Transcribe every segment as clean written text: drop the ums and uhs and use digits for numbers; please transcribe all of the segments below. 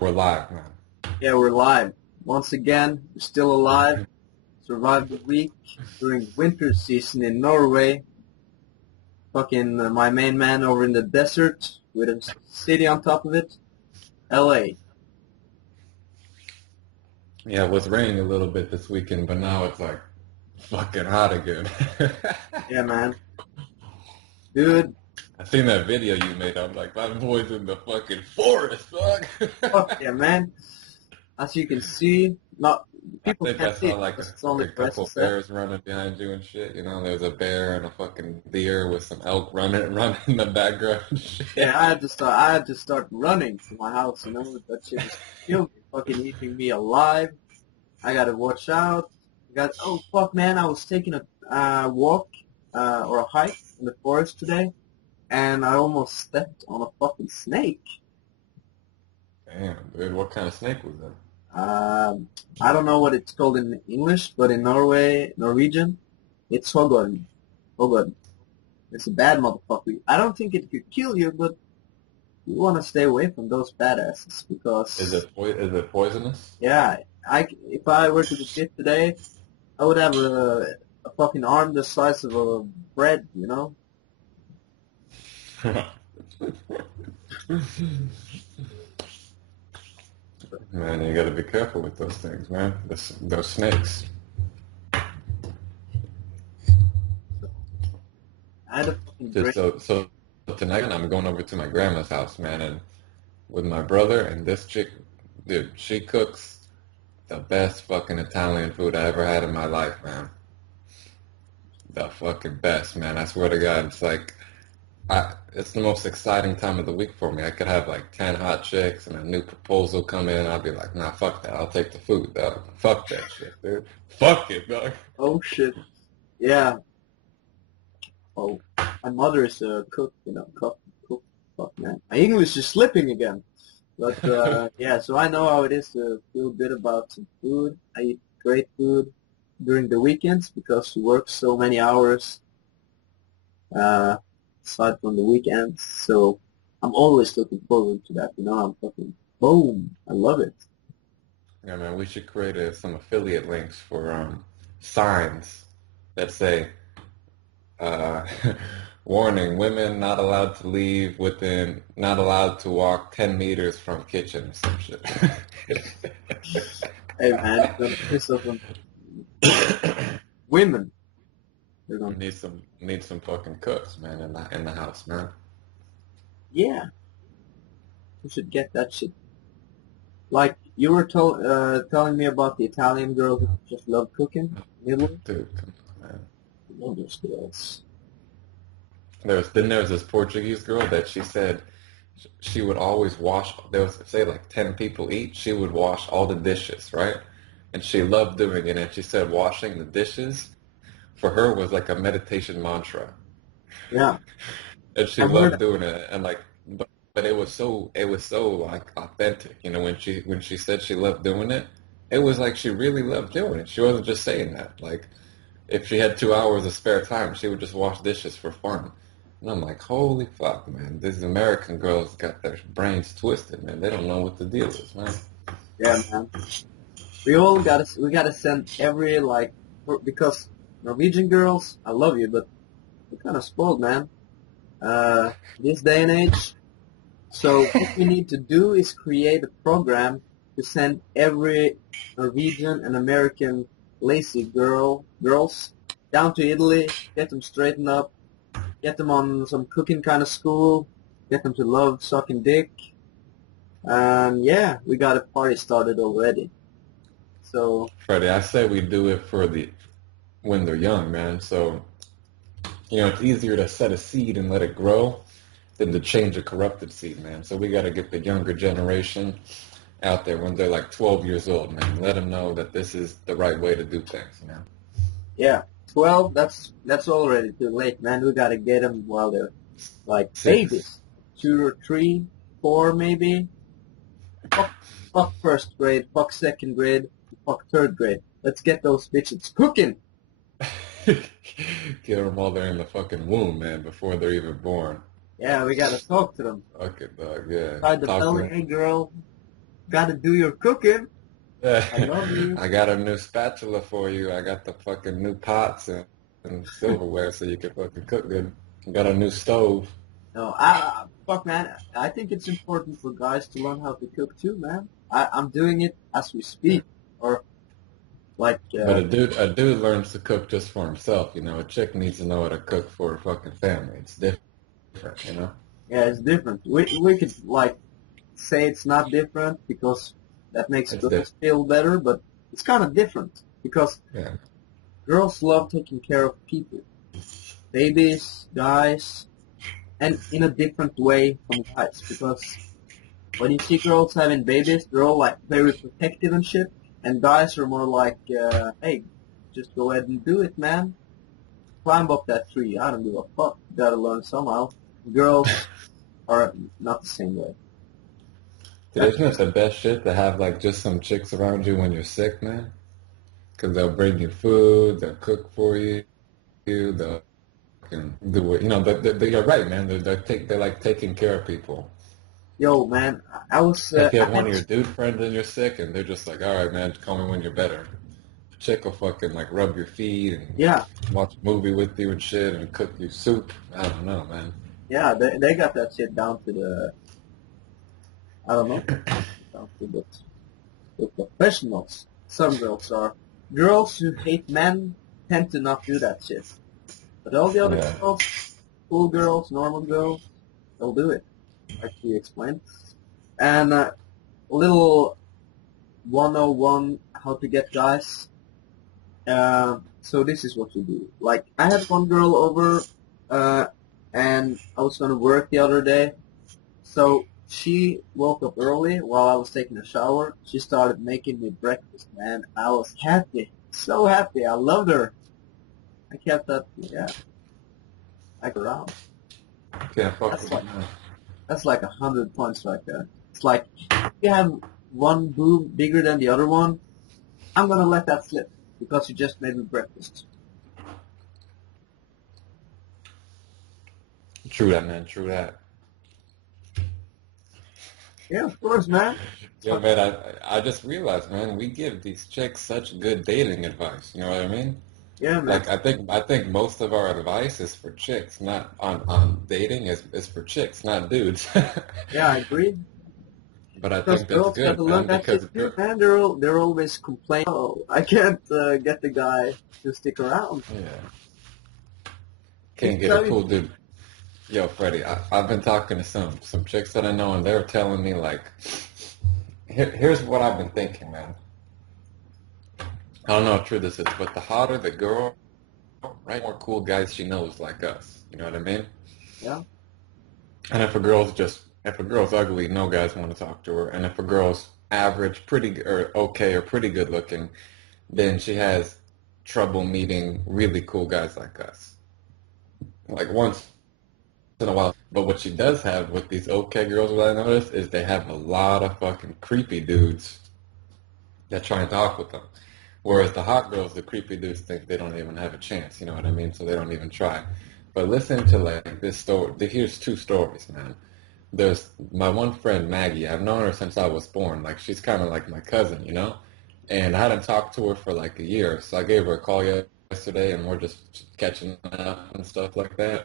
We're live, man. Yeah, we're live. Once again, we're still alive. Survived the week during winter season in Norway. Fucking my main man over in the desert with a city on top of it. LA. Yeah, it was raining a little bit this weekend, but now it's like fucking hot again. Yeah, man. Dude, I seen that video you made. I'm like, my boy's in the fucking forest, dog. fuck yeah, man. As you can see, not I people think I can't see saw it like because it's only a couple presses there. bears running behind you and shit. You know, there's a bear and a fucking deer with some elk running in the background and shit. Yeah, I had to start running to my house, you know, that shit was killing me, fucking eating me alive. I gotta watch out. Oh fuck, man! I was taking a walk or a hike in the forest today, and I almost stepped on a fucking snake. Damn, dude, what kind of snake was that? I don't know what it's called in English, but in Norwegian, it's hoggorm. Hoggorm. It's a bad motherfucker. I don't think it could kill you, but you want to stay away from those badasses because Is it poisonous? yeah, if I were to get bit today, I would have a fucking arm the size of a bread, you know? Man, you gotta be careful with those things, man. Those snakes. I had a fucking Just break. so tonight I'm going over to my grandma's house, man, and with my brother and this chick, dude, she cooks the best fucking Italian food I ever had in my life, man. The fucking best, man. I swear to God, it's like it's the most exciting time of the week for me. I could have like 10 hot chicks and a new proposal come in. I'll be like, nah, fuck that. I'll take the food, dog. Fuck that shit, dude. Fuck it, dog. Oh shit. Yeah. Oh, my mother is a cook, you know, cook. Fuck, man. My English is slipping again. But, yeah, so I know how it is to feel good about some food. I eat great food during the weekends because we work so many hours, aside from the weekends. So I'm always looking forward to that, you know. I'm fucking, boom. I love it. Yeah, man, we should create some affiliate links for signs that say, uh, warning, women not allowed to leave not allowed to walk 10 meters from kitchen or some shit. Hey, man, it's gonna piss off them women. They're gonna, Need some fucking cooks, man, in the house, man. yeah, we should get that shit. Like, you were telling me about the Italian girl who just loved cooking in Italy. Dude, come on, man. I love those girls. There was this Portuguese girl that she said she would always wash. There was say like 10 people eat. She would wash all the dishes, right? And she loved doing it. And she said washing the dishes for her was like a meditation mantra. Yeah, And she I've heard loved doing it. And like, but it was so like authentic. You know, when she said she loved doing it, it was like she really loved doing it. She wasn't just saying that. Like, if she had 2 hours of spare time, she would just wash dishes for fun. And I'm like, holy fuck, man. These American girls got their brains twisted, man. They don't know what the deal is, man. yeah, man. We gotta send every, like, because Norwegian girls, I love you, but we're kind of spoiled, man. This day and age. So what we need to do is create a program to send every Norwegian and American lazy girls down to Italy, get them straightened up, get them on some cooking kind of school, get them to love sucking dick, and yeah, we got a party started already. So Freddie, I say we do it when they're young, man. So, it's easier to set a seed and let it grow than to change a corrupted seed, man. So we got to get the younger generation out there when they're like 12 years old, man. Let them know that this is the right way to do things, man. yeah, 12. That's already too late, man. We gotta get them while they're like 6. babies, 2 or 3, 4 maybe. Fuck first grade, fuck second grade, fuck third grade. Let's get those bitches cooking. Get them while they're in the fucking womb, man, before they're even born. Yeah, we gotta talk to them. Fuck it, dog, yeah. Try to Talk tell to her, them. hey girl, gotta do your cooking. I love I you. got a new spatula for you. I got the fucking new pots and silverware so you can fucking cook good. Got a new stove. No, fuck, man. I think it's important for guys to learn how to cook too, man. I'm doing it as we Yeah. speak, or like, But a dude learns to cook just for himself, you know. A chick needs to know how to cook for her fucking family. It's different, you know. yeah, it's different. We could like say it's not different because that makes It's different. girls feel better, but it's kind of different because Yeah. girls love taking care of people, babies, guys, and in a different way from guys. Because when you see girls having babies, they're all like very protective and shit, and guys are more like, hey, just go ahead and do it, man. Climb up that tree. I don't give a fuck. You gotta learn somehow. Girls are not the same way. Dude, isn't it the best shit to have like just some chicks around you when you're sick, man? Because they'll bring you food, they'll cook for you, they'll fucking do it. You know, you're right, man. They're like taking care of people. Yo, man, I was, If you I have had, one of your dude friends and you're sick, and they're just like, all right, man, call me when you're better. Chick will fucking like rub your feet and yeah, watch a movie with you and shit and cook you soup. I don't know, man. yeah, they got that shit down to the, I don't know, down to the professionals. Some girls are. Girls who hate men tend to not do that shit. But all the other Yeah. girls, cool girls, normal girls, they'll do it, like we explained. And a little 101 how to get guys. So this is what you do. Like, I had one girl over, uh, and I was gonna work the other day. So she woke up early while I was taking a shower. She started making me breakfast, man. I was happy. So happy. I loved her. I kept that, yeah, like around. Can't fuck That's with it, like, man. that's like 100 points right there. It's like, if you have one boob bigger than the other one, I'm gonna let that slip because you just made me breakfast. True that, man. True that. Yeah, of course, man. Yeah, man. I just realized, man, we give these chicks such good dating advice. You know what I mean? Yeah, man. Like I think most of our advice is for chicks, not on dating. Is for chicks, not dudes. Yeah, I agree. But I Because think that's girls got good, to learn man, that shit because too, man. They're always complaining. Oh, I can't get the guy to stick around. yeah, Let me can't get a tell you. cool dude. Yo, Freddie, I've been talking to some chicks that I know, and they're telling me like, here's what I've been thinking, man. I don't know how true this is, but the hotter the girl, right, more cool guys she knows like us. You know what I mean? Yeah, And if a girl's ugly, no guys want to talk to her. And if a girl's average, or okay or pretty good looking, then she has trouble meeting really cool guys like us. Like once in a while. But what she does have with these okay girls, what I noticed, is they have a lot of fucking creepy dudes that try and talk with them. Whereas the hot girls, the creepy dudes think they don't even have a chance, you know what I mean? So they don't even try. But listen to like this story. Here's two stories, man. There's my one friend Maggie. I've known her since I was born. Like she's kind of like my cousin, you know. And I hadn't talked to her for like a year, so I gave her a call yesterday, and we're just catching up and stuff like that.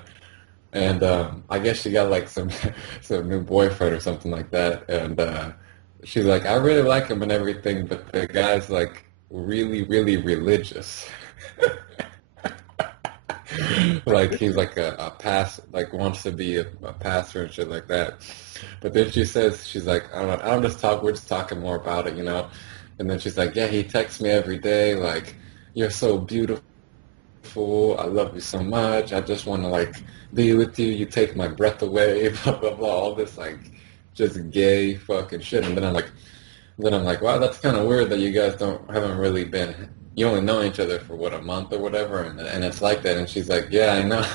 And I guess she got like some some new boyfriend or something like that. And she's like, I really like him and everything, but the guy's like really, really religious. Like he's like a pass, like wants to be a pastor and shit like that. But then she says, she's like, I don't just talk, we're just talking more about it, you know. And then she's like, yeah, he texts me every day, like, you're so beautiful, I love you so much, I just want to like be with you, you take my breath away, blah blah blah, all this like just gay fucking shit. And then I'm like, wow, that's kind of weird that you guys haven't really been, you only know each other for what, a month or whatever, and it's like that. And she's like, yeah, I know,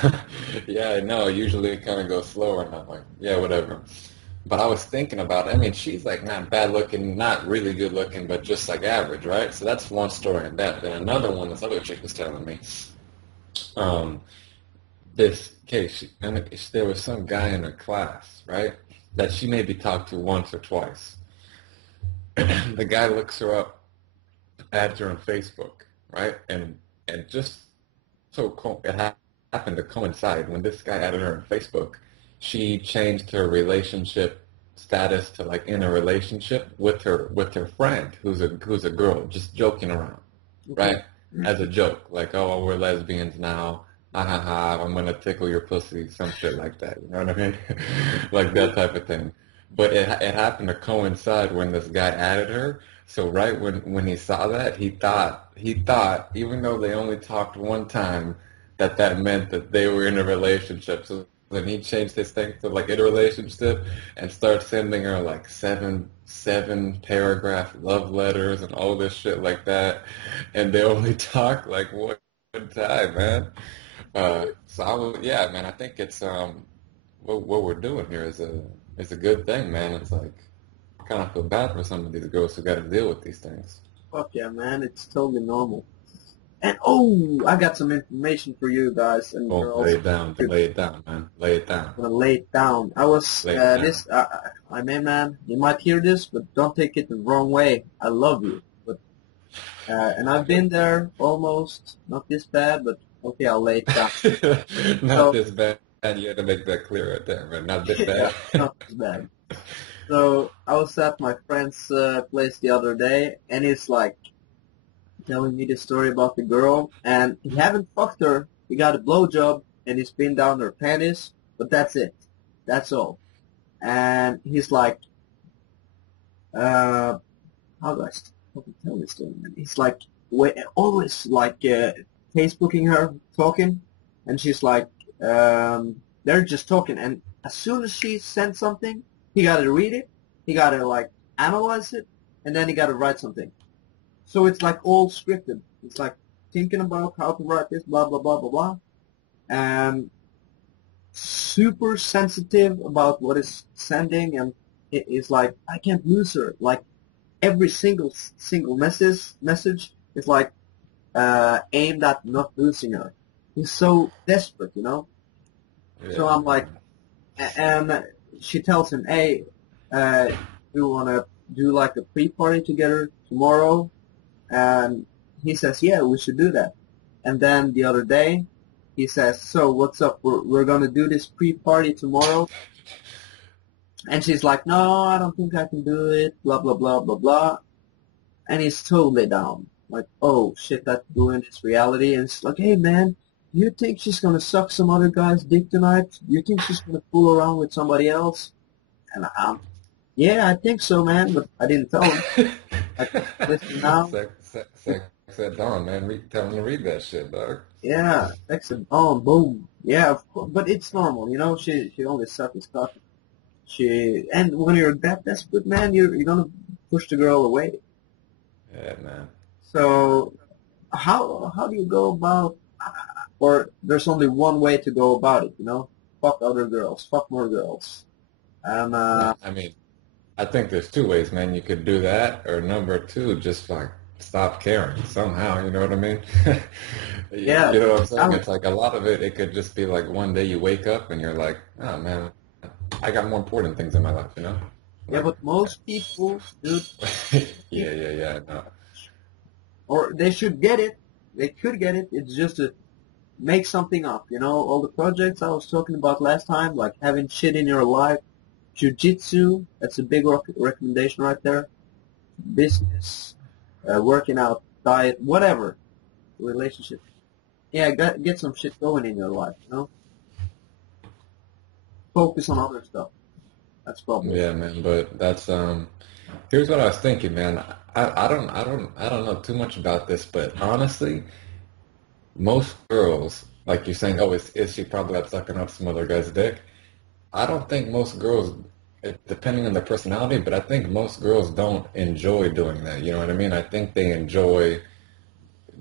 yeah, I know. Usually it kind of goes slower, and I'm like, yeah, whatever. But I was thinking about it. I mean, she's like not bad looking, not really good looking, but just like average, right? So that's one story in that. Then another one, this other chick was telling me, um, this case, and there was some guy in her class, right, that she maybe talked to once or twice. the guy looks her up, adds her on Facebook, right? And just so happened to coincide when this guy added her on Facebook, she changed her relationship status to like in a relationship with her friend who's a girl, just joking around, Okay. right? As a joke, like, oh, we're lesbians now. Ha ha ha, I'm gonna tickle your pussy, some shit like that. You know what I mean? Like that type of thing. But it happened to coincide when this guy added her. So right when he saw that, he thought even though they only talked one time, that meant that they were in a relationship. So then he changed his thing to like in a relationship and started sending her like seven paragraph love letters and all this shit like that. And they only talk like one time, man. So yeah, man. I think it's what we're doing here is a good thing, man. It's like I kind of feel bad for some of these girls who got to deal with these things. Fuck yeah, man. It's totally normal. And oh, I got some information for you guys and Oh, girls. lay it down, man. Lay it down, I'm gonna lay it down. I was lay it down. this. I mean, man, you might hear this, but don't take it the wrong way. I love you, but and I've been there almost. Not this bad, but okay, I'll lay it down. Not So this bad. You had to make that clear right there, man. Not this yeah, bad. not this bad. So I was at my friend's place the other day, and he's like telling me the story about the girl, and he haven't fucked her. He got a blowjob, and he's been down her panties, but that's it. That's all. And he's like, uh, how do I fucking tell this story, man? He's like, always like Facebooking her, talking, and she's like, they're just talking, and as soon as she sends something, he gotta read it, he gotta like analyze it, and then he gotta write something. So it's like all scripted. It's like thinking about how to write this, blah blah blah blah blah, and super sensitive about what is sending, and it is like I can't lose her. Like every single message is like aimed at not losing her. He's so desperate, you know. So Yeah, I'm like, and she tells him, "Hey, we want to do like a pre-party together tomorrow," and he says, "Yeah, we should do that." And then the other day, he says, "So what's up? We're gonna do this pre-party tomorrow." And she's like, "No, I don't think I can do it." Blah blah blah blah blah. And he's totally down. Like, oh shit, that's doing his reality. And it's like, hey man, you think she's gonna suck some other guy's dick tonight? You think she's gonna fool around with somebody else? And yeah, I think so, man. But I didn't tell him. Like, listen now. Said Don, man. Tell him to read that shit, dog. Yeah, exit. Oh, boom. Yeah, of course. But it's normal, you know. She only sucked his cock. And when you're that desperate, man, you're gonna push the girl away. Yeah, man. So how do you go about? Or there's only one way to go about it, you know? Fuck other girls, fuck more girls, and I mean, I think there's two ways, man. You could do that, or number two, just like stop caring somehow. You know what I mean? yeah, You know what I'm saying? I'm, It's like a lot of it. It could just be like one day you wake up and you're like, oh man, I got more important things in my life. You know? yeah. Like, But most people, dude, yeah. No. or they should get it. They could get it. It's just to make something up, you know? All the projects I was talking about last time, like having shit in your life, jiu-jitsu, that's a big recommendation right there. Business, working out, diet, whatever, relationship. Yeah, get some shit going in your life, you know? Focus on other stuff. That's probably it. Yeah, man. But that's here's what I was thinking, man. I don't know too much about this, but honestly, most girls, like you're saying, oh, is she probably out sucking up some other guy's dick? I don't think most girls, depending on their personality, but I think most girls don't enjoy doing that. You know what I mean? I think they enjoy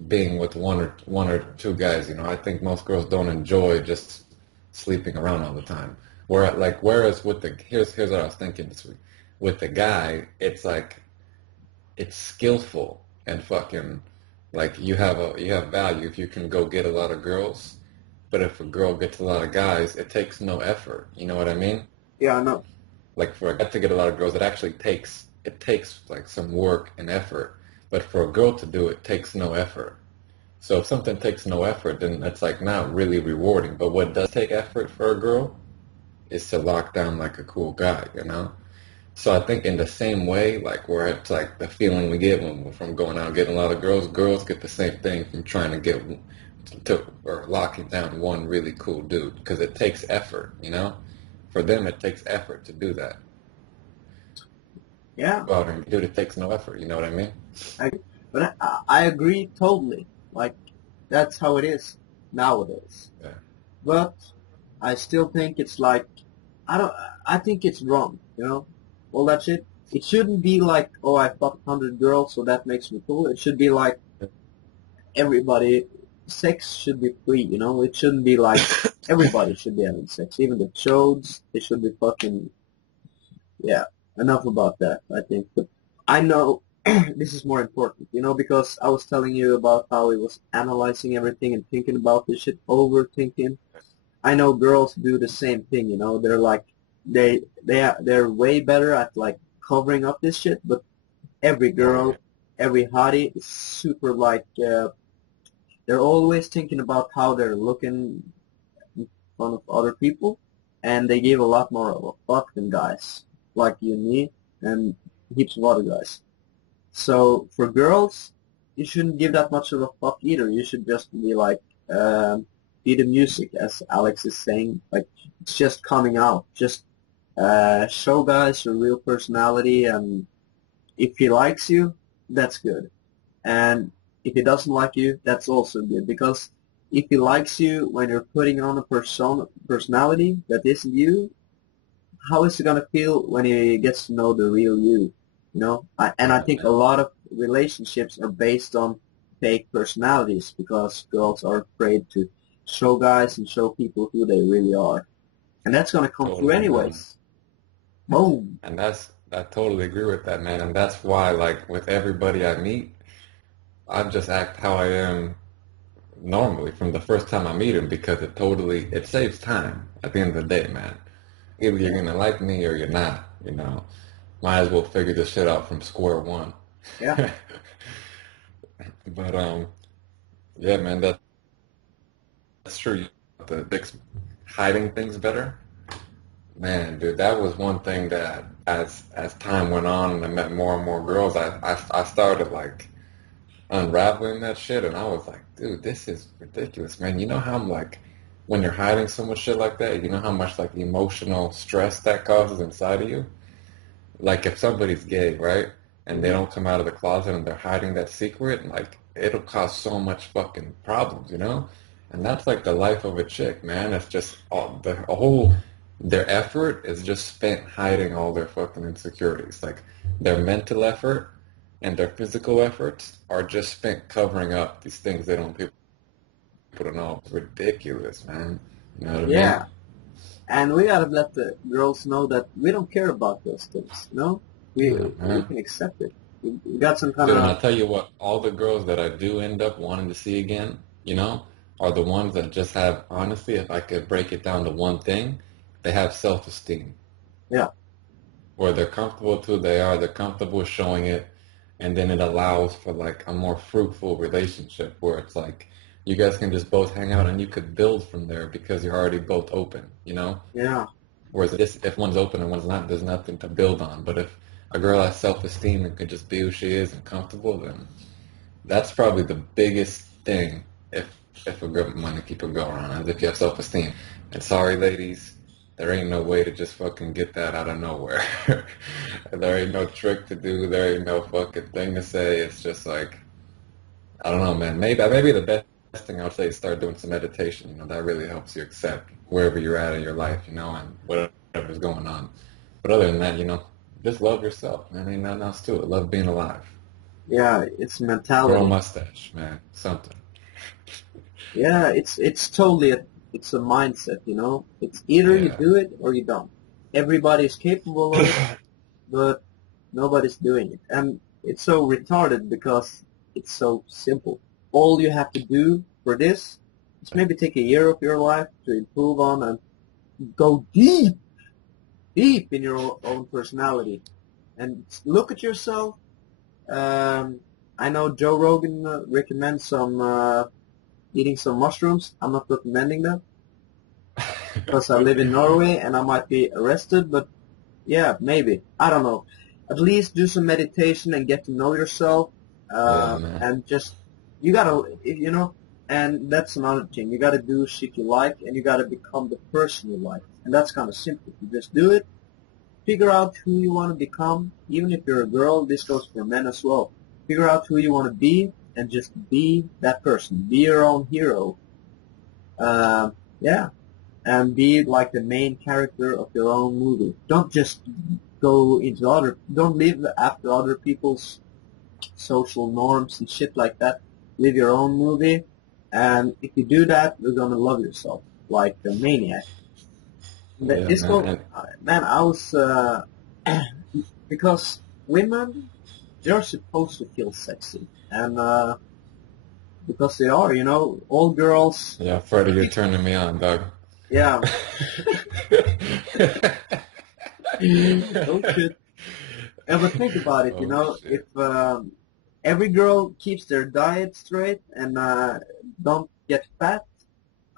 being with one or two guys. You know, I think most girls don't enjoy just sleeping around all the time. Whereas with the here's what I was thinking this week. With the guy, it's like it's skillful and fucking like you have value if you can go get a lot of girls. But if a girl gets a lot of guys, it takes no effort. You know what I mean? Yeah, I know. Like for a guy to get a lot of girls, it actually takes it takes like some work and effort. But for a girl to do it takes no effort. So if something takes no effort, then that's like not really rewarding. But what does take effort for a girl is to lock down like a cool guy, you know? So I think in the same way, like where it's like the feeling we get when we're from going out getting a lot of girls, girls get the same thing from trying to get to or locking down one really cool dude because it takes effort, you know? For them, it takes effort to do that. Yeah, Go out and do it, it takes no effort, you know what I mean? I, but I agree totally. Like, that's how it is nowadays. Yeah. But I still think it's like, I don't, I think it's wrong, you know? All that shit. It shouldn't be like, oh, I fucked 100 girls, so that makes me cool. It should be like, everybody, sex should be free, you know? It shouldn't be like, everybody should be having sex. Even the chodes, they should be fucking, yeah. Enough about that, I think. But I know this is more important, you know, because I was telling you about how he was analyzing everything and thinking about this shit, overthinking. I know girls do the same thing, you know. They're like, they're way better at like covering up this shit, but every Oh yeah. girl, every hottie is super like, they're always thinking about how they're looking in front of other people, and they give a lot more of a fuck than guys like you and me and heaps of other guys. So for girls, you shouldn't give that much of a fuck either. You should just be like, be the music, as Alex is saying. Like, it's just coming out. Just show guys your real personality, and if he likes you, that's good. And if he doesn't like you, that's also good. Because if he likes you when you're putting on a personality that isn't you, how is he gonna feel when he gets to know the real you? You know, and I Yeah, think a man. lot of relationships are based on fake personalities because girls are afraid to show guys and show people who they really are, and that's gonna come through Totally, man. anyways. Boom. And I totally agree with that, man. And that's why, like, with everybody I meet, I just act how I am normally from the first time I meet him because it saves time at the end of the day, man. Either you're Yeah. gonna like me or you're not, you know. Might as well figure this shit out from square one. Yeah. But yeah, man, that's true. The dicks hiding things better. Man, dude, that was one thing that as time went on and I met more and more girls, I started like unraveling that shit and I was like, dude, this is ridiculous, man. You know how I'm like when you're hiding so much shit like that, you know how much like emotional stress that causes inside of you? Like if somebody's gay, right? And they Hmm. don't come out of the closet and they're hiding that secret, like it'll cause so much fucking problems, you know? And that's like the life of a chick, man. It's just all the a whole their effort is just spent hiding all their fucking insecurities. Like their mental effort and their physical efforts are just spent covering up these things they don't people don't know. It's ridiculous, man. You know what I mean? Yeah. And we gotta let the girls know that we don't care about those things. You know, Yeah, we man. can accept it. We got some kind Dude, and of, I'll tell you what, all the girls that I do end up wanting to see again, you know, are the ones that just have, honestly, if I could break it down to one thing, they have self-esteem. yeah. Where they're comfortable with who they are, they're comfortable showing it, and then it allows for like a more fruitful relationship where it's like you guys can just both hang out and you could build from there because you're already both open, you know? Yeah. Whereas if one's open and one's not, there's nothing to build on. But if a girl has self-esteem and can just be who she is and comfortable, then that's probably the biggest thing if a girl want to keep a girl around is if you have self-esteem. And sorry, ladies, there ain't no way to just fucking get that out of nowhere. There ain't no trick to do. There ain't no fucking thing to say. It's just like I don't know, man. Maybe the best thing I would say is start doing some meditation. You know, that really helps you accept wherever you're at in your life, you know, and whatever's going on. But other than that, you know, just love yourself, man. Ain't nothing else to it. Love being alive. Yeah. It's Grow a mentality. mustache, man. Something. Yeah. It's totally it's a mindset. You know, it's either you Yeah. do it or you don't. Everybody is capable of it, but nobody's doing it. And it's so retarded because it's so simple. All you have to do for this is maybe take a year of your life to improve on and go deep, deep in your own personality. and look at yourself. Um, I know Joe Rogan recommends some eating some mushrooms. I'm not recommending that because I live in Norway and I might be arrested. But yeah, maybe I don't know. At least do some meditation and get to know yourself. Yeah, man. And just you gotta, you know. And that's another thing. You gotta do shit you like, and you gotta become the person you like. And that's kind of simple. You just do it. Figure out who you want to become. Even if you're a girl, this goes for men as well. Figure out who you want to be and just be that person. Be your own hero. Yeah. And be like the main character of your own movie. Don't just don't live after other people's social norms and shit like that. Live your own movie. And if you do that, you're going to love yourself like a maniac. Yeah, This man. go, man, I was, because women, they're supposed to feel sexy. And, because they are, all girls, Yeah, Freddie, you're turning me on, dog. yeah, oh shit. Yeah, but think about it, Oh if, shit. every girl keeps their diet straight and, don't get fat,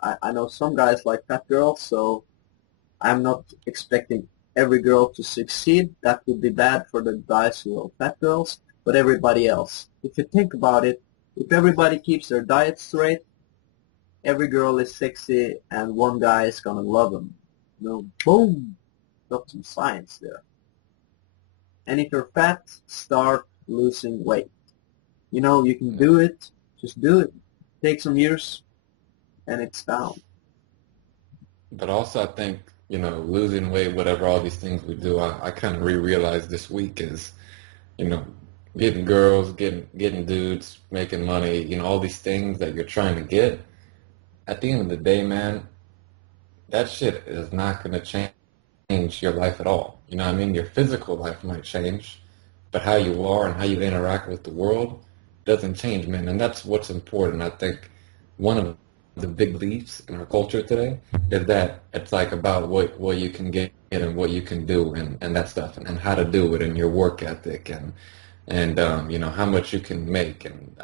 I know some guys like fat girls, so I'm not expecting every girl to succeed. That would be bad for the guys who are fat girls, but everybody else. If you think about it, if everybody keeps their diet straight, every girl is sexy and one guy is gonna love them. Boom! Got some science there. And if you're fat, start losing weight. You can Yeah. do it. Just do it. Take some years and it's down. But also, I think, losing weight, whatever, all these things we do, I kind of re-realized this week is, you know, getting girls, getting dudes, making money, all these things that you're trying to get. At the end of the day, man, that shit is not going to change your life at all. You know what I mean? Your physical life might change, but how you are and how you interact with the world doesn't change, man. And that's what's important. I think one of the big leaps in our culture today is that it's like about what you can get and what you can do and that stuff and how to do it and your work ethic and how much you can make and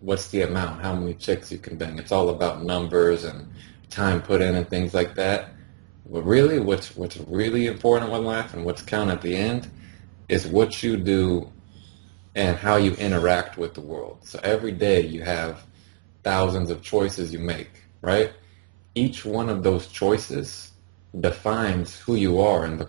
what's the amount, how many chicks you can bang. It's all about numbers and time put in and things like that. But really, what's really important in life and what's count at the end is what you do and how you interact with the world. So every day you have thousands of choices you make, right? Each one of those choices defines who you are and the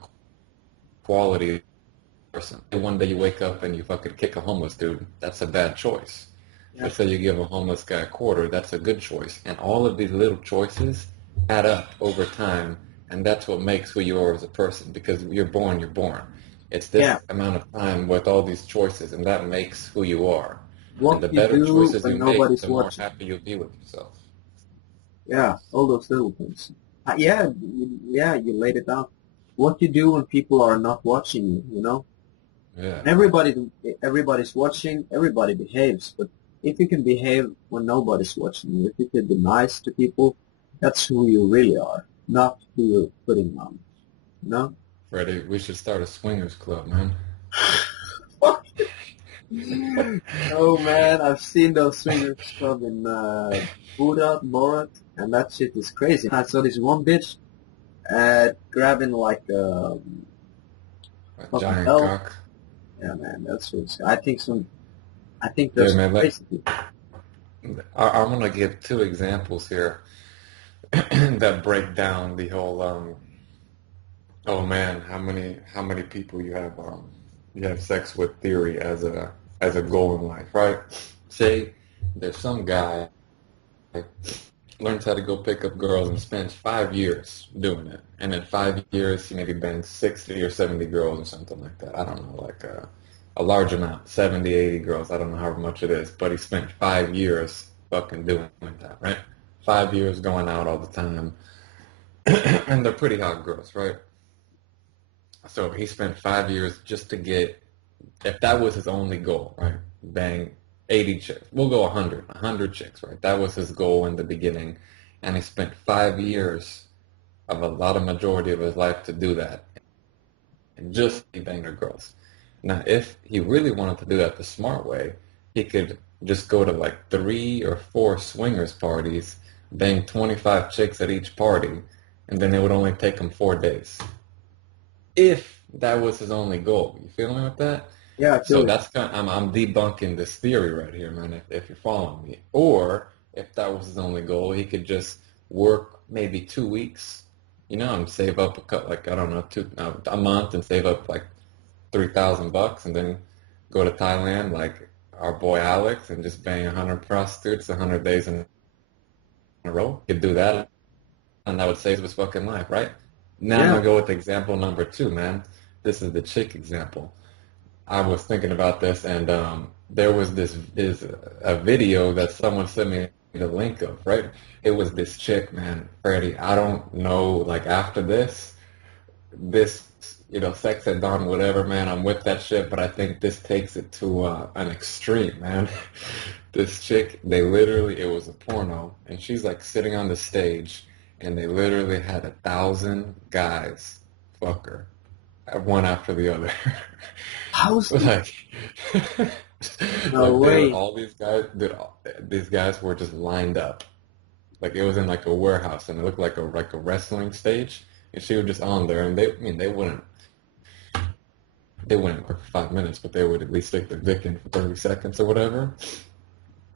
quality of the person. And one day you wake up and you fucking kick a homeless dude, that's a bad choice. Yeah. But say you give a homeless guy a quarter, that's a good choice. And all of these little choices add up over time, and that's what makes who you are as a person. Because you're born, you're born. It's Yeah. this amount of time with all these choices, and that makes who you are. And What the you better do choices you when make, nobody's the more watching. happy you'll be with yourself. Yeah, all those little things. Yeah, yeah, you laid it down. What you do when people are not watching you. Yeah, Everybody's watching, everybody behaves. But if you can behave when nobody's watching you, if you can be nice to people, that's who you really are, not who you're putting on. You know? Freddie, we should start a swingers club, man. Oh man, I've seen those swingers club in Buda, Borat, and that shit is crazy. I saw this one bitch grabbing like a A fucking giant belt. cock. Yeah, man, that's what's. I think Yeah, there's some man, crazy people. I'm gonna give two examples here that break down the whole oh man, how many people you have sex with theory as a goal in life, right? Say there's some guy learns how to go pick up girls and spends 5 years doing it, and in 5 years he maybe bangs 60 or 70 girls or something like that. I don't know, like a large amount, 70, 80 girls. I don't know how much it is, but he spent 5 years fucking doing that, right? 5 years going out all the time, and they're pretty hot girls, right? So he spent 5 years just to get, if that was his only goal, right? Bang 80 chicks. We'll go 100 chicks, right? That was his goal in the beginning. And he spent 5 years of a lot of majority of his life to do that. And just be banger girls. Now, if he really wanted to do that the smart way, he could just go to like 3 or 4 swingers parties, bang 25 chicks at each party, and then it would only take him 4 days. If that was his only goal, you feel me with that? Yeah, I feel So you. that's kind of, I'm debunking this theory right here, man, if you're following me. Or if that was his only goal, he could just work maybe 2 weeks, and save up a cut, like, I don't know, a month and save up like $3,000 and then go to Thailand like our boy Alex and just bang 100 prostitutes 100 days in a row. He'd do that and that would save his fucking life, right? Now I'm Yeah. gonna go with example number two, man. This is the chick example. I was thinking about this, and there was this is a video that someone sent me the link of, right? It was this chick, man, Freddie. I don't know, like after this, sex at dawn, whatever, man. I'm with that shit, but I think this takes it to an extreme, man. This chick, it was a porno, and she's like sitting on the stage, and they literally had 1,000 guys fuck her, one after the other. How's this? Like, No like they were way. all these guys, these guys were just lined up. Like it was in like a warehouse, and it looked like a wrestling stage, and she was just on there, and I mean, they wouldn't work for 5 minutes, but they would at least stick their dick in for 30 seconds or whatever.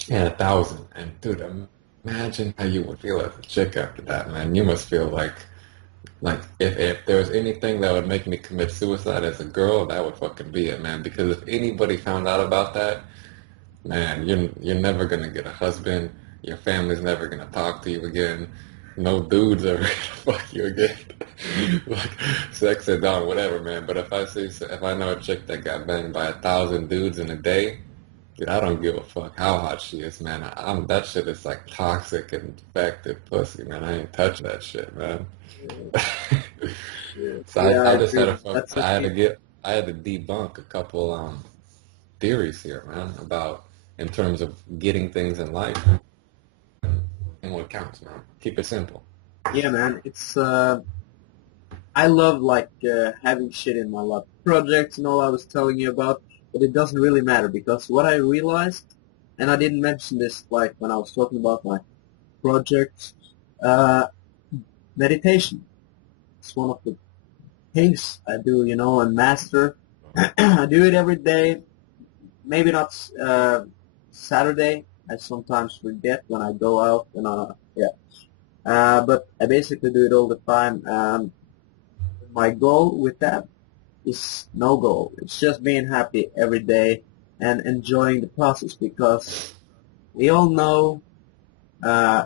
And 1,000. And dude, imagine how you would feel as a chick after that, man. You must feel like if there was anything that would make me commit suicide as a girl, that would fucking be it, man. Because if anybody found out about that, man, you're never gonna get a husband. Your family's never gonna talk to you again. No dude's ever gonna fuck you again. Like sex or done, whatever, man. But if I know a chick that got banged by 1,000 dudes in a day, dude, I don't give a fuck how hot she is, man. That shit is like toxic and infected pussy, man. I ain't touching that shit, man. Yeah, So yeah, I I just had agree. to fuck. That's okay. I had to debunk a couple theories here, man, about in terms of getting things in life and what counts, man. Keep it simple. Yeah, man. It's I love like having shit in my life, projects and all I was telling you about, but it doesn't really matter because what I realized, and I didn't mention this like when I was talking about my projects, uh, meditation. It's one of the things I do, and master. I do it every day. Maybe not Saturday. I sometimes forget when I go out and yeah. But I basically do it all the time. My goal with that is no goal. It's just being happy every day and enjoying the process because we all know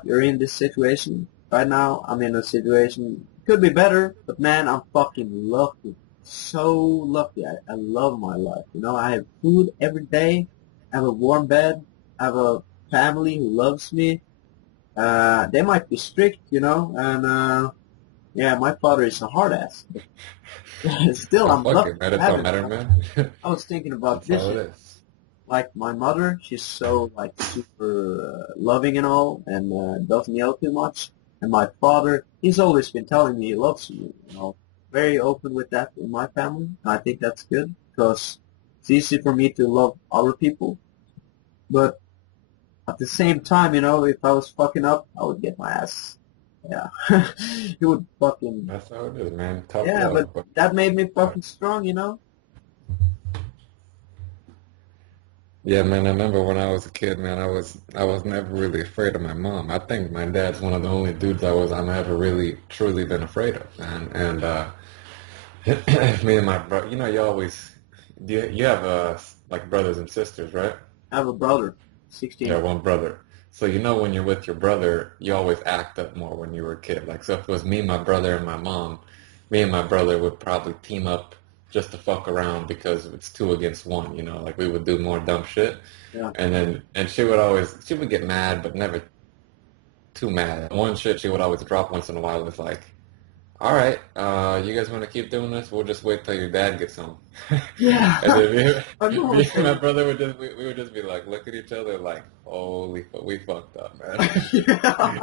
you're in this situation right now. I'm in a situation could be better, but man, I'm fucking lucky. So lucky. I love my life. I have food every day. I have a warm bed. I have a family who loves me. They might be strict, and yeah, my father is a hard ass. Still, Well, I'm fuck lucky it, man. to It have don't it. matter, man. I was thinking about That's this. all it is. Like my mother, she's so like super loving and all, and doesn't yell too much. And my father, he's always been telling me he loves me. Very open with that in my family. I think that's good because it's easy for me to love other people, but at the same time, if I was fucking up, I would get my ass. Yeah, he would fucking. That's how it is, man. Tough Yeah, but love, but that made me uh, fucking strong. yeah, man. I remember when I was a kid, man. I was never really afraid of my mom. I think my dad's one of the only dudes I'm ever really truly been afraid of, man. And me and my bro, you always you have like brothers and sisters, right? I have a brother, Yeah, 16. one brother. So when you're with your brother, you always act up more when you were a kid. Like so if it was me, my brother, and my mom, me and my brother would probably team up just to fuck around because it's two against one, like we would do more dumb shit. Yeah. And she would get mad but never too mad. One shit she would always drop once in a while was like, all right, you guys want to keep doing this? We'll just wait till your dad gets home. Yeah. And then I me, know me what and my you brother we would just be like, look at each other like, holy fuck, we fucked up, man. Yeah.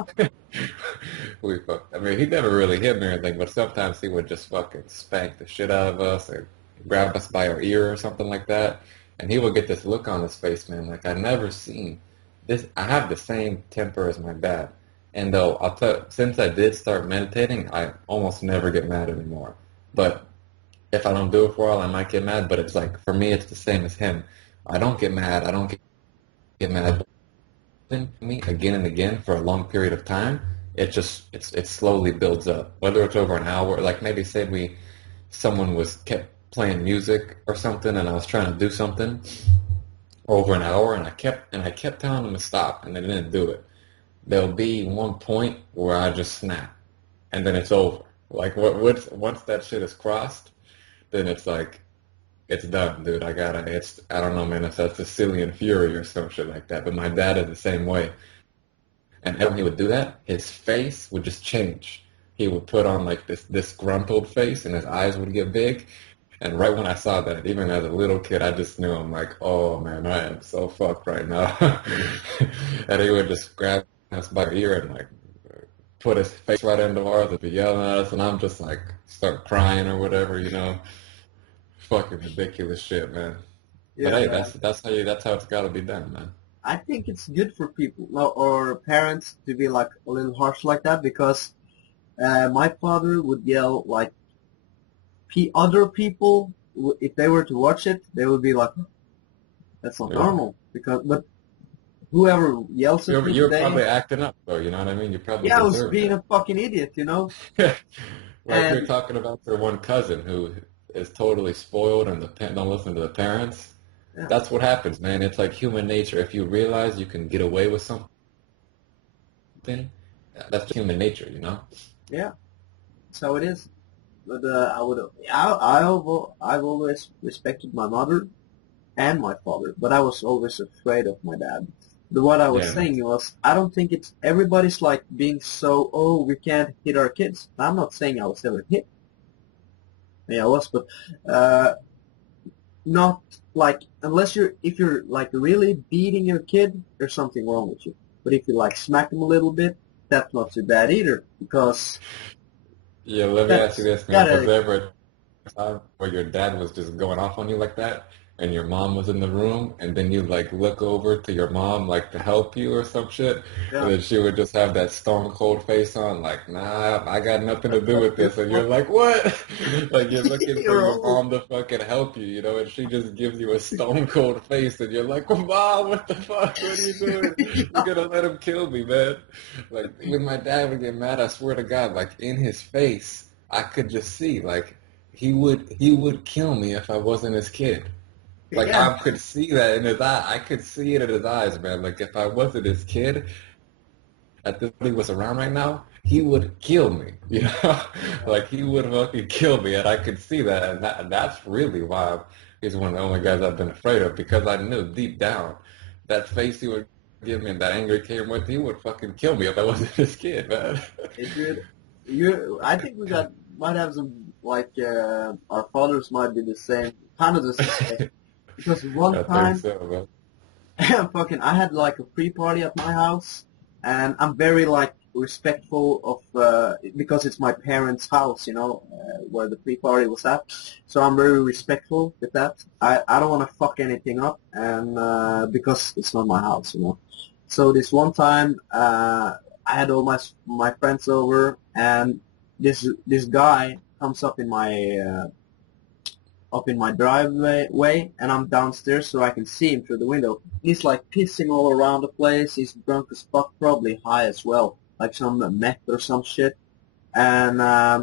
We fucked. I mean, he never really hit me or anything, but sometimes he would just fucking spank the shit out of us, and grab us by our ear or something like that, and he would get this look on his face, man, like I never seen this. I have the same temper as my dad, and though I'll tell, since I did start meditating, I almost never get mad anymore. But if I don't do it for a while, I might get mad. But it's like for me, it's the same as him. I don't get mad. I don't get mad. But me again and again for a long period of time, it slowly builds up. Whether it's over an hour, like maybe say we someone was kept playing music or something, and I was trying to do something over an hour, and I kept telling them to stop, and they didn't do it. There'll be one point where I just snap, and then it's over. Like once that shit is crossed, then it's like it's done, dude. I don't know, man, if that's Sicilian fury or some shit like that. But my dad is the same way. And every time he would do that, his face would just change. He would put on like this disgruntled face, and his eyes would get big. And right when I saw that, even as a little kid, I just knew I'm like, oh man, I am so fucked right now. And he would just grab us by the ear and like put his face right into ours and be yelling at us, and I'm just like start crying or whatever, you know. Fucking ridiculous shit, man. But Yeah, hey, man. that's how it's gotta be done, man. I think it's good for people or parents to be like a little harsh like that because my father would yell like other people if they were to watch it, they would be like, "That's not Yeah. normal." Because but whoever yells at You're me you're probably today, acting up though, you know what I mean? You probably yeah, I was deserve being that. a fucking idiot, you know. Like you're And talking about your one cousin who is totally spoiled and don't listen to the parents. yeah, That's what happens, man. It's like human nature. If you realize you can get away with something, that's human nature, you know? yeah, that's how it is. But I've always respected my mother and my father, but I was always afraid of my dad. But what I was Yeah, saying was, I don't think it's everybody's like being so, oh, we can't hit our kids. I'm not saying I was ever hit. Yeah, I was, but uh, not like unless if you're like really beating your kid, there's something wrong with you. But if you like smack them a little bit, that's not too bad either because yeah. Let me ask you that's this, man. Was gotta. there ever time where your dad was just going off on you like that, and your mom was in the room, and then you like look over to your mom like to help you or some shit, and Yeah. then she would just have that stone cold face on, like, nah, I got nothing to do What with the this, and you're fuck? like, what? Like you're looking for You're your old. mom to fucking help you, you know, and she just gives you a stone cold face, and you're like, mom, what the fuck? What are you doing? You're Yeah. gonna let him kill me, man. Like when my dad would get mad, I swear to God, like in his face, I could just see like he would kill me if I wasn't his kid. Like Yeah. I could see that in his eye. I could see it in his eyes, man. Like if I wasn't his kid, if this he was around right now, he would kill me. You know, like he would fucking kill me, and I could see that, and that's really why he's one of the only guys I've been afraid of because I knew deep down that face he would give me and that anger he came with, he would fucking kill me if I wasn't his kid, man. Hey, dude, I think we might have some, like, our fathers might be the same, kind of the same. Because one I think time, so, man. fucking, I had, like, a pre-party at my house, and I'm very, like, respectful of, because it's my parents' house, you know, where the pre-party was at. So I'm very respectful with that. I don't want to fuck anything up, and, because it's not my house, you know. So this one time, I had all my friends over, and this guy comes up in my driveway, and I'm downstairs so I can see him through the window. He's like pissing all around the place. He's drunk as fuck, probably high as well, like some meth or some shit. And I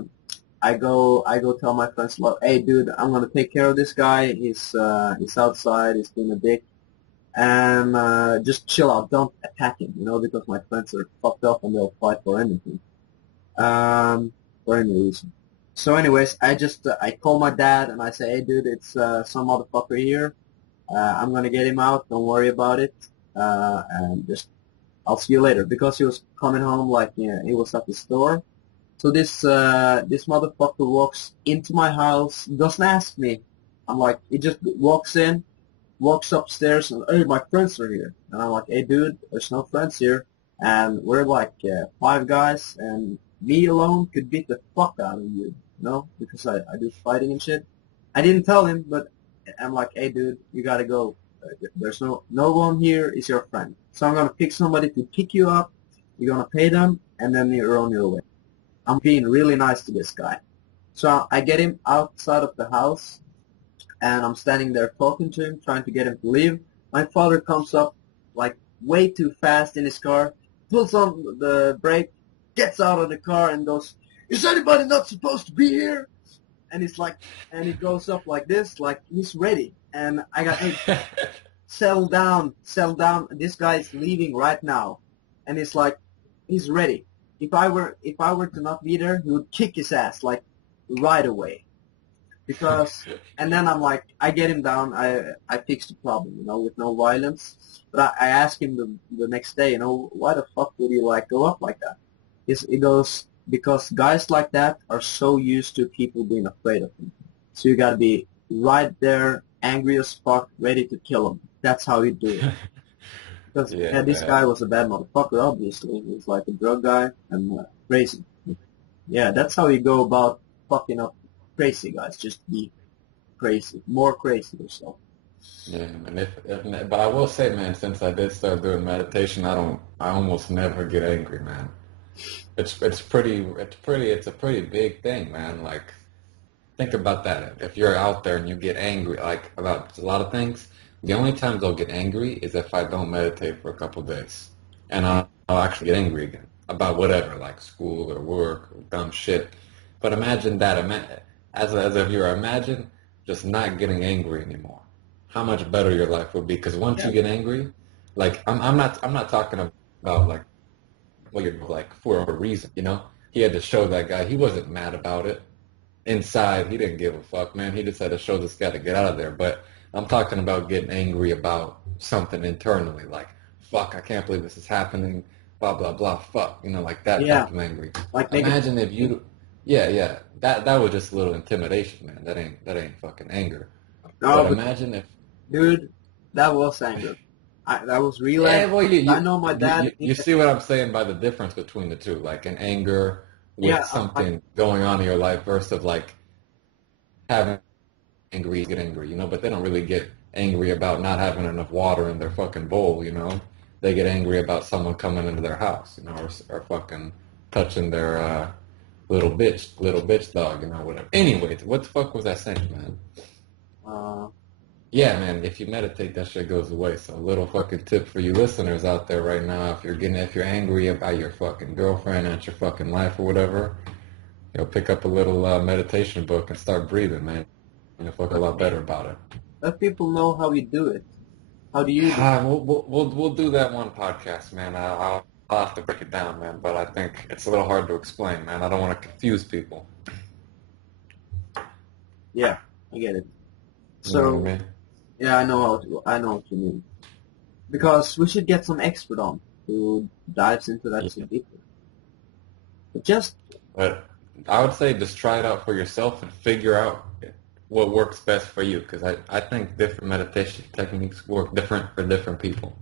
go tell my friends, well, hey dude, I'm gonna take care of this guy. He's outside. He's being a dick and just chill out. Don't attack him, you know, because my friends are fucked up and they'll fight for anything, for any reason. So, anyways, I call my dad and I say, hey, dude, it's some motherfucker here. I'm gonna get him out. Don't worry about it. And just I'll see you later because he was coming home like he was at the store. So this motherfucker walks into my house, doesn't ask me. I'm like, he just walks in, walks upstairs and, hey, my friends are here. And I'm like, hey, dude, there's no friends here. And we're like five guys, and me alone could beat the fuck out of you, you know, because I do fighting and shit. I didn't tell him, but I'm like, hey, dude, you gotta go. There's no one here is your friend. So I'm gonna pick somebody to pick you up. You're gonna pay them, and then you're on your way. I'm being really nice to this guy. So I get him outside of the house, and I'm standing there talking to him, trying to get him to leave. My father comes up like way too fast in his car, pulls on the brake, gets out of the car, and goes, "Is anybody not supposed to be here?" And he's like, and he goes up like this, like he's ready. And I got, hey, settle down, settle down. This guy is leaving right now, and it's like he's ready. If I were to not be there, he would kick his ass like right away. Because and then I'm like, I get him down. I fix the problem, with no violence. But I ask him the next day, why the fuck would you like go up like that? He goes, because guys like that are so used to people being afraid of them. So you gotta be right there, angry as fuck, ready to kill them. That's how you do it. Because Yeah, this man. guy was a bad motherfucker, obviously. He was like a drug guy and crazy. Yeah, that's how you go about fucking up crazy guys. Just be crazy, more crazy yourself. Yeah, and but I will say, man, since I did start doing meditation, I almost never get angry, man. It's a pretty big thing, man. Like, think about that. If you're out there and you get angry, like about a lot of things, the only times I'll get angry is if I don't meditate for a couple days, and I'll actually get angry again about whatever, like school or work or dumb shit. But imagine that, as a viewer, imagine just not getting angry anymore. How much better your life would be? Because once Yeah, you get angry, like I'm not talking about like well, you're like for a reason, you know. He had to show that guy he wasn't mad about it. Inside, he didn't give a fuck, man. He just had to show this guy to get out of there. But I'm talking about getting angry about something internally, like, fuck, I can't believe this is happening, blah, blah, blah, fuck, like that yeah, type of angry. like negative. Imagine if you, yeah, yeah, that was just a little intimidation, man. That ain't fucking anger. No, But but imagine if, dude, that was anger. That was real yeah, anger. well, you, I you, know my you, dad. you you see what I'm saying by the difference between the two, like an anger Yeah, with something going on in your life versus like having angry, get angry, but they don't really get angry about not having enough water in their fucking bowl. They get angry about someone coming into their house, or fucking touching their little bitch dog, whatever. Anyways, what the fuck was I saying, man? uh, Yeah, man, if you meditate, that shit goes away. So a little fucking tip for you listeners out there right now, if you're angry about your fucking girlfriend and your fucking life or whatever, pick up a little meditation book and start breathing, man. You'll feel a lot better about it. let people know how you do it. How do you do it? We'll do that one podcast, man. I'll have to break it down, man. But I think it's a little hard to explain, man. I don't want to confuse people. Yeah, I get it. You know what I So mean? yeah, I know what you mean. Because we should get some expert on who dives into that so Yeah. deeply. But just But I would say just try it out for yourself and figure out what works best for you. Because I think different meditation techniques work different for different people.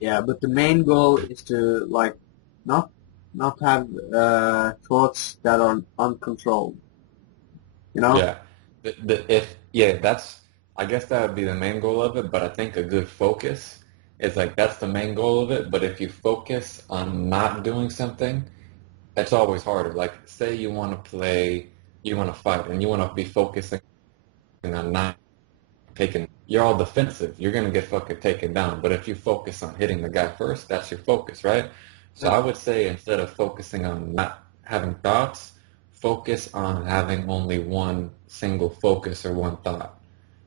yeah, but the main goal is to like not not have thoughts that are uncontrolled. You know? Yeah. If yeah, I guess that would be the main goal of it, but I think a good focus is like that's the main goal of it. But if you focus on not doing something, it's always harder. Like say you want to fight, and you want to be focusing on not taking, you're all defensive. You're gonna get fucking taken down. But if you focus on hitting the guy first, that's your focus, right? So Yeah. I would say instead of focusing on not having thoughts, focus on having only one single focus or one thought.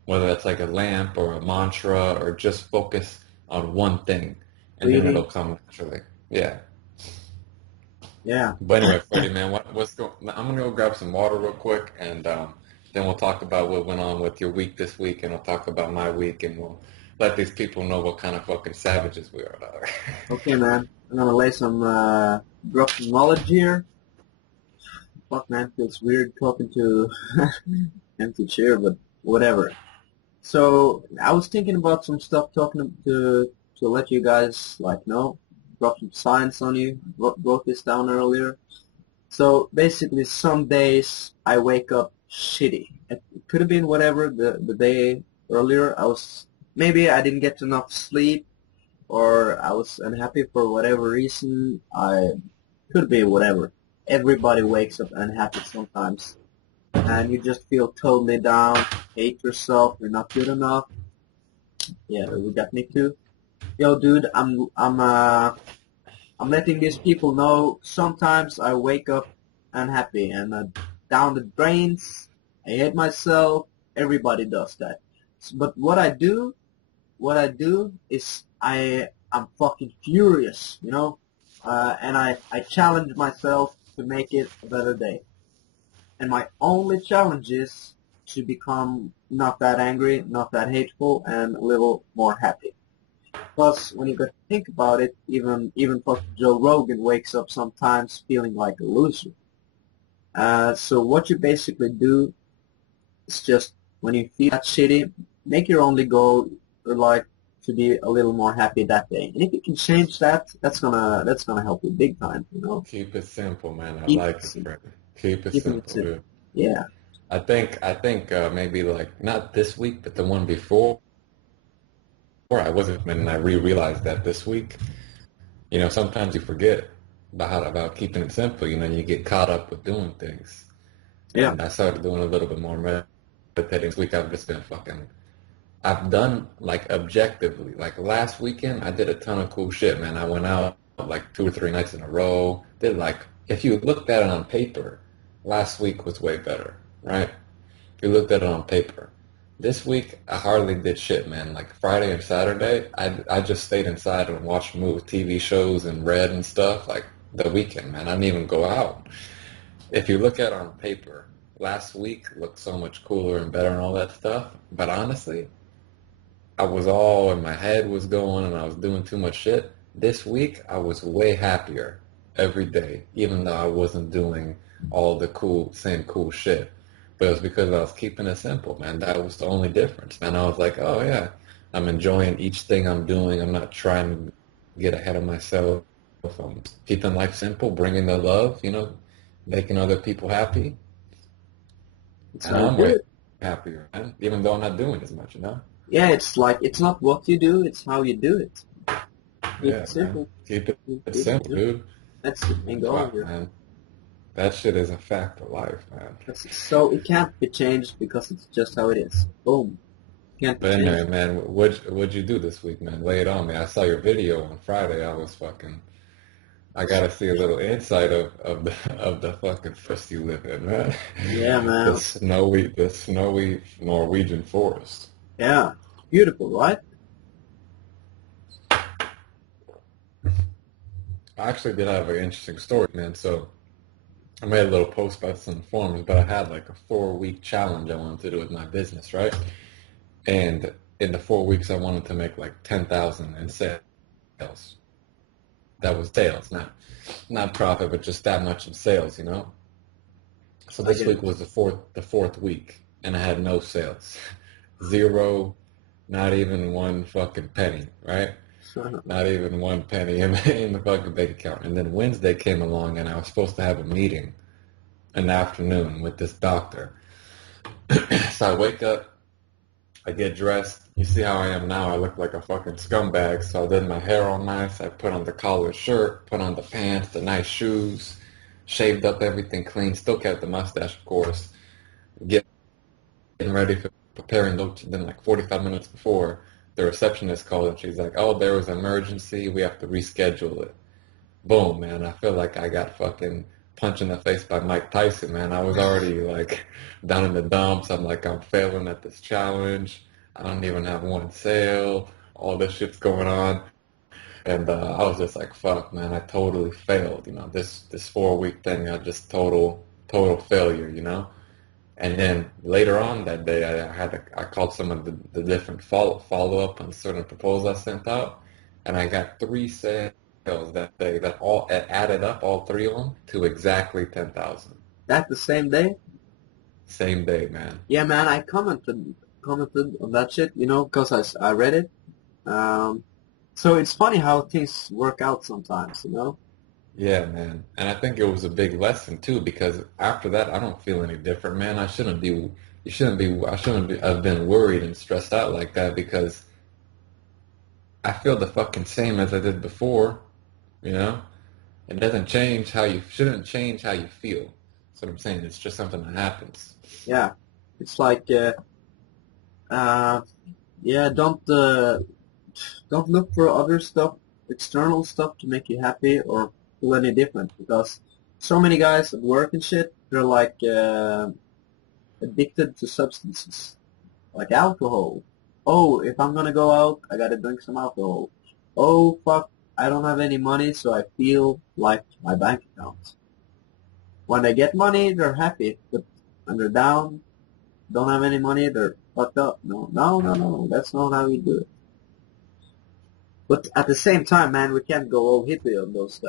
Whether that's like a lamp or a mantra or just focus on one thing, and then it'll Breathing. come naturally. Yeah. Yeah. But anyway, Freddie, man, what's going? I'm gonna go grab some water real quick, and then we'll talk about what went on with your week this week, and I'll talk about my week, and we'll let these people know what kind of fucking savages we are out there. Okay, man. I'm gonna lay some drop some knowledge here. Fuck, man, feels weird talking to empty chair, but whatever. So I was thinking about some stuff talking to let you guys like know, drop some science on you. Wrote this down earlier. So basically, some days I wake up shitty. It could have been whatever the day earlier. Maybe I didn't get enough sleep, or I was unhappy for whatever reason. I could be whatever. Everybody wakes up unhappy sometimes, and you just feel totally down, hate yourself, you're not good enough. Yeah, we got me too. Yo, dude, I'm letting these people know. Sometimes I wake up unhappy and down the drains. I hate myself. Everybody does that. But what I do is I'm fucking furious, and I challenge myself to make it a better day. And my only challenge is to become not that angry, not that hateful, and a little more happy. Plus, when you got to think about it, even fucking Joe Rogan wakes up sometimes feeling like a loser. So what you basically do is just when you feel that shitty, make your only goal or like to be a little more happy that day. And if you can change that, that's gonna help you big time. Keep it simple, man. I Keep like it it, simple. Brent. Keep it Keeping it simple, simple. dude. Yeah. I think maybe like not this week, but the one before, I wasn't, and I realized that this week. Sometimes you forget about keeping it simple. You get caught up with doing things. Yeah. And I started doing a little bit more meditating this week. I've just been I've done like objectively. Like last weekend, I did a ton of cool shit, man. I went out like 2 or 3 nights in a row. Did like, if you looked at it on paper, last week was way better, right? If you looked at it on paper. This week, I hardly did shit, man. Like Friday and Saturday, I just stayed inside and watched TV shows and read and stuff. Like the weekend, man. I didn't even go out. If you look at it on paper, last week looked so much cooler and better and all that stuff. But honestly, I was all in my head was going and I was doing too much shit. This week, I was way happier every day, even though I wasn't doing all the same cool shit. But it was because I was keeping it simple, man. That was the only difference, man. I was like, oh yeah, I'm enjoying each thing I'm doing. I'm not trying to get ahead of myself. I'm keeping life simple, bringing the love, making other people happy. That's And how you I'm do way it. happier, man, even though I'm not doing as much. Yeah, it's like it's not what you do, it's how you do it. Keep Yeah, it man. simple. Keep Keep it it, simple, dude. That's the main goal Fuck, here. man. That shit is a fact of life, man. So it can't be changed because it's just how it is. Boom. Can't be But anyway, changed. man, what'd you do this week, man? Lay it on me. I saw your video on Friday. I gotta see a little insight of the fucking forest you live in, man. Yeah, man. The snowy Norwegian forest. Yeah. Beautiful, right? I actually did have an interesting story, man. So I made a little post about some forums, but I had like a 4 week challenge I wanted to do with my business, right? And in the 4 weeks, I wanted to make like 10,000 in sales. That was sales, not profit, but just that much in sales. So I this get it. week was the fourth week, and I had no sales, zero, not even one fucking penny, right? Not even one penny in the fucking bank account. And then Wednesday came along, and I was supposed to have a meeting in the afternoon with this doctor. So I wake up, I get dressed. You see how I am now. I look like a fucking scumbag. So I did my hair all nice. I put on the collared shirt, put on the pants, the nice shoes, shaved up everything clean. Still kept the mustache, of course. Getting ready for preparing lunch. And then like 45 minutes before, the receptionist called and she's like, "Oh, there was an emergency. We have to reschedule it." Boom, man. I feel like I got fucking punched in the face by Mike Tyson, man. I was already like down in the dumps. I'm like, I'm failing at this challenge. I don't even have one sale. All this shit's going on. And I was just like, fuck, man, I totally failed. This 4 week thing, I just total failure. And then later on that day, I called some of the different follow up on certain proposals I sent out, and I got 3 sales that day that all it added up, all three of them, to exactly 10,000. That the same day? Same day, man. Yeah, man, I commented on that shit, because I read it. So it's funny how things work out sometimes. Yeah, man. And I think it was a big lesson too, because after that, I don't feel any different, man. I shouldn't be, I've been worried and stressed out like that because I feel the fucking same as I did before, you know? It doesn't change shouldn't change how you feel. That's what I'm saying. It's just something that happens. Yeah, it's like, uh, yeah, don't look for other stuff, external stuff to make you happy or feel any different because so many guys at work and shit, they're like addicted to substances like alcohol. Oh, if I'm gonna go out, I gotta drink some alcohol. Oh fuck, I don't have any money, so I feel like my bank account. When they get money, they're happy, but when they're down, don't have any money, they're fucked up. No, no, no, no, that's not how you do it. But at the same time, man, we can't go all hippie on those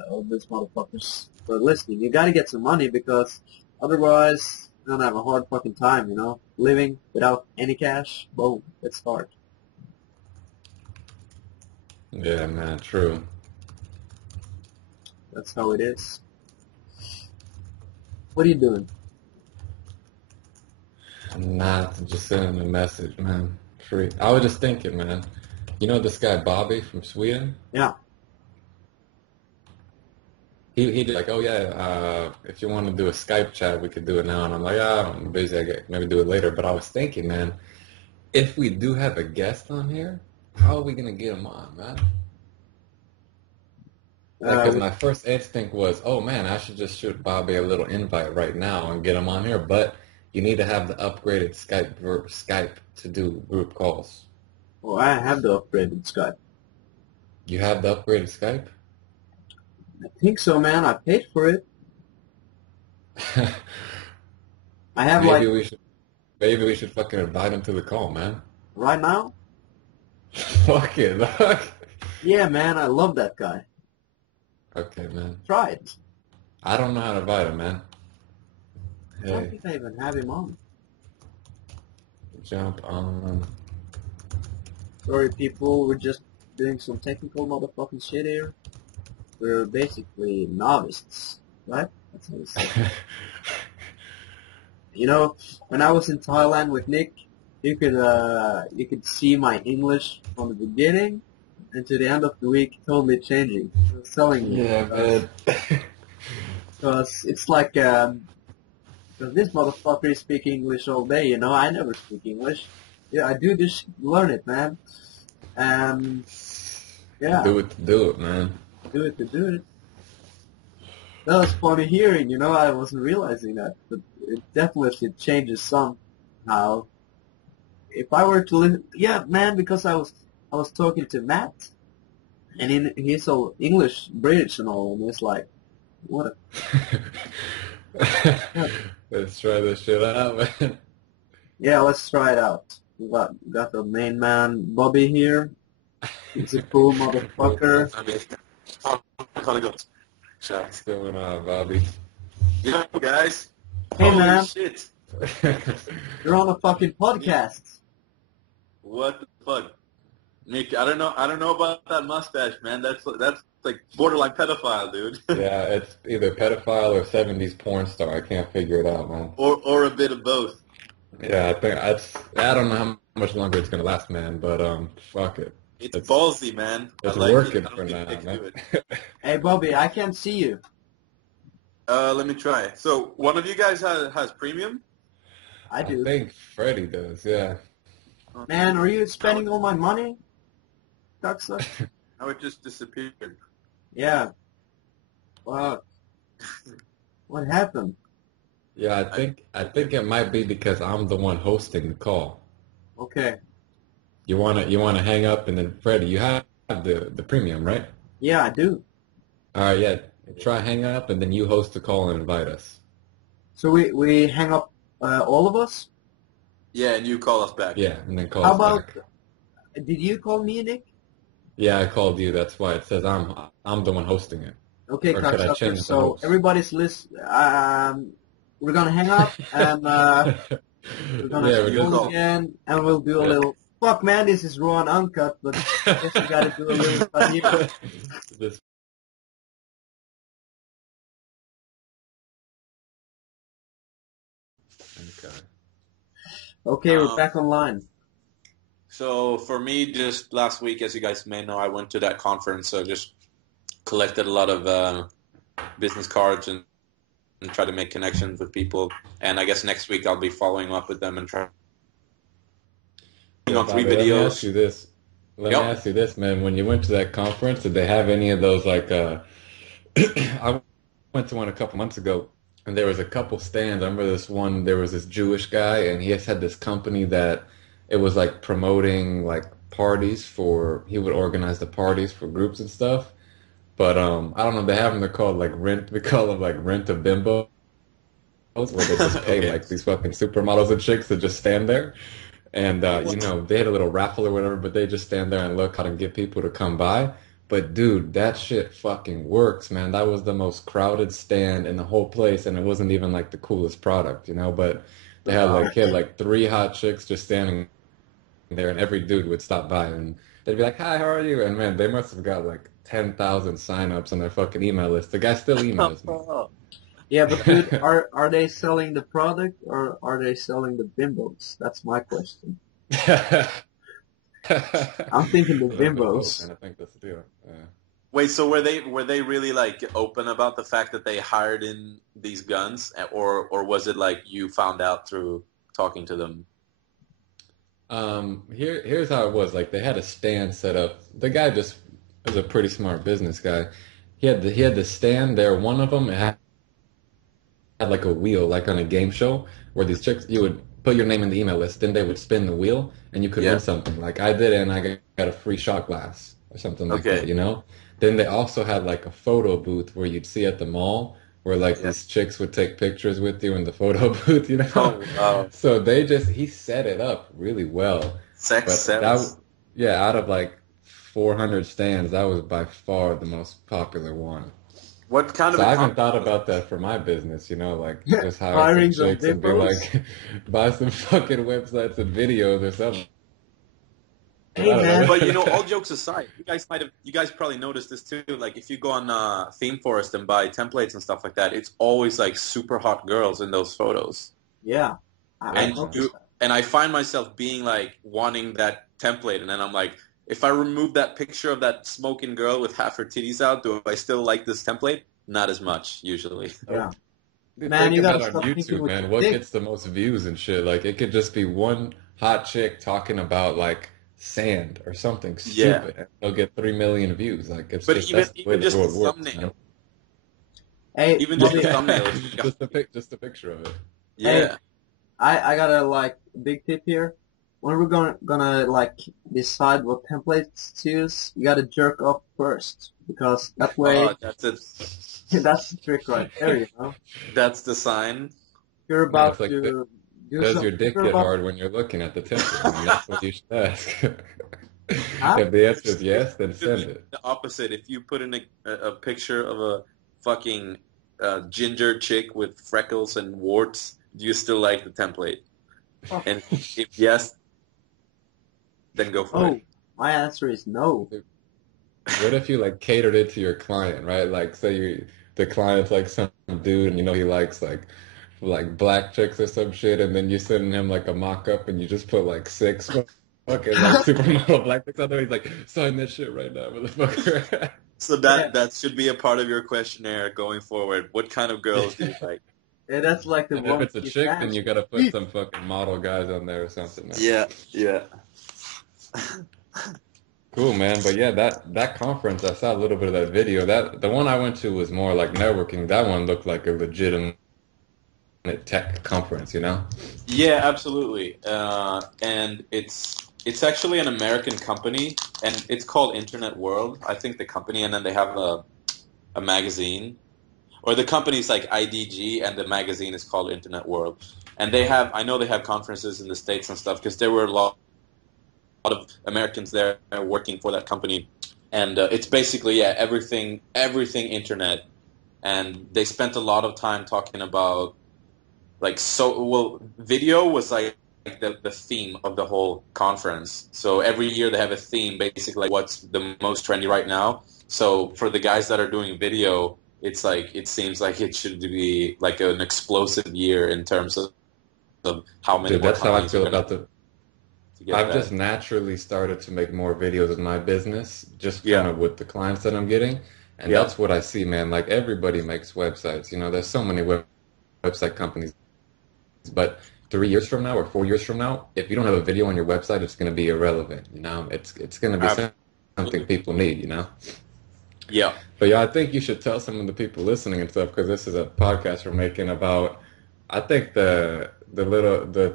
motherfuckers for listening. You gotta get some money because otherwise you're gonna have a hard fucking time, you know? Living without any cash, boom, it's hard. Yeah, man, true. That's how it is. What are you doing? I'm not just sending a message, man. Free. I was just thinking, man. You know this guy Bobby from Sweden? Yeah. He did like, oh yeah, if you want to do a Skype chat, we could do it now. And I'm like, ah, I'm busy. I get maybe do it later. But I was thinking, man, if we do have a guest on here, how are we gonna get him on, man? Like, because We, my first instinct was, oh man, I should just shoot Bobby a little invite right now and get him on here. But you need to have the upgraded Skype to do group calls. oh, I have the upgraded Skype. You have the upgraded Skype? I think so, man. I paid for it. I have Maybe like we should maybe we should fucking invite him to the call, man. right now. Fuck it, look. Yeah, man. I love that guy. Okay, man. Try it. I don't know how to invite him, man. I don't Hey, think I even have him on. jump on. Sorry, people. We're just doing some technical motherfucking shit here. We're basically novices, right? That's how we say it. You know, when I was in Thailand with Nick, you could see my English from the beginning and to the end of the week totally changing. I was telling you Yeah, man. because it's like because this motherfucker is speaking English all day. You know, I never speak English. Yeah, I do this. Learn it, man. Um, yeah, Do it to do it, man. do it to do it. That was funny hearing. You know, I wasn't realizing that, but it definitely changes somehow. If I were to listen, yeah, man, because I was talking to Matt, and he's all English, British, and all, and it's like, what a yeah, Let's try this shit out, man. yeah, let's try it out. We got the main man Bobby here. He's a cool motherfucker. I mean, how it goes. So, What's going on, Bobby? yeah, guys. Hey, Holy man, shit. you're on a fucking podcast. What the fuck? Nick, I don't know about that mustache, man. That's like borderline pedophile, dude. Yeah, it's either pedophile or 70s porn star. I can't figure it out, man. or a bit of both. Yeah, I don't know how much longer it's gonna last, man, but fuck it. It's ballsy, man. I It's like working it. I for don't think now, they can man. do it. Hey, Bobby, I can't see you. Let me try. So one of you guys has premium? I I do. think Freddie does, yeah. Man, are you spending all my money? Cocksucker? How it just disappeared. Yeah. Wow. What happened? Yeah, I think it might be because I'm the one hosting the call. Okay. You wanna hang up and then Freddie, you have the premium, right? Yeah, I do. All right, yeah. Try hang up and then you host the call and invite us. So we hang up all of us? Yeah, and you call us back. Yeah, and then call How us about, back. did you call me, Nick? Yeah, I called you. That's why it says I'm the one hosting it. Okay, Or could I cocksucker. change the So host? everybody's we're gonna hang up and we're gonna Yeah, we're You call call. again and we'll do a yeah. little, fuck man, this is Raw and Uncut, but I guess we gotta do a little cut here. Just Okay, we're back online. So for me, just last week, as you guys may know, I went to that conference. So just collected a lot of business cards and try to make connections with people. And I guess next week I'll be following up with them and trying Yeah, on three Bobby, let me ask videos. you this. Let me Yep. ask you this, man. When you went to that conference, did they have any of those like I went to one a couple months ago and there was a couple stands. I remember this one, there was this Jewish guy and he has had this company that it was like promoting like parties for he would organize the parties for groups and stuff. But I don't know, they have them, they're called like rent, we call them like rent a bimbo where they just pay Okay. like these fucking supermodels and chicks to just stand there. And you know, they had a little raffle or whatever, but they just stand there and look out and get people to come by. But dude, that shit fucking works, man. That was the most crowded stand in the whole place, and it wasn't even like the coolest product, you know. But they had like three hot chicks just standing there, and every dude would stop by and they'd be like, "Hi, how are you?" And man, they must have got like 10,000 signups on their fucking email list. The guy still emails me. Yeah, but dude, are they selling the product or are they selling the bimbos? That's my question. I'm thinking the A little bit of both, bimbos. and I think that's the deal. Yeah. Wait, so were they really like open about the fact that they hired in these guns, or was it like you found out through talking to them? Here's how it was. Like they had a stand set up. The guy just was a pretty smart business guy. He had the stand there. One of them had like a wheel, like on a game show, where these chicks you would put your name in the email list, then they would spin the wheel, and you could Yeah. win something. Like I did, and I got a free shot glass or something like that, Okay. you know? Then they also had like a photo booth where you'd see at the mall, where like Yeah. these chicks would take pictures with you in the photo booth, you know? Oh, wow. So he set it up really well. Sex But that, sells. yeah, out of like 400 stands, that was by far the most popular one. What kind of So a I haven't thought conference was about that for my business, you know, like just hire some Hiring some chicks and be bimbos. like, buy some fucking websites and videos or something. I Hey don't it? man, But you know, know. all jokes aside, you guys probably noticed this too. Like if you go on Theme Forest and buy templates and stuff like that, it's always like super hot girls in those photos. yeah, I And Yeah. you noticed that. and I find myself being like wanting that template, and then I'm like, if I remove that picture of that smoking girl with half her titties out, do I still like this template? Not as much usually. Yeah, Dude, man, think you gotta about on stop thinking YouTube, with your man, what dick. gets the most views and shit? Like it could just be one hot chick talking about like sand or something Yeah, stupid and they'll get 3 million views. Like it's but just even that's the way even the just the world works, man. thumbnail, Hey, even just the Bobby. thumbnail Yeah. is like Just a picture of it. Hey, yeah. I got a like big tip here. When we're gonna like decide what templates to use, you gotta jerk off first because that way Oh, that's it. that's the trick right there. You know, That's the sign. you're No, it's about like to do does something. your dick You're get about hard when you're looking at the template? I mean, that's what you should ask. huh? If the answer is It yes, then should send be it. the opposite. If you put in a picture of a fucking ginger chick with freckles and warts, do you still like the template? Oh, And if yes, then go for it. no, my answer is no. What if you like catered it to your client, right? Like say the client's like some dude and you know he likes like black chicks or some shit and then you send him like a mock-up and you just put like six fucking like supermodel black chicks out there. He's like, sign that shit right now, motherfucker. So Yeah, that should be a part of your questionnaire going forward. What kind of girls do you like? yeah, that's like the And if one it's a you chick, then asked. you gotta put some fucking model guys on there or something, man. Yeah, yeah. Cool, man. But yeah, that conference, I saw a little bit of that video. That the one I went to was more like networking. That one looked like a legitimate tech conference, you know? Yeah, absolutely. And it's actually an American company, and it's called Internet World. I think the company, and then they have a magazine, or the company's like IDG, and the magazine is called Internet World. And I know they have conferences in the States and stuff because there were a lot of Americans there working for that company, and it's basically yeah everything internet, and they spent a lot of time talking about like video was like the theme of the whole conference. So every year they have a theme, basically like what's the most trendy right now. So for the guys that are doing video, it's like it seems like it should be like an explosive year in terms of of how many Dude, more that's how I companies are feel going about the. to get I've that. just naturally started to make more videos in my business, just kind Yeah, of with the clients that I'm getting. And yeah, that's what I see, man. Like everybody makes websites. There's so many website companies. But 3 years from now or 4 years from now, if you don't have a video on your website, it's going to be irrelevant. It's going to be something absolutely. people need. Yeah, But yeah, I think you should tell some of the people listening and stuff because this is a podcast we're making about. I think the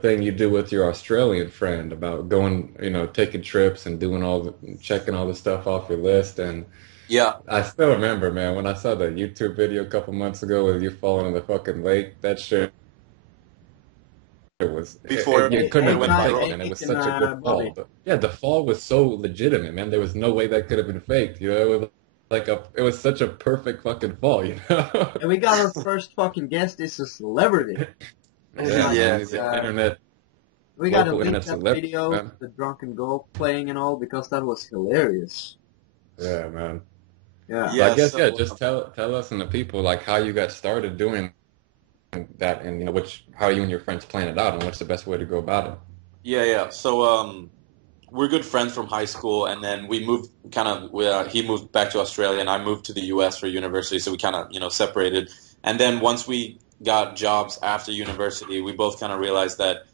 thing you do with your Australian friend about going, taking trips and doing checking all the stuff off your list. And yeah. I still remember, man, when I saw the YouTube video a couple months ago with you falling in the fucking lake. That shit Before you Hey, couldn't we hey, even went try, fake it, viral. hey, man. It was listen, such a good Bobby. fall. Yeah, the fall was so legitimate, man. There was no way that could have been faked. It was it was such a perfect fucking fall. And we got our first fucking guest. Is a celebrity. And Yeah, like, man. Yeah, He's an yeah. we gotta local link internet that celebrity, video, man. the drunken golf playing and all, because that was hilarious. Yeah, man. Yeah. But I Yeah, guess yeah, so just tell us and the people like how you got started doing that, and how you and your friends plan it out, and what's the best way to go about it. yeah. So we're good friends from high school, and then we moved he moved back to Australia, and I moved to the U.S. for university, so we kind of separated. And then once we got jobs after university, we both kind of realized that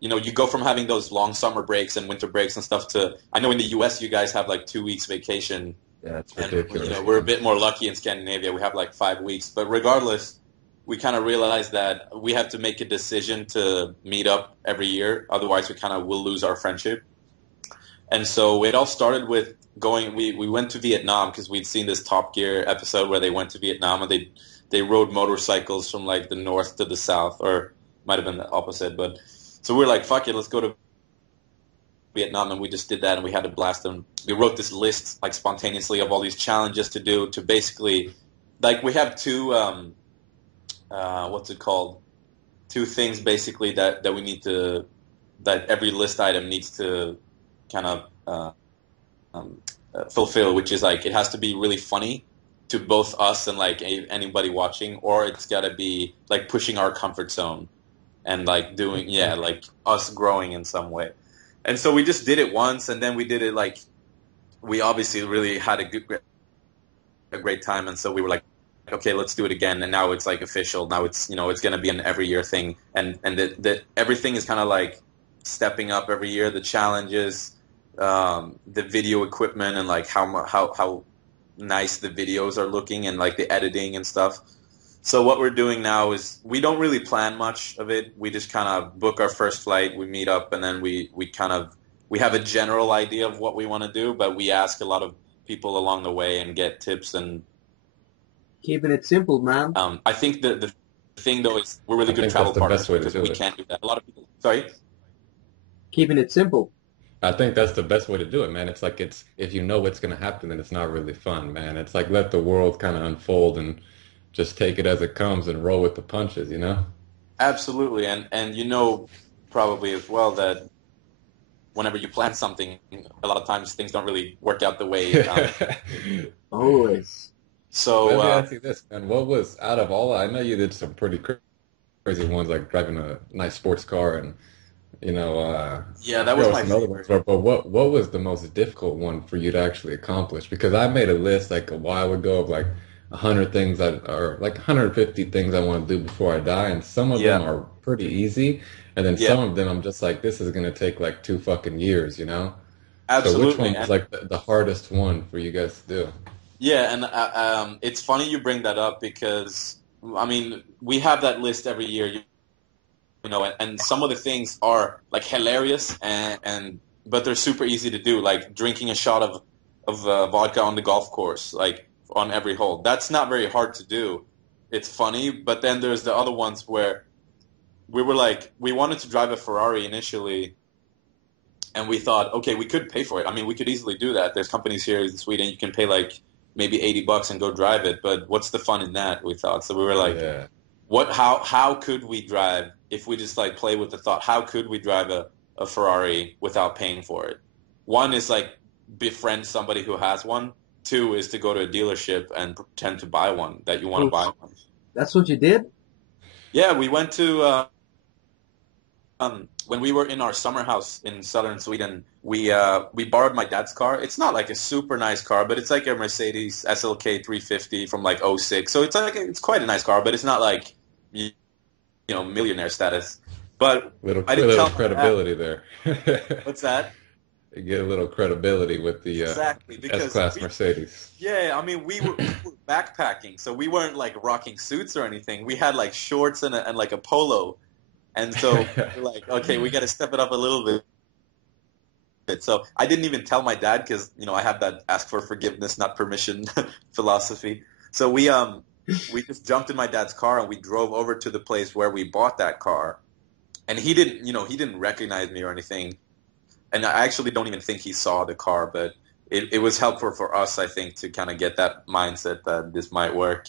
you go from having those long summer breaks and winter breaks and stuff to I know in the U.S. you guys have like 2 weeks vacation, Yeah, it's and ridiculous, we're a man. bit more lucky in Scandinavia. We have like 5 weeks, but regardless, we kind of realized that we have to make a decision to meet up every year. Otherwise, we kind of will lose our friendship. And so it all started with going. We went to Vietnam because we'd seen this Top Gear episode where they went to Vietnam and they rode motorcycles from like the north to the south, or might have been the opposite. But so we were like, fuck it, let's go to Vietnam, and we just did that, and we had a blast. And we wrote this list like spontaneously of all these challenges to do to basically, like we have two what's it called? Two things basically that we need to that every list item needs to kind of fulfill, which is like it has to be really funny to both us and like anybody watching, or it's got to be like pushing our comfort zone and like doing like us growing in some way. And so we just did it once, and then we did it like we obviously really had a great time, and so we were like, okay, let's do it again. And now it's like official. Now it's it's going to be an every year thing, and that everything is kind of like stepping up every year. The challenges, the video equipment, and like how nice the videos are looking, and like the editing and stuff. So what we're doing now is we don't really plan much of it. We just kind of book our first flight, we meet up, and then we have a general idea of what we want to do, but we ask a lot of people along the way and get tips. And Keeping it simple, man. I think the thing though is we're really I good think that's travel the best partners way to because do we it. can't do that. A lot of people. Sorry. Keeping it simple. I think that's the best way to do it, man. It's like if you know what's gonna happen, then it's not really fun, man. It's like let the world kind of unfold and just take it as it comes and roll with the punches. Absolutely, and probably as well that whenever you plan something, a lot of times things don't really work out the way. Always. So Let me ask you this, man. What was out of all? I know you did some pretty crazy ones, like driving a nice sports car and yeah, I that forgot was what my some other ones favorite. were. But what was the most difficult one for you to actually accomplish? Because I made a list like a while ago of like 100 things or like 150 things I want to do before I die, and some of them Yeah, are pretty easy, and then yeah, some of them I'm just like, this is gonna take like 2 fucking years. So which absolutely, one was and like the hardest one for you guys to do? yeah, and it's funny you bring that up because I mean we have that list every year, and some of the things are like hilarious and but they're super easy to do, like drinking a shot of vodka on the golf course, like on every hole. That's not very hard to do. It's funny, but then there's the other ones where we were like we wanted to drive a Ferrari initially, and we thought, okay, we could pay for it. I mean, we could easily do that. There's companies here in Sweden you can pay like maybe $80 and go drive it, but what's the fun in that? We thought. So we were like, Yeah. what? How could we drive if we just like play with the thought? How could we drive a Ferrari without paying for it? One is like befriend somebody who has one. Two is to go to a dealership and pretend to buy one that you want to Oh, buy one. that's what you did? Yeah, we went to. when we were in our summer house in southern Sweden, we borrowed my dad's car. It's not like a super nice car, but it's like a Mercedes SLK 350 from like '06. So it's like it's quite a nice car, but it's not like millionaire status. But I didn't Little tell my dad. credibility there. What's that? You get a little credibility with the Exactly, because S-Class Mercedes. yeah, I mean, we were backpacking, so we weren't like rocking suits or anything. We had like shorts and like a polo, and so we're like, okay, we got to step it up a little bit. So I didn't even tell my dad because I have that ask for forgiveness, not permission philosophy. So we just jumped in my dad's car and we drove over to the place where we bought that car, and he didn't recognize me or anything, and I actually don't even think he saw the car, but it was helpful for us, I think, to kind of get that mindset that this might work.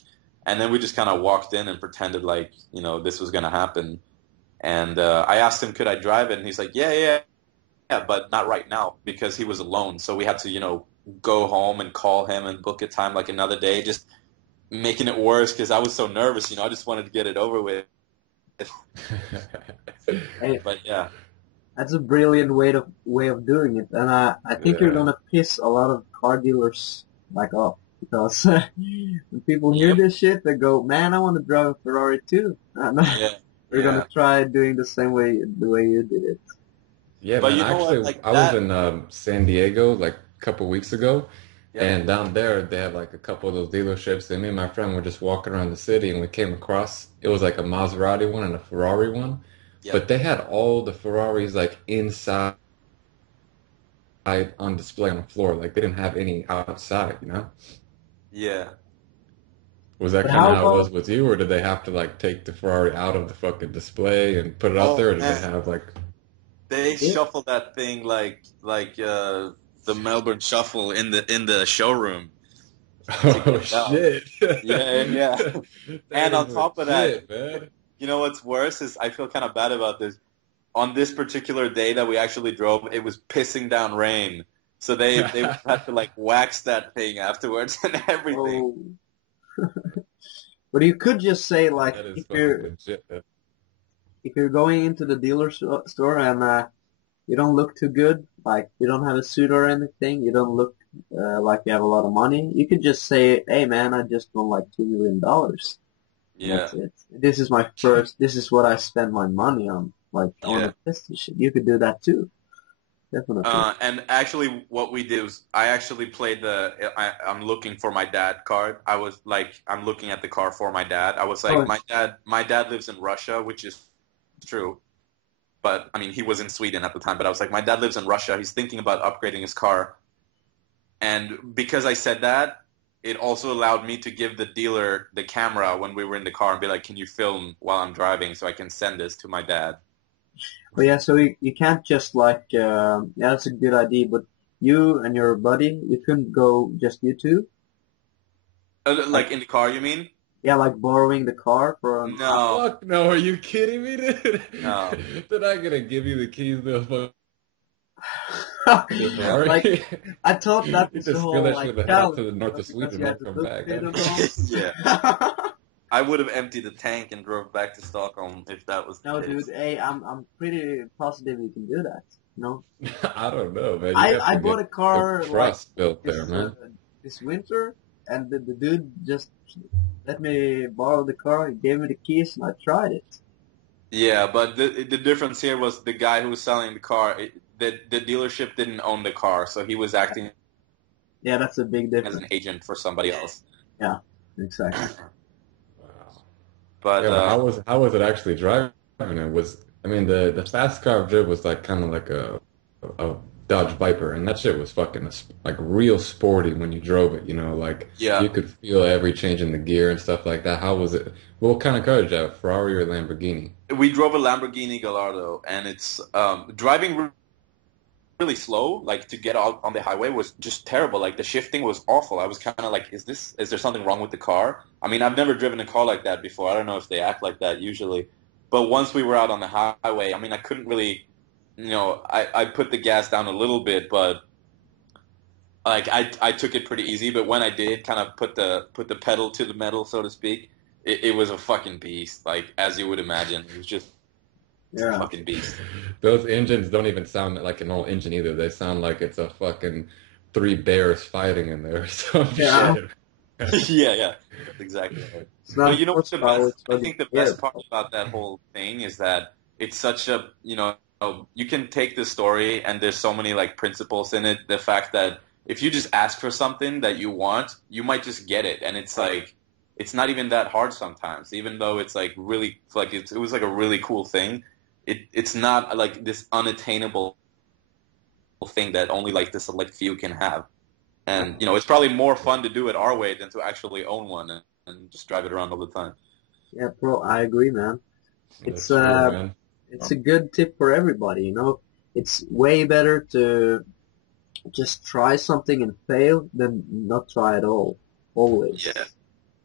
And then we just kind of walked in and pretended like, this was going to happen. And I asked him, could I drive it? And he's like, yeah, yeah, yeah, but not right now because he was alone. So we had to, go home and call him and book a time like another day, just making it worse because I was so nervous. I just wanted to get it over with. Hey, But yeah. that's a brilliant way of doing it, and I think you're Yeah. gonna piss a lot of car dealers like off because when people hear Yep. this shit, they go, "Man, I want to drive a Ferrari too." And Yeah. they're Yeah. gonna try doing the way you did it. Yeah, But man. you know what? Actually, Like I was that. in San Diego like a couple weeks ago, Yep. and down there they have like a couple of those dealerships. And me and my friend were just walking around the city, and we came across it was like a Maserati one and a Ferrari one, but Yep. they had all the Ferraris like inside on display on the floor. Like they didn't have any outside. Yeah. Was that But kind of how how it about was with you, or did they have to like take the Ferrari out of the fucking display and put it out Oh there, or did they man. have like, They it? shuffle that thing like the Melbourne Shuffle in the showroom to get oh it out. shit, Yeah, yeah. that And on is top of that, legit, man. what's worse is I feel kind of bad about this. On this particular day that we actually drove, it was pissing down rain, so they would have to like wax that thing afterwards and everything. Oh, but you could just say like That is if fucking you're legit, man. if you're going into the store and you don't look too good, like you don't have a suit or anything, you don't look like you have a lot of money, you could just say, "Hey man, I just won like $2 million, and Yeah, that's it. This is what I spend my money on. Like I want yeah. to test this shit." You could do that too, definitely. And actually, what we did was I actually played I'm looking for my dad card. I was like, I'm looking at the car for my dad. I was like, Oh, my dad lives in Russia, which is true. But I mean, he was in Sweden at the time. But I was like, my dad lives in Russia. He's thinking about upgrading his car. And because I said that, it also allowed me to give the dealer the camera when we were in the car and be like, can you film while I'm driving so I can send this to my dad? but yeah, so you can't just like yeah, that's a good idea, but you and your buddy, you couldn't go just you two, like Like in the car, you mean? yeah, like borrowing the car for an No, Fuck no, are you kidding me, dude? no. They're not gonna give you the keys to the fucking Yeah. like Ferrari. I thought that You was the just steal whole that shit like in the house challenge, to the north of because Sweden you and had don't to come look back, good huh? and all. Yeah. I would have emptied the tank and drove back to Stockholm if that was the No, dude. case. Hey, I'm pretty positive you can do that. You know, I don't know, man. You I have I to bought get a some car like trust built there, this man. this winter, and the dude just let me borrow the car. He gave me the keys, and I tried it. Yeah, but the difference here was the guy who was selling the car. The dealership didn't own the car, so he was acting Yeah, that's a big as an difference. agent for somebody else. Yeah, exactly. Wow. But Yeah, but how was it actually driving? It was, I mean, the fast car I've driven was like kind of like a Dodge Viper, and that shit was fucking like real sporty when you drove it. Like yeah, you could feel every change in the gear and stuff like that. How was it? What kind of car did you have? Ferrari or Lamborghini? we drove a Lamborghini Gallardo, and it's driving really slow. Like to get out on the highway was just terrible. Like the shifting was awful. I was kind of like, is there something wrong with the car? I mean, I've never driven a car like that before. I don't know if they act like that usually. But once we were out on the highway, I mean, I couldn't really, I put the gas down a little bit, but like I took it pretty easy. But when I did kind of put the pedal to the metal, so to speak, it was a fucking beast. Like as you would imagine, it was just It's a Yeah. fucking beast. Those engines don't even sound like an old engine either. They sound like it's a fucking three bears fighting in there or some Yeah. Yeah. shit. Yeah, yeah. That's exactly right. It's But not you know what the horsepower, best, it's I for the think the air. best part about that whole thing is that it's such a, you can take the story and there's so many like principles in it. The fact that if you just ask for something that you want, you might just get it. And it's like, it's not even that hard sometimes, even though it's like really, like it was like a really cool thing. It's not like this unattainable thing that only like the select few can have. And it's probably more fun to do it our way than to actually own one and just drive it around all the time. Yeah, bro, I agree, man. It's That's true, uh, man. it's a good tip for everybody, you know. It's way better to just try something and fail than not try at all. Yeah, Always. Yeah,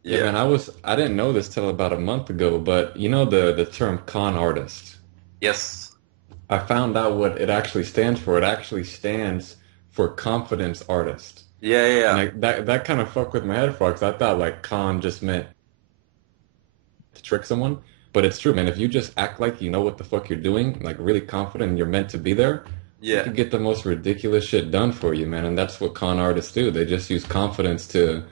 yeah, man, I didn't know this till about a month ago, but you know the term con artist. yes, I found out what it actually stands for. It actually stands for confidence artist. yeah, yeah, And yeah. that kind of fucked with my head for because I thought like con just meant to trick someone. But it's true, man. If you just act like you know what the fuck you're doing, like really confident and you're meant to be there, you Yeah. can get the most ridiculous shit done for you, man. And that's what con artists do. They just use confidence to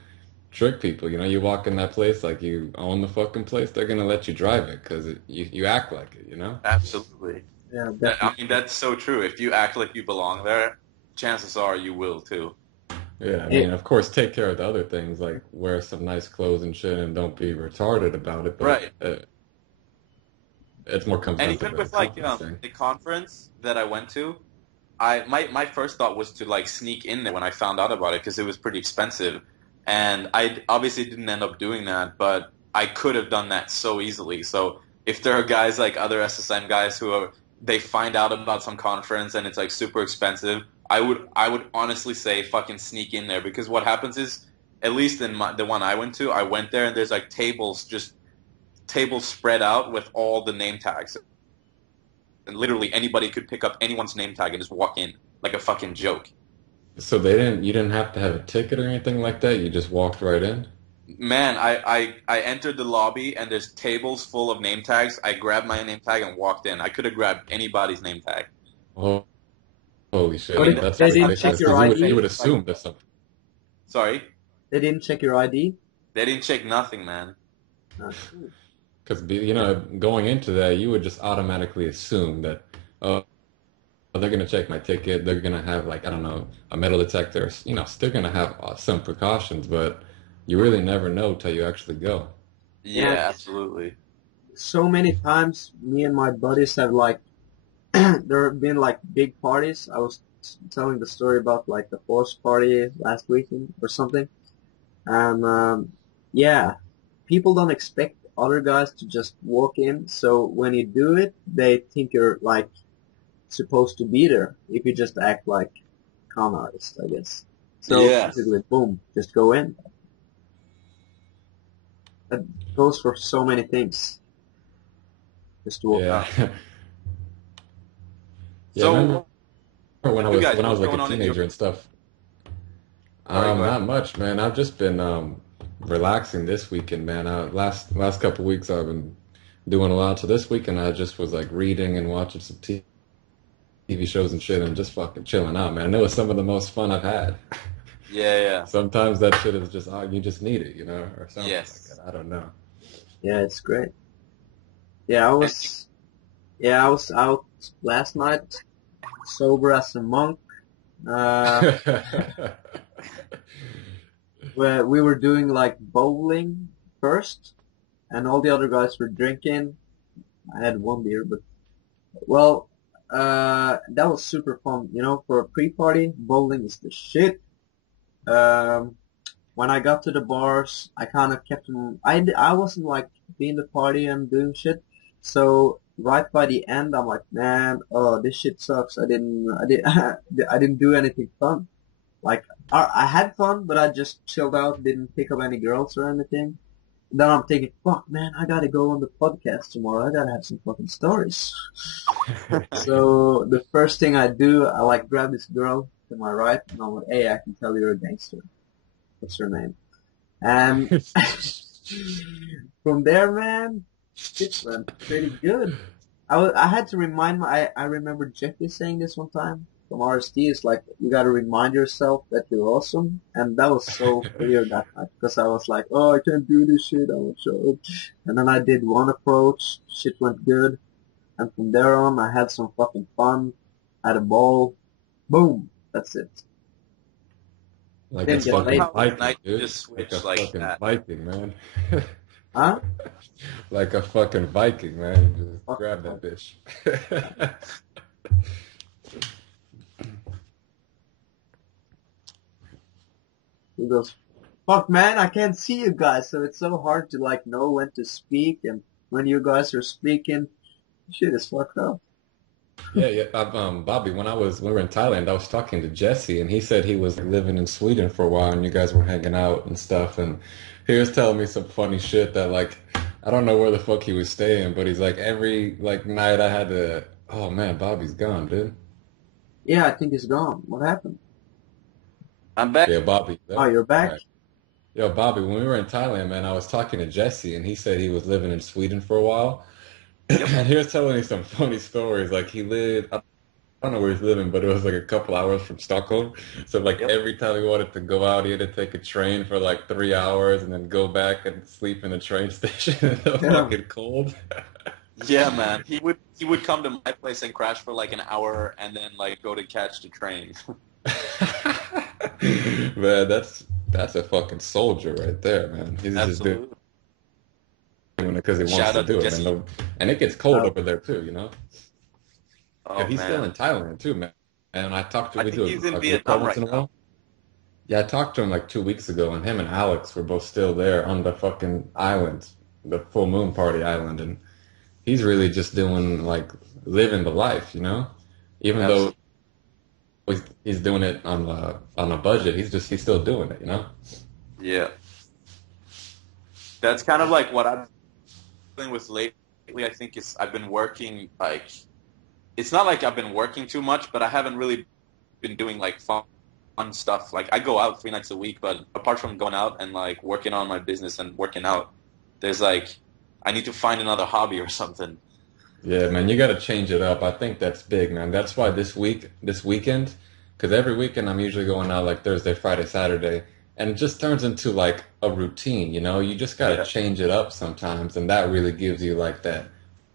trick people. You know, you walk in that place like you own the fucking place, they're gonna let you drive it because you act like it, you know? Absolutely. Yeah, I mean, definitely. that's so true. If you act like you belong there, chances are you will too. Yeah, I mean, It, of course, take care of the other things like wear some nice clothes and shit and don't be retarded about it, but Right. it more comes And down to even the with like confidence thing. the conference that I went to, my first thought was to like sneak in there when I found out about it because it was pretty expensive, and I obviously didn't end up doing that, but I could have done that so easily. So if there are guys like other SSM guys who are they find out about some conference and it's like super expensive, I would honestly say fucking sneak in there because what happens is at least in the one I went to, I went there and there's like tables spread out with all the name tags and literally anybody could pick up anyone's name tag and just walk in like a fucking joke. So you didn't have to have a ticket or anything like that. You just walked right in. Man, I entered the lobby and there's tables full of name tags. I grabbed my name tag and walked in. I could have grabbed anybody's name tag. Oh, holy I shit, but mean, man, that's they didn't check ridiculous. that's your Because not you ID. would saying like assume that something. sorry, They didn't check your ID. they didn't check nothing, man. Ah, shit. Because you know, going into that, you would just automatically assume that, oh, they're gonna check my ticket. They're gonna have like I don't know a metal detector. You know, still gonna have some precautions, but you really never know till you actually go. Yeah, Yeah, absolutely. so many times me and my buddies have like there have been like big parties. I was telling the story about like the horse party last weekend or something. And yeah, people don't expect other guys to just walk in. So when you do it, they think you're like supposed to be there. If you just act like con artist, I guess. So Yeah. basically, boom, just go in. That goes for so many things. Just walk Yeah, out. yeah. I remember So you guys, when I what's was like a going on in your? teenager and stuff. Sorry, go ahead. Not much, man. I've just been relaxing this weekend, man. Last couple weeks I've been doing a lot. So this weekend I just was like reading and watching some TV shows and shit and just fucking chilling out, man. And it was some of the most fun I've had. Yeah, yeah. Sometimes that shit is just you just need it, you know, or something like Yes. that. I don't know. Yeah, it's great. Yeah, I And was. Yeah, I was out last night, sober as a monk. Uh, where we were doing like bowling first, and all the other guys were drinking. I had one beer, but well, that was super fun. You know, for a pre-party, bowling is the shit. Um, when I got to the bars, I kind of kept them. I wasn't like being the party and doing shit. So right by the end, I'm like, man, oh, this shit sucks. I didn't do anything fun. Like, I had fun, but I just chilled out, didn't pick up any girls or anything. Then I'm thinking, fuck, man, I gotta go on the podcast tomorrow. I gotta have some fucking stories. So the first thing I do, I like grab this girl to my right, and I'm like, hey, I can tell you're a gangster. What's her name? And from there, man, shit went pretty good. I had to remind I remember Jeffy saying this one time from RSD. It's like you got to remind yourself that you're awesome, and that was so clear that night because I was like, oh, I can't do this shit. I'm a show. And then I did one approach. Shit went good, and from there on, I had some fucking fun. Had a ball. Boom. That's it. Like a Didn't It's get funny fucking laid. how the Viking, night dude. just Like a switched like fucking that. Viking, man. Huh? Like a fucking Viking, man. You just Fuck. grab that bitch. He goes, fuck man, I can't see you guys, so it's so hard to like know when to speak and when you guys are speaking. Shit is fucked up. Yeah, yeah. Bobby, when we were in Thailand, I was talking to Jesse, and he said he was living in Sweden for a while, and you guys were hanging out and stuff, and he was telling me some funny shit that like I don't know where the fuck he was staying, but he's like every like night I had to. Oh man, Bobby's gone, dude. Yeah, I think he's gone. What happened? I'm back. Yeah, Bobby. Oh, There. you're All back? right. Yo, Bobby, when we were in Thailand, man, I was talking to Jesse, and he said he was living in Sweden for a while, Yep. and he was telling me some funny stories. Like he lived. I don't know where he's living, but it was like a couple hours from Stockholm. So like Yep. every time he wanted to go out, he had to take a train for like 3 hours and then go back and sleep in the train station in the Yeah. fucking cold. Yeah, man. He would come to my place and crash for like an hour and then like go to catch the train. Man, that's a fucking soldier right there, man. He's just doing Absolutely. it because he wants Shout to out to do it, man. Jesse. And it gets cold Oh, over there too, you know? Yeah, Oh he's still man. in Thailand too, man. And I talked to I we think do he's in a group call Vietnam once right in a now. while. Yeah, I talked to him like 2 weeks ago, and him and Alex were both still there on the fucking island, the full moon party island, and he's really just doing like living the life, you know? Even though Absolutely. he's doing it on a budget, he's still doing it, you know? Yeah. That's kind of like what I've been with lately. I think is I've been working like it's not like I've been working too much, but I haven't really been doing like fun stuff. Like I go out 3 nights a week, but apart from going out and like working on my business and working out, there's like I need to find another hobby or something. Yeah, man, you got to change it up. I think that's big, man. That's why this weekend, because every weekend I'm usually going out like Thursday, Friday, Saturday, and it just turns into like a routine, you know? You just got to Yeah. change it up sometimes, and that really gives you like that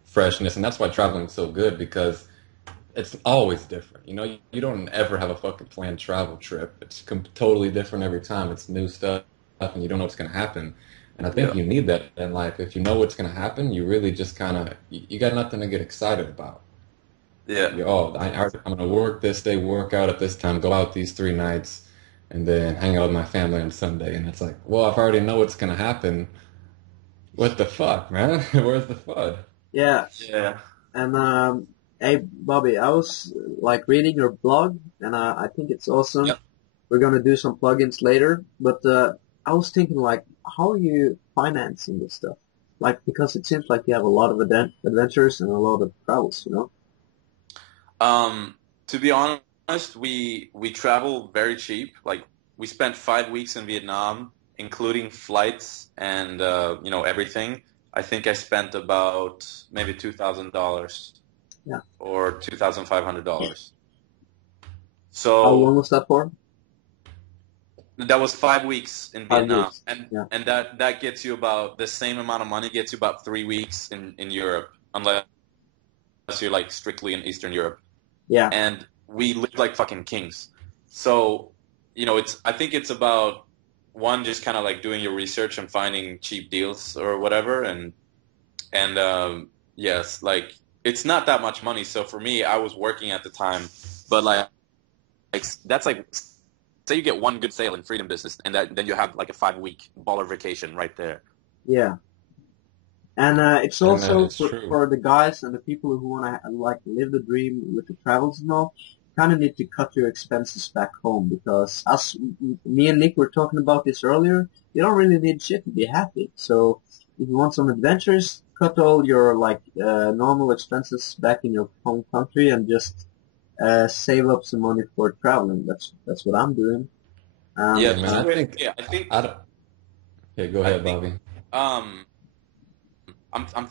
freshness. And that's why traveling's so good because it's always different. You know, you don't ever have a fucking planned travel trip. It's totally different every time. It's new stuff, and you don't know what's going to happen. And I think Yeah. you need that in life. If you know what's going to happen, you really just kind of you got nothing to get excited about. Yeah. I'm going to work this day, work out at this time, go out these 3 nights, and then hang out with my family on Sunday. And it's like, well, if I already know what's going to happen, what the fuck, man? Where's the fun? yeah. Yeah. And hey, Bobby, I was like reading your blog, and I think it's awesome. Yep. We're gonna do some plugins later, but I was thinking like, how are you financing this stuff? Like, because it seems like you have a lot of adventures and a lot of travels, you know? To be honest, we travel very cheap. Like we spent 5 weeks in Vietnam, including flights and everything. I think I spent about maybe $2,000 Yeah. or $2,500. How long So was that for? that was 5 weeks in 5 years. Vietnam, and Yeah. and that gets you about the same amount of money. Gets you about 3 weeks in Europe, unless you're like strictly in Eastern Europe. Yeah. And we lived like fucking kings. So, it's I think it's about one just kind of like doing your research and finding cheap deals or whatever, and yes, like it's not that much money. So for me, I was working at the time, but like that's like say you get one good sale in freedom business, and then you have like a 5 week baller vacation right there. Yeah. And it's And also it's true. for the guys and the people who want to like live the dream with the travels and all, kind of need to cut your expenses back home because me and Nick were talking about this earlier. You don't really need shit to be happy. So if you want some adventures, cut all your like normal expenses back in your home country and just save up some money for traveling. That's what I'm doing. Yeah, Yeah, Um, the man, best I way. think Yeah, I think I don't. Yeah, go I ahead, think Bobby. um I'm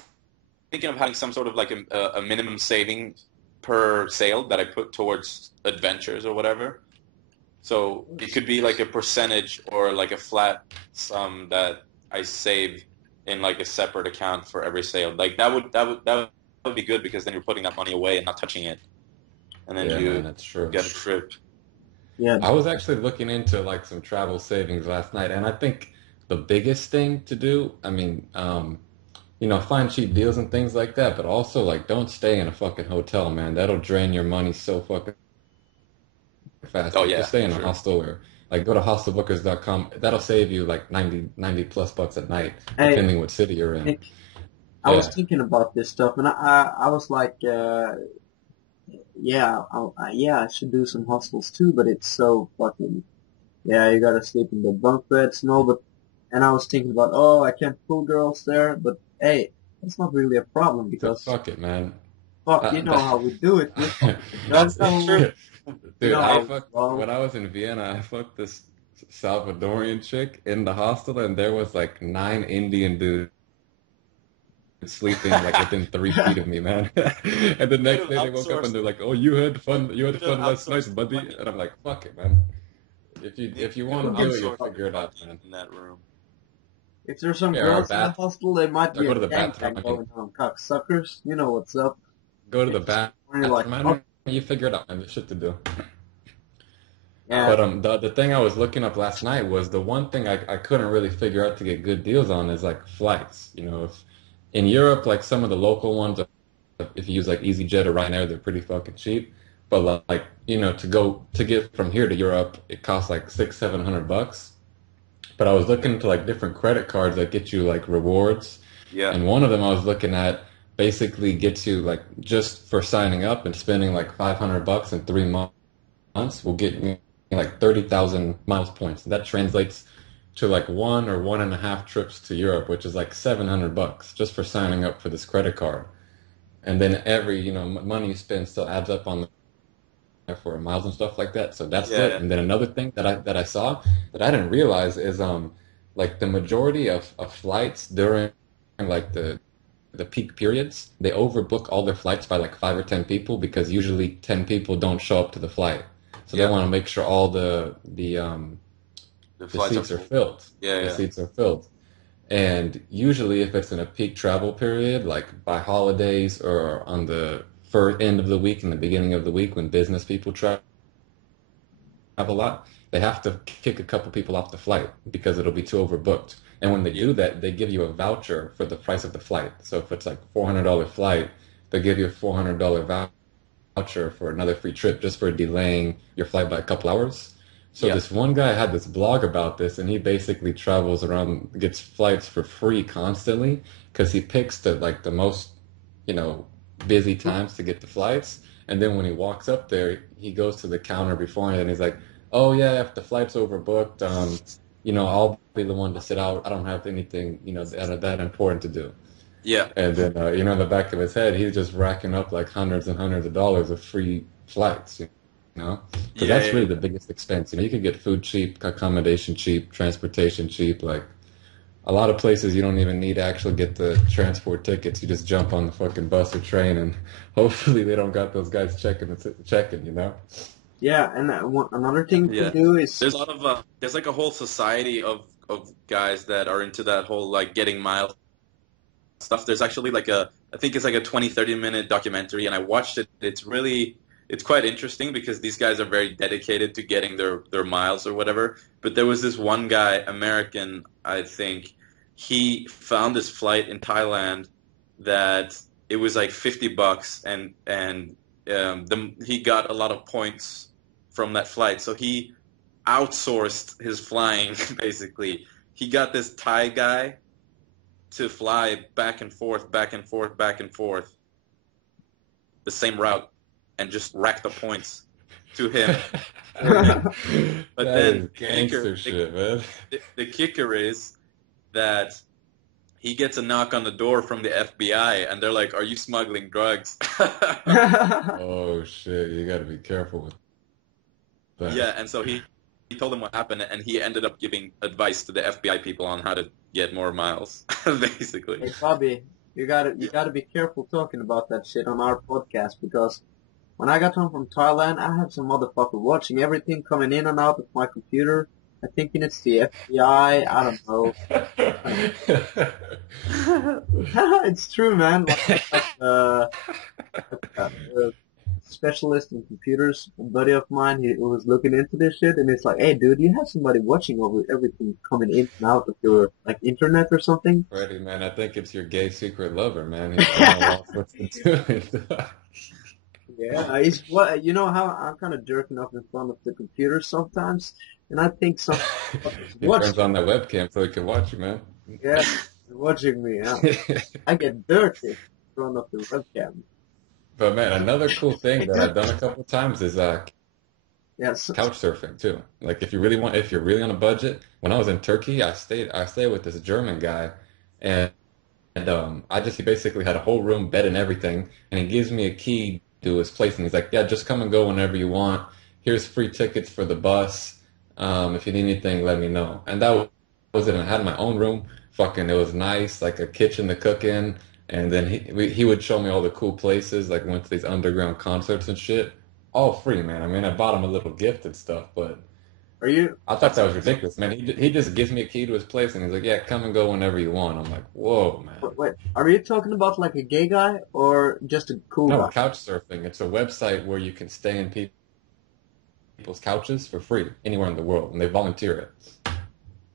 thinking of having some sort of like a minimum saving per sale that I put towards adventures or whatever. So it could be like a percentage or like a flat sum that I save in like a separate account for every sale. Like that would be good because then you're putting that money away and not touching it, and then Yeah, man, you that's true. get a trip. Yeah, I was actually looking into like some travel savings last night, and I think the biggest thing to do, I mean, find cheap deals and things like that, but also like don't stay in a fucking hotel, man. That'll drain your money so fucking fast. Oh Like yeah, just stay for in a sure. hostel or like go to hostelbookers.com. That'll save you like 90 plus bucks at night, hey, depending what city you're in. Nick, I was Yeah. thinking about this stuff, and I was like, yeah, yeah, I should do some hostels too, but it's so fucking, yeah, you gotta sleep in the bunk beds, no, but, and I was thinking about, oh, I can't pull girls there, but hey, that's not really a problem So because, fuck it, man. fuck, you Uh, know how we do it, we fuck the drugs That's true. over, you Dude, know I how we fucked roll. when I was in Vienna. I fucked this Salvadorian chick in the hostel, and there was like 9 Indian dudes sleeping like within 3 feet of me, man. And the Could next have day they woke up and outsourced. they're like, "Oh, you had Could, fun. You had could have fun last night, outsourced the buddy." money. And I'm like, "Fuck it, man. If you Nick, if you could want have Who to do gives it, a you'll fuck? outsourced the figure it out, money man." in that room. If there's some Yeah, or girls in the bath. hostel, they might Or be go a to the bathroom. gangbang I mean, going on, cocksuckers. You know what's up. go to the It's when you're like, bathroom. I fuck, don't. You figure it out, man. There's shit to do. yeah, But the thing I was looking up last night was the one thing I couldn't really figure out to get good deals on is like flights. If in Europe, like some of the local ones, if you use like EasyJet or Ryanair, they're pretty fucking cheap. But like, to get from here to Europe, it costs like 600-700 bucks. But I was looking into like different credit cards that get you like rewards, Yeah. and one of them I was looking at basically gets you like just for signing up and spending like 500 bucks in 3 months will get me like 30,000 miles points. That translates to like 1 or 1.5 trips to Europe, which is like 700 bucks just for signing up for this credit card. And then every, money you spend still adds up on there for miles and stuff like that. So that's lit. Yeah. And then another thing that I saw that I didn't realize is like the majority of flights during like the peak periods, they overbook all their flights by like 5 or 10 people because usually 10 people don't show up to the flight. So they Yeah. want to make sure all The the flights are seats are full. filled. Yeah. The Yeah. seats are filled. And usually if it's in a peak travel period, like by holidays or on the first end of the week and the beginning of the week when business people travel a lot, they have to kick a couple people off the flight because it'll be too overbooked. And when they Yeah. do that, they give you a voucher for the price of the flight. So if it's like $400 flight, they give you a $400 voucher for another free trip just for delaying your flight by a couple hours. So Yeah. this one guy had this blog about this, and he basically travels around, gets flights for free constantly because he picks the most, you know, busy times to get the flights. And then when he walks up there, he goes to the counter beforehand and he's like, "Oh yeah, if the flight's overbooked, I'll be the one to sit out. I don't have anything, that important to do." Yeah. And then, in the back of his head, he's just racking up like hundreds and hundreds of dollars of free flights, you know? Because Yeah. that's Yeah. really the biggest expense. You can get food cheap, accommodation cheap, transportation cheap. Like a lot of places, you don't even need to actually get the transport tickets. You just jump on the fucking bus or train, and hopefully they don't got those guys checking. yeah, and another thing to Yeah. do is, There's a lot of there's like a whole society of guys that are into that whole like getting miles stuff. There's actually like I think it's like a 20-30 minute documentary, and I watched it. It's quite interesting because these guys are very dedicated to getting their miles or whatever. But there was this one guy, American, I think, he found this flight in Thailand that it was like $50, and he got a lot of points from that flight. So he outsourced his flying basically. He got this Thai guy to fly back and forth, back and forth, back and forth, the same route, and just rack the points to him for him. But That then is gangster the, shit, man. the kicker is that he gets a knock on the door from the FBI, and they're like, "Are you smuggling drugs?" Oh shit, you gotta be careful with that. Yeah, and so he told them what happened, and he ended up giving advice to the FBI people on how to get more miles, basically. hey, Bobby, you gotta be careful talking about that shit on our podcast because when I got home from Thailand, I had some motherfucker watching everything coming in and out of my computer. I thinking it's the FBI. I don't know. It's true, man. A specialist in computers, a buddy of mine, he was looking into this shit, and it's like, hey, dude, you have somebody watching over everything coming in and out of your like internet or something. Freddie, man, I think it's your gay secret lover, man. He's trying to walk what's into it. Yeah, he's what you know how I'm kind of jerking off in front of the computer sometimes, and I think some fuckers He turns watching. on that webcam so he can watch you, man. Yeah, they're watching me. Yeah. I get dirty in front of the webcam. But man, another cool thing that I've done a couple of times is Yes. couch surfing too. Like if you're really on a budget. When I was in Turkey, I stayed with this German guy, and he basically had a whole room, bed and everything, and he gives me a key to his place, and he's like, yeah, just come and go whenever you want. Here's free tickets for the bus. If you need anything, let me know. And that was it. And I had my own room. Fucking, it was nice, like a kitchen to cook in. And then he would show me all the cool places, like went to these underground concerts and shit. All free, man. I mean, I bought him a little gift and stuff, but Are you? I thought that was ridiculous, man. He just gives me a key to his place, and he's like, "Yeah, come and go whenever you want." I'm like, "Whoa, man!" Wait, are you talking about like a gay guy or just a cool No, guy? couch surfing. It's a website where you can stay in people's couches for free anywhere in the world, and they volunteer it.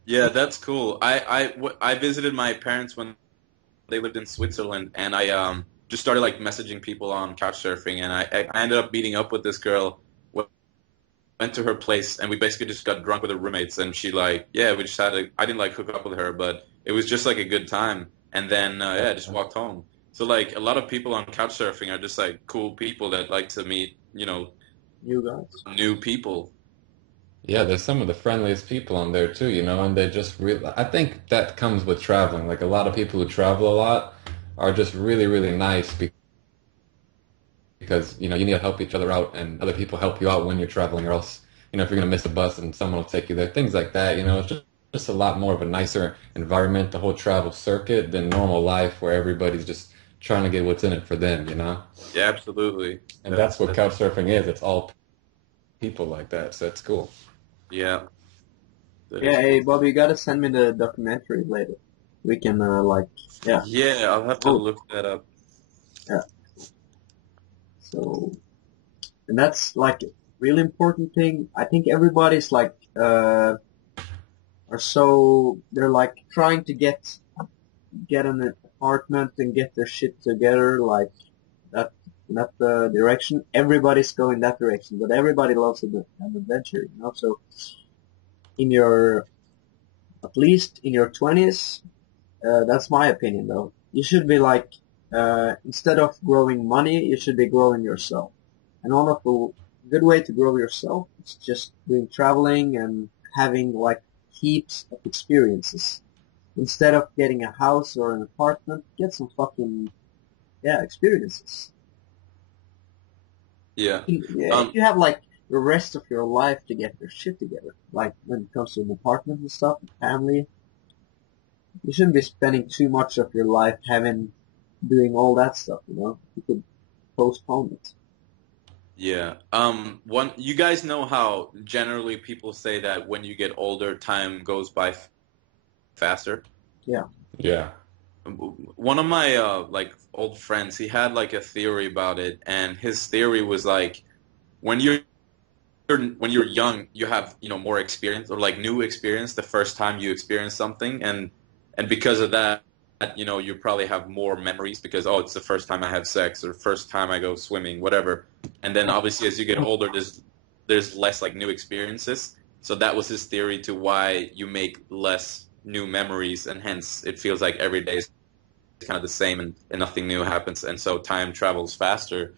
Yeah, that's cool. I visited my parents when they lived in Switzerland, and I just started like messaging people on couch surfing, and I ended up meeting up with this girl. Went to her place, and we basically just got drunk with her roommates, and she like, yeah, we just had a. I didn't like hook up with her, but it was just like a good time, and then yeah, just walked home. So like a lot of people on couch surfing are just like cool people that like to meet, You guys? new people. Yeah, there's some of the friendliest people on there too, and they just really. I think that comes with traveling. Like a lot of people who travel a lot are just really, really nice because you need to help each other out, and other people help you out when you're traveling, or else if you're gonna miss a bus and someone will take you there, things like that. It's just a lot more of a nicer environment, the whole travel circuit, than normal life where everybody's just trying to get what's in it for them. Yeah, absolutely. And that's what couch surfing is. It's all people like that, so it's cool. Yeah, that is Yeah, cool. hey, Bobby, you gotta send me the documentary later. We can yeah. Yeah, I'll have to Oh, look that up. yeah. So, and that's like a really important thing. I think everybody's like are so they're like trying to get an apartment and get their shit together like that in that direction. Everybody's going that direction, but everybody loves an adventure. So in your at least in your 20s, that's my opinion though. You should be like instead of growing money, you should be growing yourself. And one of the good way to grow yourself is just doing traveling and having like heaps of experiences. Instead of getting a house or an apartment, get some fucking yeah experiences. Yeah. Yeah, Um, you have like the rest of your life to get your shit together. Like when it comes to an apartment and stuff, and family, you shouldn't be spending too much of your life doing all that stuff. You could postpone it. yeah. You guys know how generally people say that when you get older, time goes by faster. Yeah. Yeah. One of my like old friends, he had like a theory about it, and his theory was like when you're young, you have more experience or like new experience the first time you experience something, and because of that, you probably have more memories because oh, it's the first time I have sex or first time I go swimming, whatever. And then obviously as you get older, there's less like new experiences. So that was his theory to why you make less new memories, and hence it feels like every day is kind of the same and nothing new happens, and so time travels faster.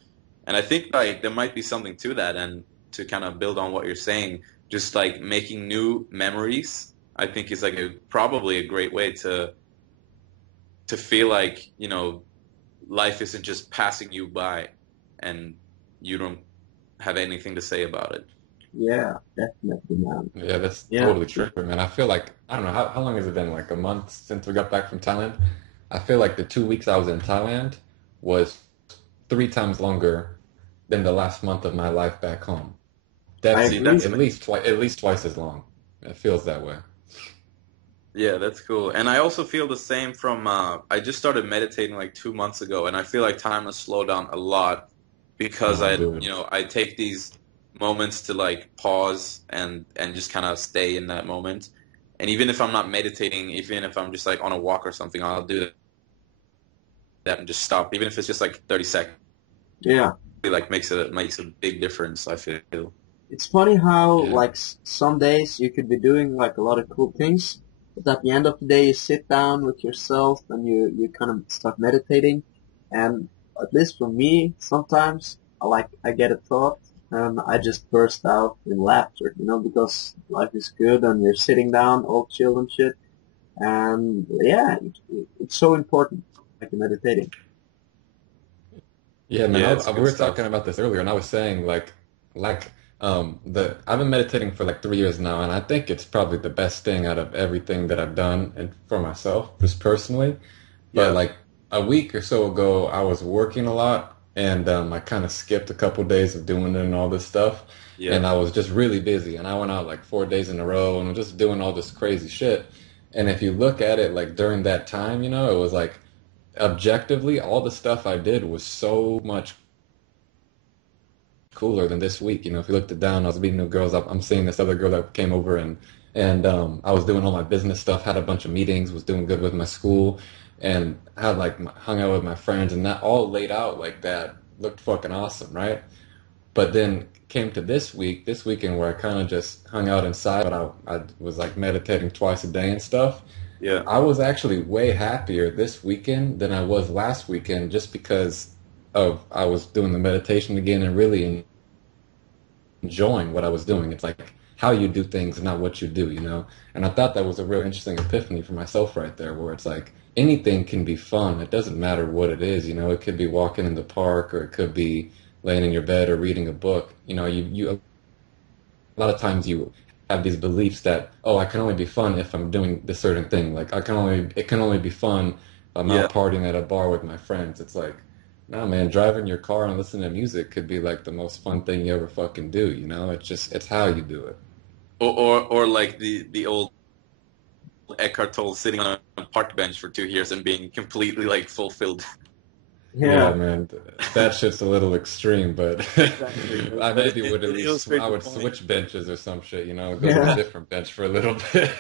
And I think like there might be something to that, and to kind of build on what you're saying, just like making new memories, I think is like probably a great way to feel like life isn't just passing you by, and you don't have anything to say about it. Yeah, definitely, man. Yeah, that's Yeah. totally true, man. I feel like I don't know how long has it been? Like a month since we got back from Thailand. I feel like the 2 weeks I was in Thailand was 3 times longer than the last month of my life back home. I That's See, agree. that's at least twice as long. It feels that way. yeah, that's cool. And I also feel the same from I just started meditating like 2 months ago, and I feel like time has slowed down a lot because Oh, dude. I take these moments to like pause and just kind of stay in that moment. And even if I'm not meditating, even if I'm just like on a walk or something, I'll do that and just stop, even if it's just like 30 seconds. Yeah. It like makes a big difference, I feel. It's funny how, Yeah. like, some days you could be doing, like, a lot of cool things, but at the end of the day you sit down with yourself and you kind of start meditating. And at least for me, sometimes I get a thought and I just burst out in laughter, because life is good and you're sitting down all chill and shit. And yeah, it's so important, like meditating. Yeah, man. Yeah, it's We good were talking stuff. about this earlier, and I was saying like the I've been meditating for like 3 years now, and I think it's probably the best thing out of everything that I've done and for myself, just personally. But Yeah, like a week or so ago, I was working a lot, and I kind of skipped a couple days of doing it and all this stuff, yeah, and I was just really busy, and I went out like 4 days in a row, and was just doing all this crazy shit. And if you look at it like during that time, it was like objectively, all the stuff I did was so much cooler than this week. If you looked it down, I was meeting new girls. I'm seeing this other girl that came over, and I was doing all my business stuff, had a bunch of meetings, was doing good with my school, and had like hung out with my friends, and that all laid out like that looked fucking awesome, right? But then came to this weekend where I kind of just hung out inside, but I was like meditating twice a day and stuff. yeah, I was actually way happier this weekend than I was last weekend just because of I was doing the meditation again and really enjoying what I was doing. It's like how you do things, not what you do. And I thought that was a real interesting epiphany for myself right there, where it's like anything can be fun. It doesn't matter what it is. It could be walking in the park or it could be laying in your bed or reading a book. A lot of times you have these beliefs that, oh, I can only be fun if I'm doing this certain thing. Like it can only be fun if I'm yeah. out partying at a bar with my friends. It's like, nah, man, driving your car and listening to music could be like the most fun thing you ever fucking do. It's how you do it. Or like the old Eckhart Tolle sitting on a park bench for 2 years and being completely like fulfilled. Yeah, Yeah, man, that shit's a little extreme, but exactly. I But maybe would at it least illustrates I the would point. switch benches or some shit, go to a Yeah. different bench for a little bit.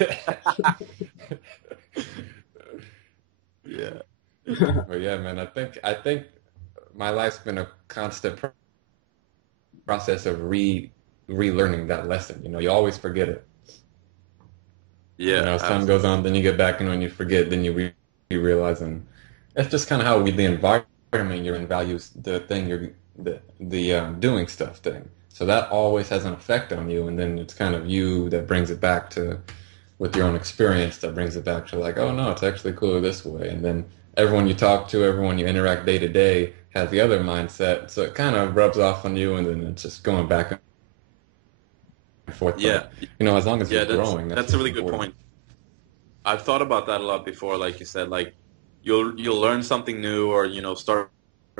Yeah. But yeah, man, I think my life's been a constant process of relearning that lesson. You always forget it. Yeah, As time goes absolutely. on, then you get back, and when you forget, then you realize, and that's just kind of how the environment you're in values the thing you're the doing stuff thing. So that always has an effect on you, and then it's kind of you that brings it back to with your own experience that brings it back to like, oh no, it's actually cooler this way. And then everyone you talk to, everyone you interact day to day has the other mindset, so it kind of rubs off on you, and then it's just going back and forth. Yeah. But as long as you're Yeah, that's growing, that's that's a what's really good important. point. I've thought about that a lot before, like you said, like you'll learn something new or start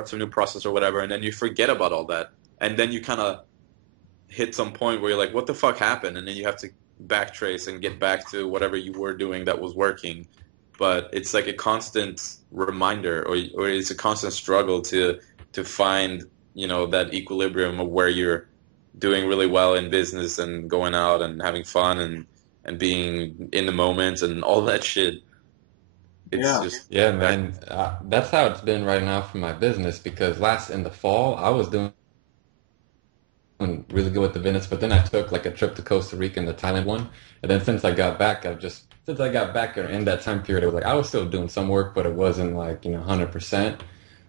some new process or whatever, and then you forget about all that. And then you kind of hit some point where you're like, what the fuck happened? And then you have to backtrace and get back to whatever you were doing that was working. But it's like a constant reminder, or it's a constant struggle to find, that equilibrium of where you're doing really well in business and going out and having fun and being in the moment and all that shit. It's Yeah. just Yeah, back. man. That's how it's been right now for my business because last in the fall I was doing really good with the business, but then I took like a trip to Costa Rica and the Thailand one, and then since I got back in that time period, it was like I was still doing some work, but it wasn't like 100%. And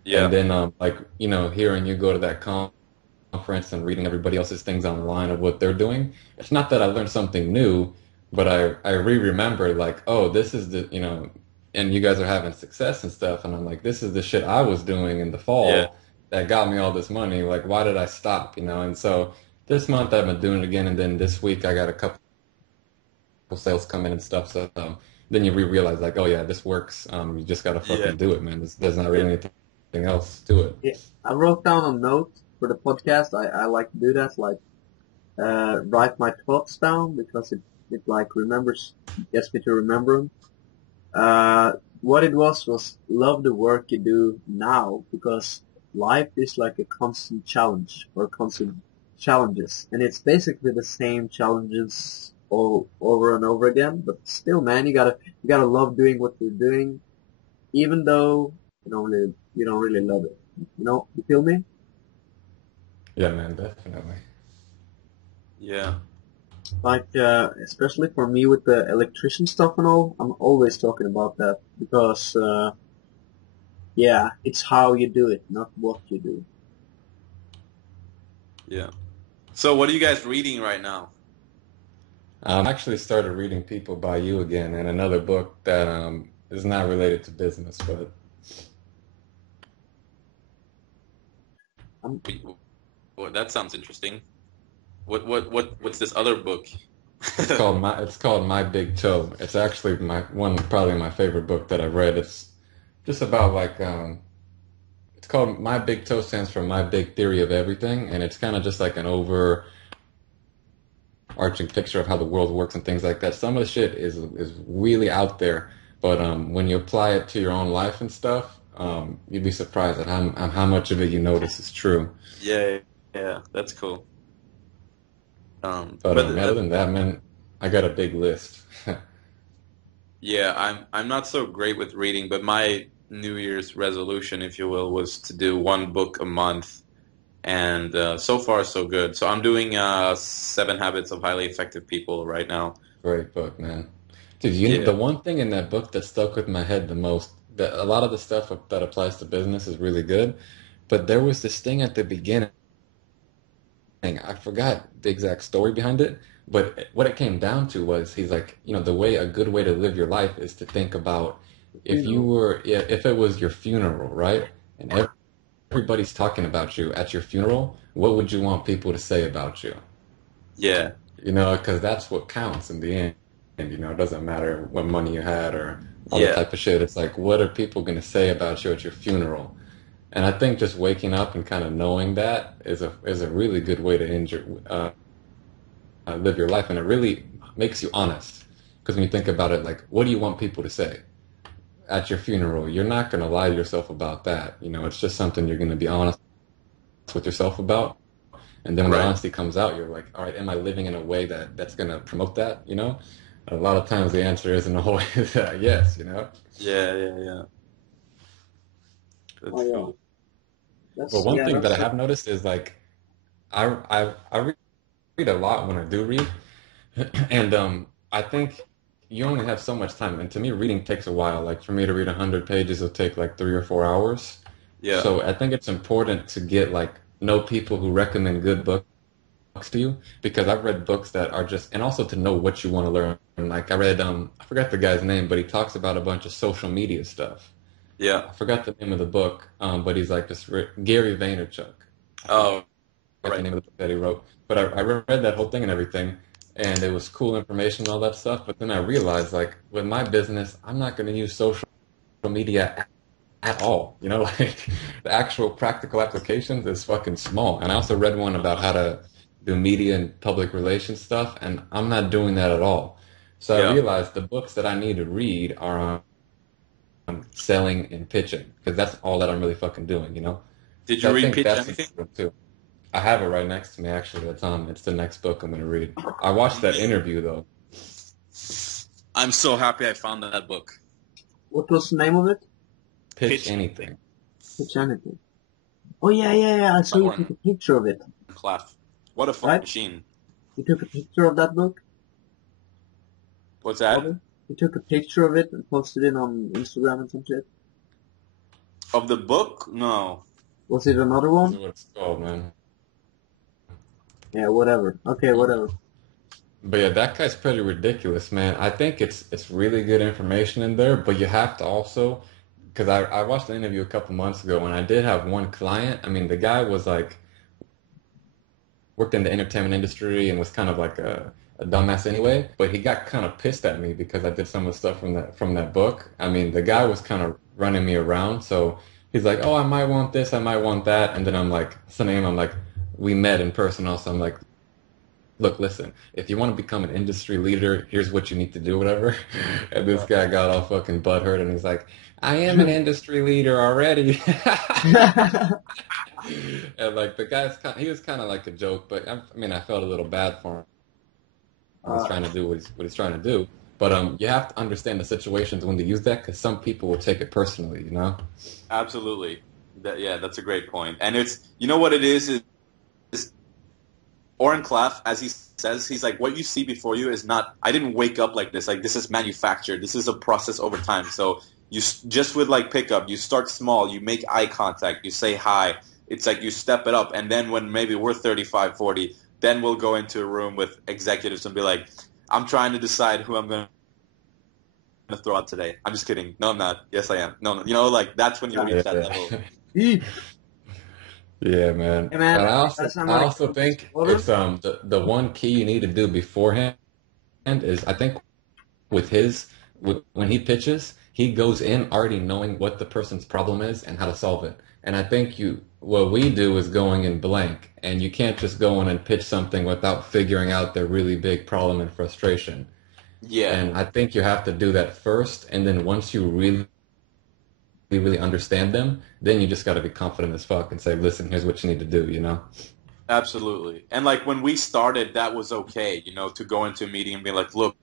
Yeah, then like hearing you go to that conference and reading everybody else's things online of what they're doing, it's not that I learned something new, but I remember like, oh, this is and you guys are having success and stuff, and I'm like, this is the shit I was doing in the yeah, fall that got me all this money. Like, why did I stop? And so this month I've been doing it again, and then this week I got a couple sales come in and stuff. So then you realize like, oh yeah, this works. You just gotta Yeah, fucking do it, man. There's not yeah, really anything else to it. Yeah, I wrote down a note for the podcast. I like to do that, like write my thoughts down because it like gets me to remember them. Uh, what it was love the work you do now because life is like a constant challenge or constant challenges, and it's basically the same challenges all over and over again. But still, man, you gotta love doing what you're doing, even though you don't really love it. You feel me? Yeah, man, definitely. yeah. Like, especially for me with the electrician stuff and all, I'm always talking about that because, yeah, it's how you do it, not what you do. Yeah. So what are you guys reading right now? I actually started reading People by You again, and another book that is not related to business, but I'm, Well, that sounds interesting. What's this other book? it's called My Big Toe. It's actually probably my favorite book that I've read. It's just about like it's called My Big Toe stands for My Big Theory of Everything, and it's kind of just like an overarching picture of how the world works and things like that. Some of the shit is really out there, but when you apply it to your own life and stuff, you'd be surprised at how much of it you notice is true. Yeah, yeah, that's cool. But But other than that, man, I got a big list. yeah, I'm not so great with reading, but my New Year's resolution, if you will, was to do one book a month, and so far so good. So I'm doing Seven Habits of Highly Effective People right now. Great book, man. Dude, Yeah, the one thing in that book that stuck with my head the most, that a lot of the stuff that applies to business is really good, but there was this thing at the beginning. I forgot the exact story behind it, but what it came down to was he's like, a good way to live your life is to think about if you funeral. were, yeah, if it was your funeral, right? And everybody's talking about you at your funeral, what would you want people to say about you? yeah, Because that's what counts in the end. It doesn't matter what money you had or all that yeah, type of shit. It's like, what are people going to say about you at your funeral? And I think just waking up and kind of knowing that is a really good way to live your life, and it really makes you honest. Because when you think about it, like, what do you want people to say at your funeral? You're not going to lie to yourself about that. It's just something you're going to be honest with yourself about. And then when the right. honesty comes out, you're like, all right, am I living in a way that's going to promote that? A lot of times the answer isn't always yes. Yeah, yeah, yeah. Oh That's yeah, cool. But that's one yeah, thing that that's I have noticed is like I read a lot when I do read, and I think you only have so much time. And to me, reading takes a while. Like for me to read 100 pages, it'll take like 3 or 4 hours. Yeah, So I think it's important to get like know people who recommend good books to you because I've read books that are just and also to know what you want to learn. Like I read I forgot the guy's name, but he talks about a bunch of social media stuff. yeah. I forgot the name of the book, but he's like Gary Vaynerchuk. I forgot Oh, the right. name of the book that he wrote, but I read that whole thing and everything, and it was cool information and all that stuff. But then I realized, like, with my business, I'm not going to use social media at all. Like the actual practical applications is fucking small. And I also read one about how to do media and public relations stuff, and I'm not doing that at all. So I Yeah. realized the books that I need to read are on selling and pitching because that's all that I'm really fucking doing. Did you So I read think Pitch that's Anything? important too. I have it right next to me actually. It's the next book I'm gonna read. I watched that interview though. I'm so happy I found that book. what was the name of it? Pitch Pitch Anything. anything. Which anything? Oh yeah. I saw you took Lauren a picture of it, Claff. What a fucking right? machine. You took a picture of that book, What's that? Bobbe? You took a picture of it and posted it on Instagram and some shit. Of the book? No. Was it another This is one? what it's called, man. Yeah, whatever. Okay, whatever. But yeah, that guy's pretty ridiculous, man. I think it's really good information in there, but you have to also, because I watched the interview a couple months ago, and I did have one client. I mean, the guy was like worked in the entertainment industry and was kind of like a dumbass anyway. But he got kind of pissed at me because I did some of the stuff from that book. I mean, the guy was kind of running me around, so he's like, "Oh, I might want this, I might want that," and then I'm like, "Sonny," I'm like, we met in person also. I'm like, look, listen, if you want to become an industry leader, here's what you need to do, whatever. And this guy got all fucking butthurt and he's like, I am an industry leader already. And like the guy's kind, he was kind of like a joke, but I mean, I felt a little bad for him. He's uh, trying to do what he's trying to do. But you have to understand the situations when to use that because some people will take it personally, you know? Absolutely. Yeah, that's a great point. And it's, you know what it is Oren Claff, as he says, he's like, what you see before you is not, I didn't wake up like this. Like, this is manufactured. This is a process over time. So just with like pickup, you start small, you make eye contact, you say hi. It's like you step it up. And then when maybe we're 35, 40, then we'll go into a room with executives and be like, I'm trying to decide who I'm going to throw out today. I'm just kidding. No, I'm not. Yes, I am. No, no. You know, like that's when you Yeah, reach that level. yeah. hey Yeah, man. man, And I'm I gonna also kill this think water. it's the one key you need to do beforehand is I think with when he pitches, he goes in already knowing what the person's problem is and how to solve it. And I think what we do is going in blank, and you can't just go in and pitch something without figuring out their really big problem and frustration. Yeah, And I think you have to do that first, and then once you really understand them, then you just got to be confident as fuck and say, listen, here's what you need to do, you know? absolutely. And like when we started, that was okay, you know, to go into a meeting and be like, look,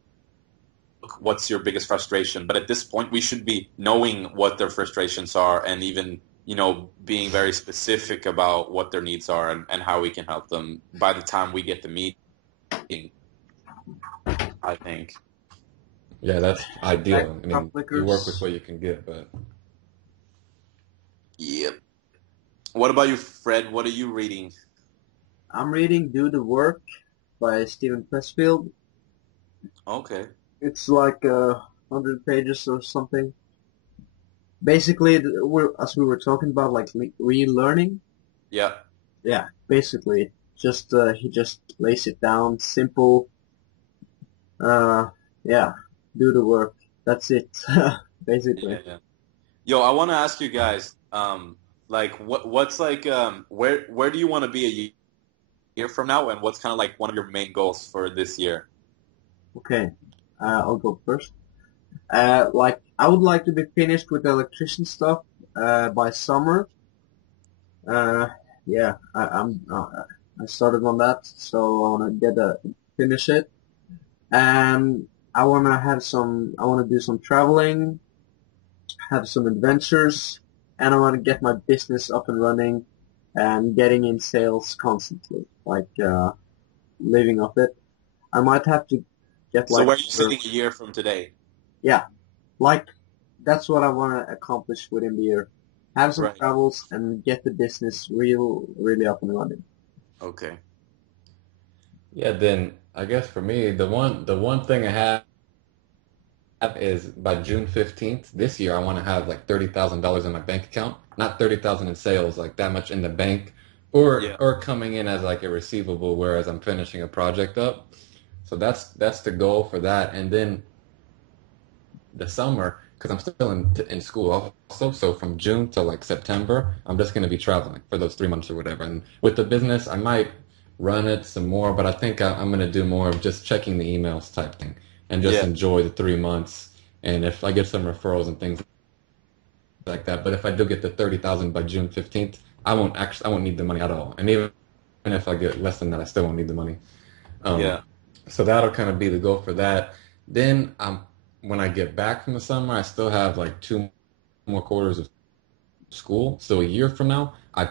what's your biggest frustration? But at this point, we should be knowing what their frustrations are and even, you know, being very specific about what their needs are and how we can help them by the time we get the meeting, I think. Yeah, that's Back ideal. I top mean, you work with liquors. what you can get, but Yep. What about you, Fred? What are you reading? I'm reading Do the Work by Stephen Pressfield. Okay. It's like 100 pages or something. Basically, as we were talking about, like relearning. Yeah. Yeah, basically, just he just lays it down, simple. Uh, yeah, do the work. That's it, basically. Yeah. Yeah. Yo, I want to ask you guys, like, what's like, where do you want to be a year from now, and what's kind of like one of your main goals for this year? Okay, I'll go first. Like I would like to be finished with the electrician stuff by summer. Uh, yeah, I started on that, so I want to finish it, and I want to do some traveling, have some adventures, and I want to get my business up and running and getting in sales constantly, like living off it. I might have to get So like where are you sitting a year from today? yeah, like that's what I want to accomplish within the year. Have some Right. travels and get the business really up and running. Okay. yeah, then I guess for me, the one thing I have is by June 15th this year, I want to have like $30,000 in my bank account, not 30,000 in sales, like that much in the bank, Yeah. or coming in as like a receivable, whereas I'm finishing a project up. So that's the goal for that, and then the summer, because I'm still in school also. So from June to like September, I'm just going to be traveling for those 3 months or whatever. And with the business, I might run it some more, but I think I'm going to do more of just checking the emails type thing and just Yeah. enjoy the 3 months. And if I get some referrals and things like that, but if I do get the 30,000 by June 15th, I won't need the money at all. And even if I get less than that, I still won't need the money. Um, Yeah. so that'll kind of be the goal for that. Then when I get back from the summer, I still have like 2 more quarters of school. So a year from now, I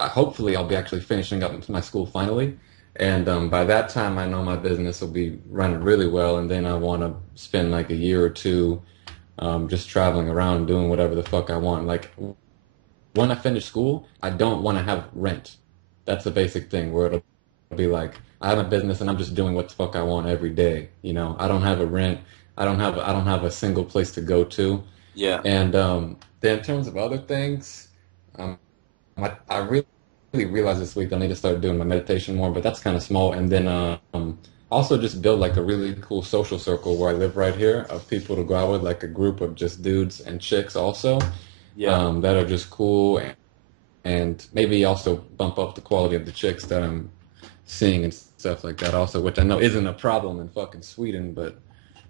hopefully I'll be actually finishing up my school finally. And by that time, I know my business will be running really well. And then I want to spend like a year or two just traveling around doing whatever the fuck I want. Like when I finish school, I don't want to have rent. That's a basic thing where it'll be like I have a business and I'm just doing what the fuck I want every day. You know, I don't have a rent. I don't have a single place to go to. Yeah. And then in terms of other things, um, I really realized this week I need to start doing my meditation more, but that's kind of small. And then also just build like a really cool social circle where I live right here of people to go out with, like a group of just dudes and chicks also, Yeah. that are just cool and maybe also bump up the quality of the chicks that I'm seeing and stuff like that also, which I know isn't a problem in fucking Sweden, but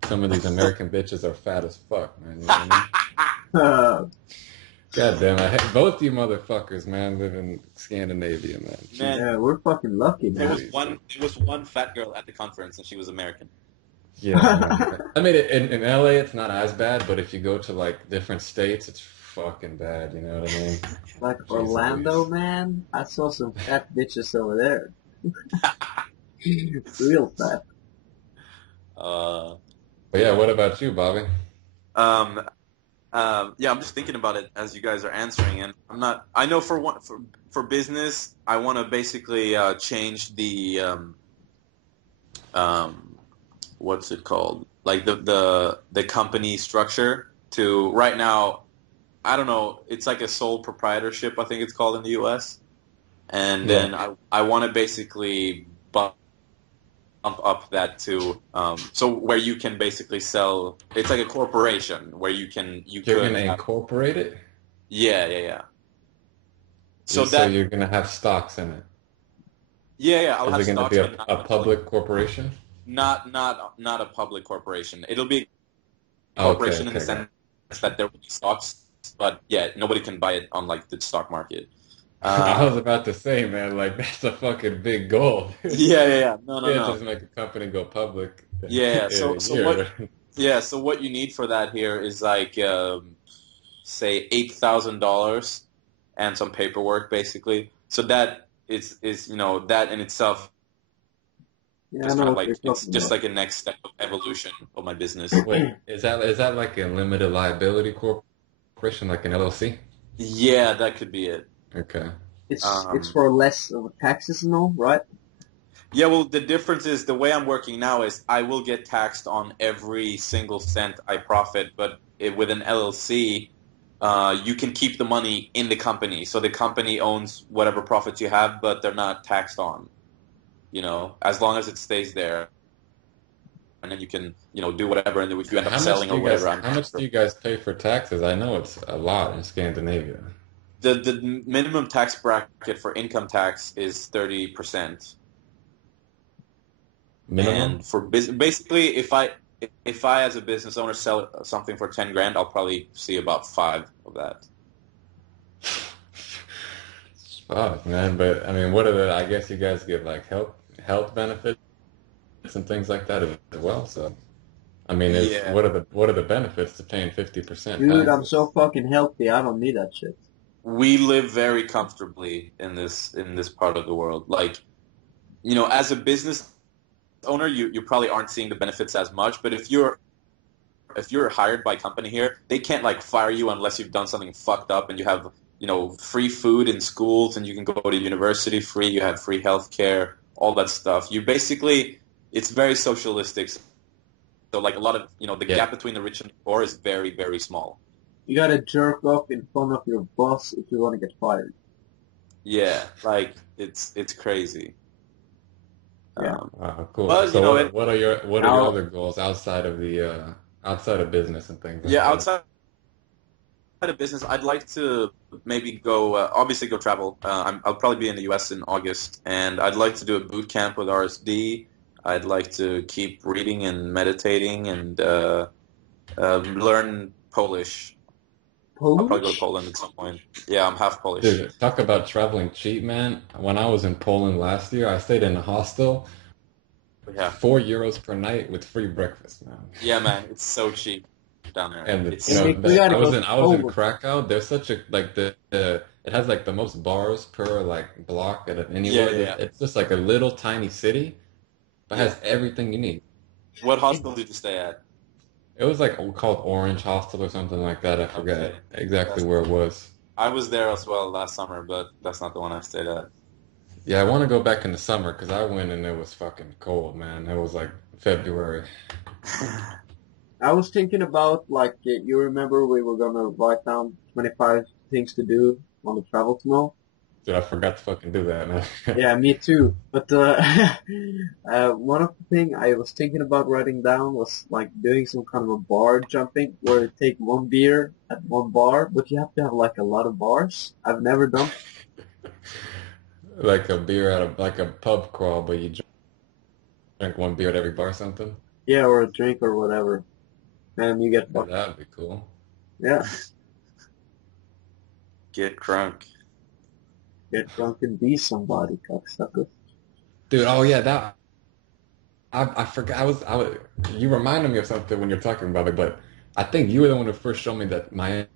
some of these American bitches are fat as fuck, man. You know what I mean? Uh, God damn, both you motherfuckers, man, live in Scandinavia, man. Man, yeah, we're fucking lucky, there man. was one fat girl at the conference, and she was American. Yeah, man. I mean, in LA, it's not as bad, but if you go to like different states, it's fucking bad. You know what I mean? Like Jeez Orlando, Louise. man. I saw some fat bitches over there. Real fat. Uh, But yeah, what about you, Bobby? um, yeah, I'm just thinking about it as you guys are answering, and I'm not. I know for business, I want to basically change the um, what's it called? Like the company structure to right now. I don't know. It's like a sole proprietorship, I think it's called in the U.S. And Yeah, then I want to basically bump up that to so where you can basically sell. It's like a corporation where you you're could gonna have. incorporate it. Yeah. So So that you're gonna have stocks in it. yeah, I'll Is have it gonna be stocks, but not a much like public corporation? not a public corporation. It'll be a Okay, corporation in the okay, got sense that there will be stocks, but yeah, nobody can buy it on like the stock market. it. I was Uh, about to say, man, like that's a fucking big goal. yeah. No, Can't no. just make a company go public Yeah. in a So what? year. Yeah. So what you need for that here is like say $8,000 and some paperwork, basically. So that is that in itself Yeah, I is know kind of what like you're it's talking just about. like a next step of evolution of my business. Wait, is that like a limited liability corporation, like an LLC? Yeah, that could be it. Okay. It's Um, for less of taxes and all, right? yeah, well, the difference is the way I'm working now is I will get taxed on every single cent I profit, but with an LLC, you can keep the money in the company. So the company owns whatever profits you have, but they're not taxed on, as long as it stays there. And then you can, do whatever. And if you end up selling or whatever, I'm How not much do sure. you guys pay for taxes? I know it's a lot in Scandinavia. The minimum tax bracket for income tax is 30%. Minimum? And for business, basically, if I as a business owner sell something for 10 grand, I'll probably see about five of that. Fuck, man. But I mean, what are I guess you guys get like health benefits and things like that as well. So I mean, is Yeah, what are the benefits to paying 50% Dude, I'm so taxes? fucking healthy. I don't need that shit. we live very comfortably in this part of the world. Like, as a business owner, you probably aren't seeing the benefits as much. But if you're hired by a company here, they can't like fire you unless you've done something fucked up and you have, free food in schools and you can go to university free, you have free health care, all that stuff. It's very socialistic. So like a lot of, the Yeah. gap between the rich and the poor is very, very small. You gotta jerk off in front of your boss if you want to get fired. Yeah, like it's crazy. Yeah. Um, Cool. but So and what are your Now, other goals outside of business and things like yeah, that? outside of business, I'd like to maybe go, obviously go travel. I'll probably be in the U.S. in August, and I'd like to do a boot camp with RSD. I'd like to keep reading and meditating and learn Polish. I'll probably go to Polish? Poland at some point. Yeah, I'm half Polish. Dude, talk about traveling cheap, man. When I was in Poland last year, I stayed in a hostel, Yeah, 4 euros per night with free breakfast, man. yeah, man, it's so cheap down there. And It's Hey, so Nick, we cheap. gotta go to I was in Poland. Krakow. There's such a like it has like the most bars per like block at Yeah, anywhere. yeah, yeah, It's just like a little tiny city, but yeah. has everything you need. What hostel did you stay at? It was like called Orange Hostel or something like that. I forget Okay, exactly that's where it was. I was there as well last summer, but that's not the one I stayed at. Yeah, I want to go back in the summer because I went and it was fucking cold, man. It was like February. I was thinking about, like, you remember we were gonna write down 25 things to do on the travel tomorrow? Dude, I forgot to fucking do that, man. Yeah, me too. But one of the thing I was thinking about writing down was like doing some kind of a bar jumping where you take one beer at one bar, but you have to have like a lot of bars. I've never done. Like a beer at a like a pub crawl, but you drink one beer at every bar or something. Yeah, or a drink or whatever, and you get Yeah, fucked. that'd be cool. Yeah, Get crunk. get drunk and be somebody, cocksucker. Dude, oh yeah, that I forgot. I was. You reminded me of something when you're talking about it, but I think you were the one who first showed me that Miami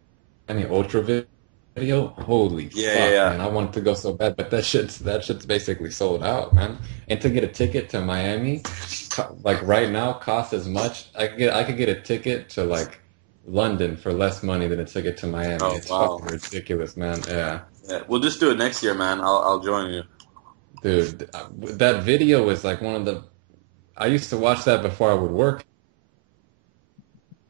Ultra video. Holy Yeah, yeah, fuck, yeah. man! I wanted to go so bad, but that shit's basically sold out, man. And to get a ticket to Miami, like right now, costs as much. I could get a ticket to like London for less money than a ticket to Miami. Oh It's wow. fucking ridiculous, man. Yeah. Yeah, we'll just do it next year, man. I'll join you. Dude, that video is like one of the. I used to watch that before I would work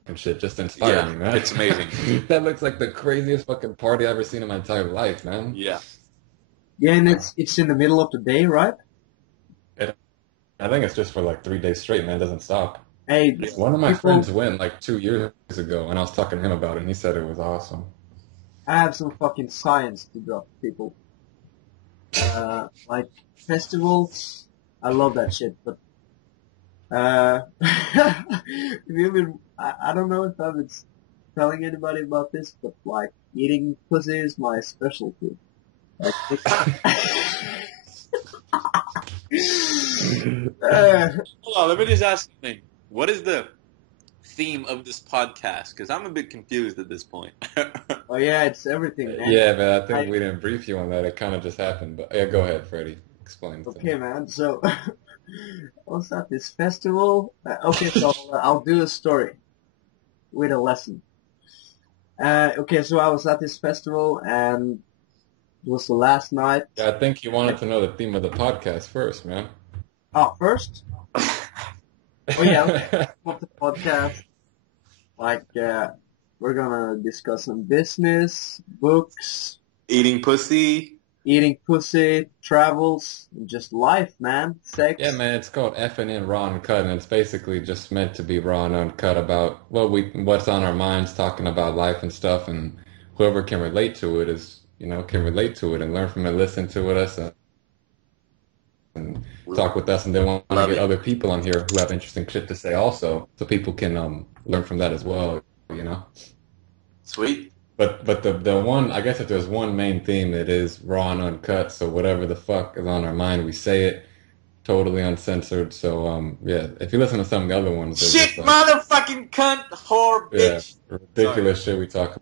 and shit, just to inspire Yeah, me, man. it's amazing. That looks like the craziest fucking party I've ever seen in my entire life, man. Yeah. Yeah, and it's in the middle of the day, right? It, I think it's just for like 3 days straight, man. It doesn't stop. Hey, One of my people, friends went like 2 years ago, and I was talking to him about it, and he said it was awesome. I have some fucking science to drop, people. Like festivals, I love that shit, but I don't know if I've been telling anybody about this, but like eating pussy is my specialty. Like, Hold on, let me just ask something. What is the theme of this podcast? Because I'm a bit confused at this point. oh yeah, it's everything, man. Yeah, but I think I, we didn't brief you on that. It kind of just happened. But yeah, go ahead, Freddie. Explain it to me. okay, man. So, I was at this festival. Okay, so I'll do a story with a lesson. Okay, so I was at this festival and it was the last night. Yeah, I think you wanted to know the theme of the podcast first, man. Oh, first? Oh yeah, okay. Of the podcast. Like, we're gonna discuss some business, books, Eating pussy. eating pussy, travels, and just life, man. Sex. Yeah, man, it's called F&N Raw Uncut, and it's basically just meant to be raw and uncut about what's on our minds, talking about life and stuff, and whoever can relate to it can relate to it and learn from it, listen to us, and talk with us, and then want to Love get it. other people on here who have interesting shit to say also, so people can learn from that as well, you know. Sweet. But the one, I guess if there's one main theme, it is raw and uncut. So whatever the fuck is on our mind, we say it totally uncensored. So yeah, if you listen to some of the other ones, they're Shit, just like motherfucking cunt, whore, yeah, bitch. ridiculous shit we talk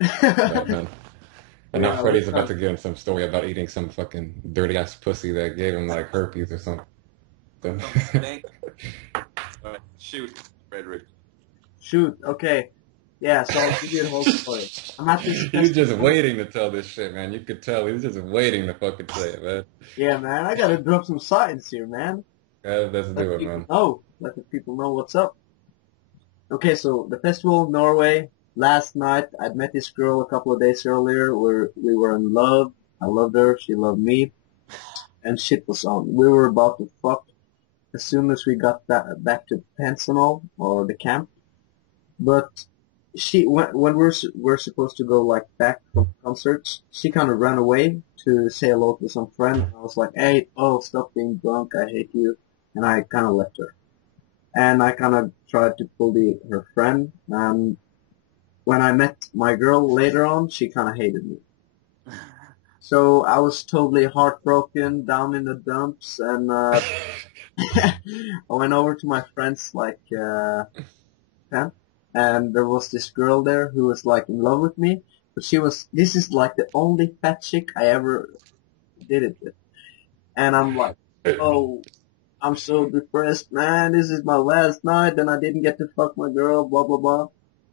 about, man. And now Yeah, Freddie's about to get in some story about eating some fucking dirty ass pussy that gave him like herpes or something. Thank Alright, shoot, Frederick. shoot. Okay. Yeah, so I'll give you the whole story. I'm at this He's just festival. waiting to tell this shit, man. You could tell he's just waiting to fucking say it, man. Yeah, man, I gotta drop some science here, man. Yeah, let's do it, People man. know. Let the people know what's up. Okay, so the festival, Norway. Last night, I'd met this girl a couple of days earlier where we were in love. I loved her. She loved me. And shit was on. We were about to fuck as soon as we got back to Pensacola or the camp. But when we're supposed to go like back from concerts, she kind of ran away to say hello to some friend. I was like, hey, oh, stop being drunk. I hate you. And I kind of left her. And I kind of tried to bully her friend. And when I met my girl later on, she kind of hated me. So I was totally heartbroken, down in the dumps, and I went over to my friend's like camp, and there was this girl there who was like in love with me, but this is like the only fat chick I ever did it with, and I'm like, oh, I'm so depressed, man. This is my last night, and I didn't get to fuck my girl, blah blah blah.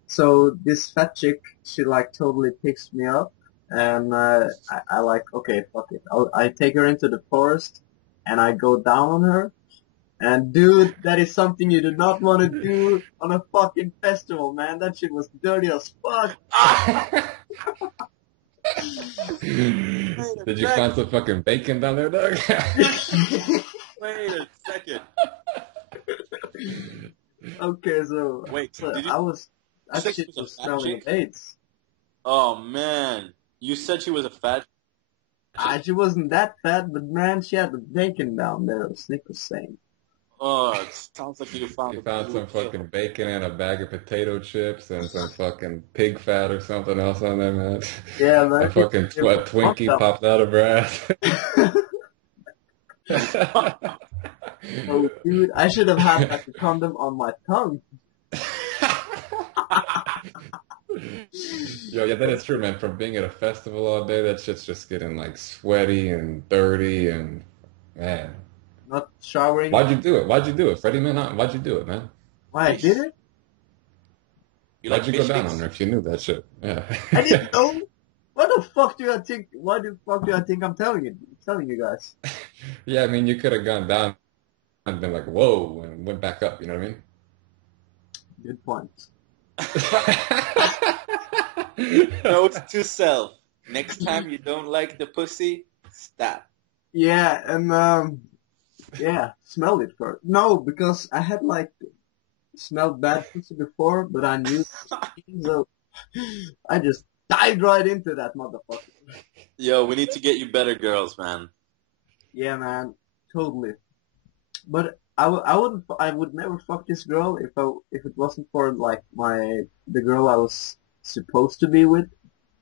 So this fat chick, she like totally picks me up, and I like, okay, fuck it. I take her into the forest, and I go down on her. And dude, that is something you do not want to do on a fucking festival, man. That shit was dirty as fuck. Wait a Did you second. find some fucking bacon down there, Doug? Wait a second. Okay, so, Wait, so did you I was, that say she shit was a was fat smelling of chick? AIDS. Oh man, you said she was a fat chick. She wasn't that fat, but man, she had the bacon down there, as Nick was saying. Oh, it sounds like you found You a found blue some whale. fucking bacon and a bag of potato chips and some fucking pig fat or something else on there, man. Yeah, A man, fucking it was Twinkie awesome. popped out of her ass. Oh, dude, I should have had like a condom on my tongue. Yo, yeah, that is true, man. From being at a festival all day, that shit's just getting like sweaty and dirty and man. Not showering. Why'd you do it? Why'd you do it, Freddie, man? Why'd you do it, man? Why I did Fish. it? You Why'd like you go fish down on sticks? her if you knew that shit? Yeah. I didn't know. What the fuck do I think? Why the fuck do I think I'm telling you guys? Yeah, I mean, you could have gone down and been like, whoa, and went back up, you know what Good point. I mean? Note to self. Next time you don't like the pussy, stop. Yeah, and yeah, smell it first. No, because I had like smelled bad pussy before, but I knew, so I just dived right into that motherfucker. Yo, we need to get you better girls, man. Yeah, man, totally. But I would never fuck this girl if it wasn't for like the girl I was supposed to be with,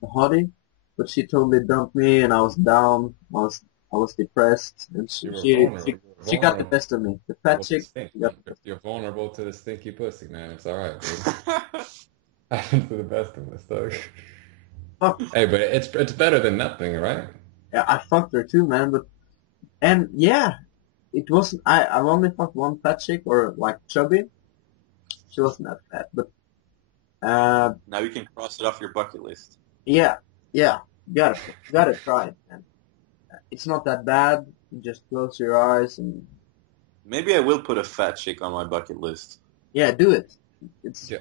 the hottie. But she totally dumped me, and I was down. I was depressed, and You were she vulnerable. she, You were she got the vulnerable best of me. The fat to chick stink, she man. got the best. You're vulnerable to the stinky pussy, man. It's all right, dude. Happens to the best of us, Doug. Fuck. Hey, but it's better than nothing, right? Yeah, I fucked her too, man. But and yeah, it wasn't. I've only fucked one fat chick or like chubby. She wasn't that fat, but Now you can cross it off your bucket list. yeah, yeah, gotta try it, man. It's not that bad. You just close your eyes and Maybe I will put a fat chick on my bucket list. yeah, do it. It's Yeah.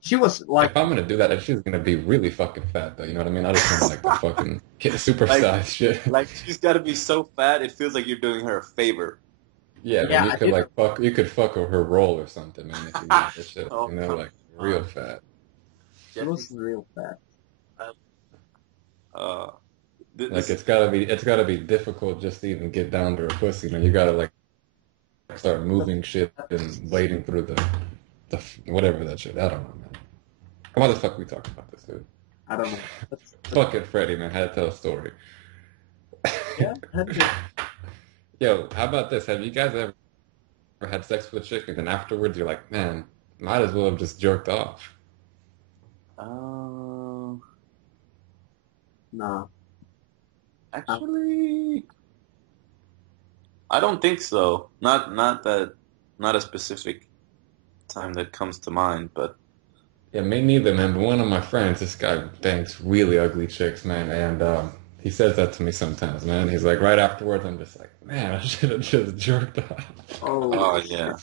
she was like If I'm gonna do that, she's gonna be really fucking fat, though. You know what I mean? I just want like the fucking Like, supersized shit. like she's got to be so fat it feels like you're doing her a favor. Yeah, man, yeah, you I could did. like fuck, you could fuck her roll or something, man, if you want this shit. Oh, You know, come like real on. fat. She wasn't real fat. Uh, Like this, it's gotta be difficult just to even get down to her pussy. Man, you gotta like start moving shit and wading through the whatever that shit. I don't know, man. Why the fuck we talking about this, dude? I don't know. That's, Fuck it, Freddie, man. Had to tell a story. yeah, had to. Yo, how about this? Have you guys ever had sex with a chick and then afterwards you're like, man, might as well have just jerked off. uh, Nah. actually, I don't think so. Not a specific time that comes to mind, but Yeah, me neither, man. But one of my friends, this guy bangs really ugly chicks, man, and he says that to me sometimes, man. He's like, right afterwards, I'm just like, man, I should have just jerked off. Oh, oh yeah,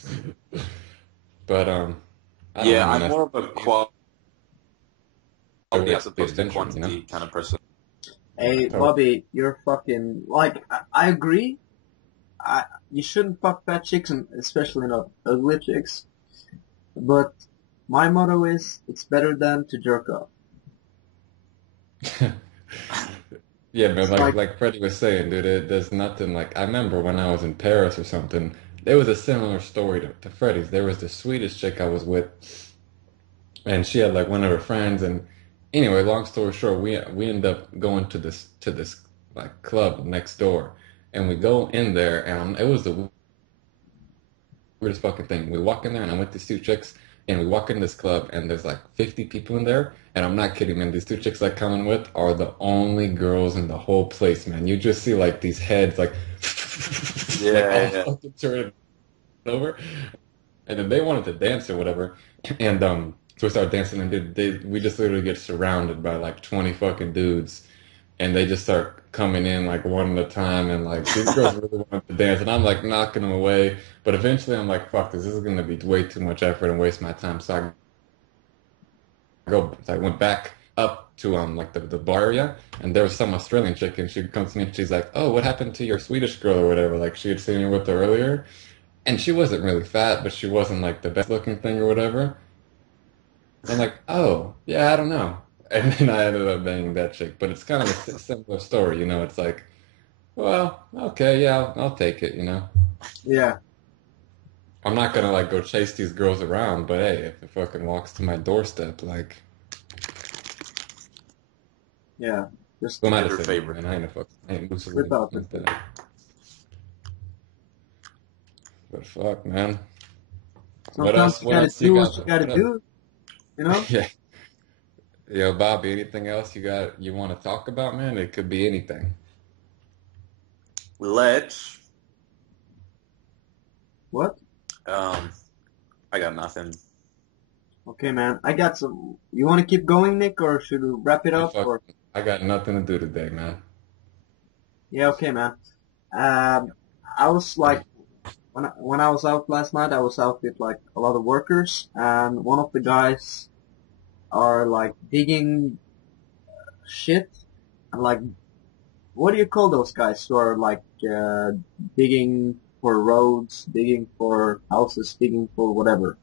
But I don't know, yeah. man. I'm I more of a quality feel as the opposed to adventure, you know? quantity kind of person. hey, So, Bobby, you're fucking like. I agree. You shouldn't fuck fat chicks, and especially not ugly chicks. But my motto is, it's better than to jerk off. yeah, man. It's like, Like Freddie was saying, dude, there's nothing like. I remember when I was in Paris or something. There was a similar story to Freddie's. There was this Swedish chick I was with, and she had like one of her friends. And anyway, long story short, we end up going to this like club next door, and we go in there, and it was the weirdest fucking thing. We walk in there, and I'm with these two chicks, and we walk in this club, and there's like 50 people in there, and I'm not kidding, man. These two chicks I'm coming with are the only girls in the whole place, man. You just see like these heads, like like Yeah, all yeah. fucking turning over, and then they wanted to dance or whatever, and so we started dancing, and we just literally get surrounded by like 20 fucking dudes, and they just start coming in like one at a time, and like these girls really want to dance, and I'm like knocking them away, but eventually I'm like, fuck this, is gonna be way too much effort and waste my time, so I went back up to like the bar area, and there was some Australian chick, and she comes to me and she's like, "Oh, what happened to your Swedish girl or whatever?" Like she had seen me with her earlier, and she wasn't really fat, but she wasn't like the best looking thing or whatever. I'm like, "Oh, yeah, I don't know." And then I ended up banging that chick, but it's kind of a similar story, you know. It's like, well, okay, yeah, I'll take it, you know. Yeah, I'm not gonna like go chase these girls around, but hey, if it fucking walks to my doorstep, like, yeah. Just who am I Get to her say no, favorite. man? I ain't rip Mussolini out the like thing. that. But fuck, man. What Sometimes else? you What gotta else you do what got? you gotta What else? do, you know? Yeah. Yo, Bobby, anything else you want to talk about, man? It could be anything. Let's. What? Um, I got nothing. Okay, man. I got some. You want to keep going, Nick, or should we wrap it I'm up? fuck. Or I got nothing to do today, man. yeah, okay, man. I was like, when I was out last night, I was out with like a lot of workers, and one of the guys are like digging shit, and like, what do you call those guys who are like digging for roads, digging for houses, digging for whatever?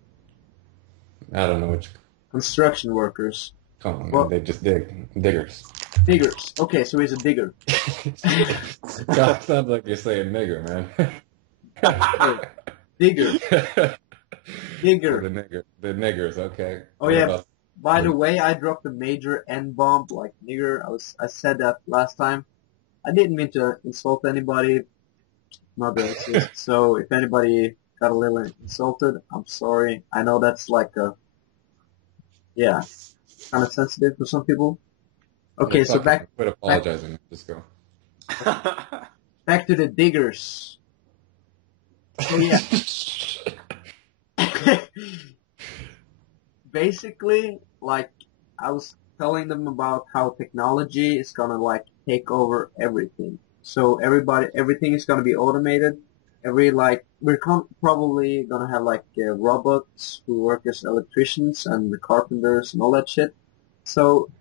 I don't know what you Construction workers. call them, man. Well, They just diggers. diggers. Okay, so he's a digger. Sounds like you're saying nigger, Sorry, man. digger, So digger. the niggers, okay. Oh What yeah. about By the them? way, I dropped a major N bomb, like nigger. I said that last time. I didn't mean to insult anybody. Not racist. So if anybody got a little insulted, I'm sorry. I know that's like a yeah, kind of sensitive for some people. Yeah, Okay, so fuck it. back Quit back apologizing. Just go. back to the diggers. So yeah, basically, like I was telling them about how technology is gonna like take over everything. So everything is gonna be automated. Probably gonna have like robots who work as electricians and the carpenters and all that shit. So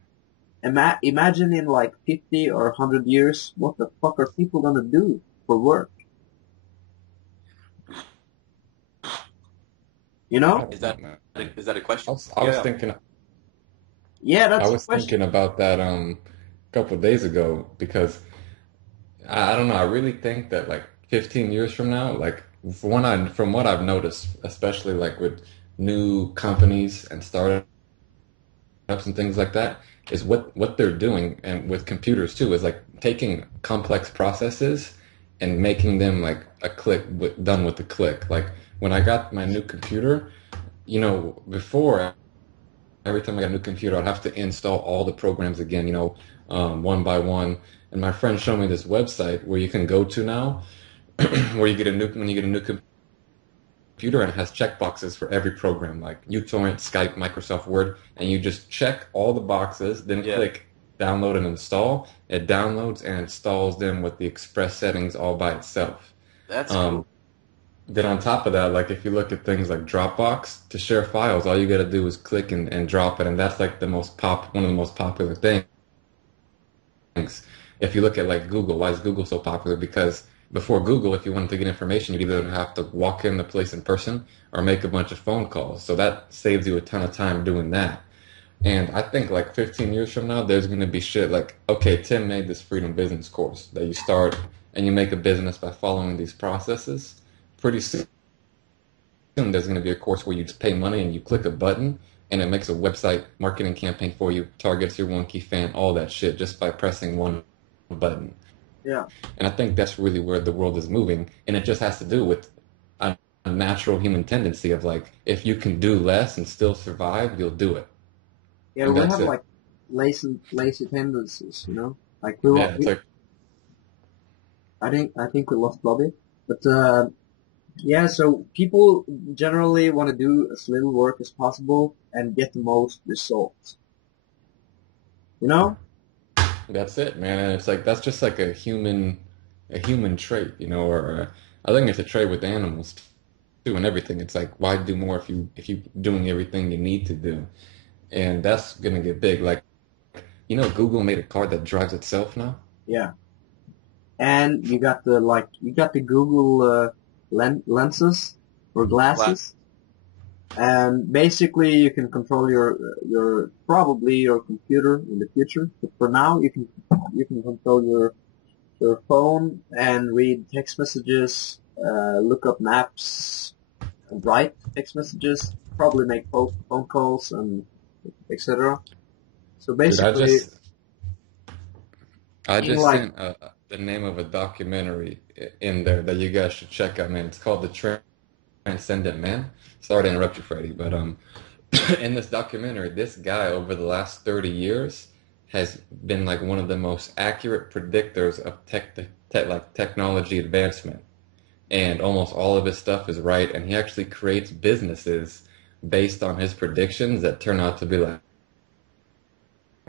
imagine in like 50 or 100 years, what the fuck are people gonna do for work? You I know? don't Is know, that man. is that a question? I was Yeah. thinking Yeah, I that's the was question. thinking about that a couple of days ago because I don't know. I really think that like 15 years from now, like from what I've noticed, especially like with new companies and startups and things like that, is what they're doing and with computers too is like taking complex processes and making them like a done with a click. Like when I got my new computer, you know, before every time I got a new computer, I'd have to install all the programs again, you know, one by one. And my friend showed me this website where you can go to now, where you get a new when you get a new computer and it has checkboxes for every program, like uTorrent, Skype, Microsoft Word, and you just check all the boxes, then Yeah. click download and install. It downloads and installs them with the express settings all by itself. That's Um, cool. then on top of that, like if you look at things like Dropbox to share files, all you got to do is click and drop it, and that's like one of the most popular things. If you look at like Google, why is Google so popular? Because before Google, if you wanted to get information, you'd either have to walk in the place in person or make a bunch of phone calls. So that saves you a ton of time doing that. And I think like 15 years from now, there's going to be shit like, okay, Tim made this freedom business course that you start and you make a business by following these processes. Pretty soon, there's going to be a course where you just pay money and you click a button and it makes a website marketing campaign for you, targets your one key fan, all that shit just by pressing one button. Yeah. And I think that's really where the world is moving. And it just has to do with a natural human tendency of like, if you can do less and still survive, you'll do it. Yeah, And we that's have it. like lazy tendencies, you know? Like Yeah, it's like, I think we lost Bobby. But yeah, so people generally want to do as little work as possible and get the most results. You know? that's it, man. And it's like, that's just like a human trait, you know, or I think it's a trait with animals too and everything. It's like, why do more if you doing everything you need to do? And that's gonna get big. Like You know, Google made a car that drives itself now. Yeah. And you got the Google lenses or Gla- glasses, and basically you can control your probably your computer in the future. But for now, you can control your phone and read text messages, look up maps, and write text messages, probably make phone calls and etc. So Dude, basically, I in just like sent the name of a documentary in there that you guys should check out, man. It's called The Transcendent Man. Sorry to interrupt you, Freddie, but in this documentary, this guy over the last 30 years has been like one of the most accurate predictors of like technology advancement. And almost all of his stuff is right, and he actually creates businesses based on his predictions that turn out to be like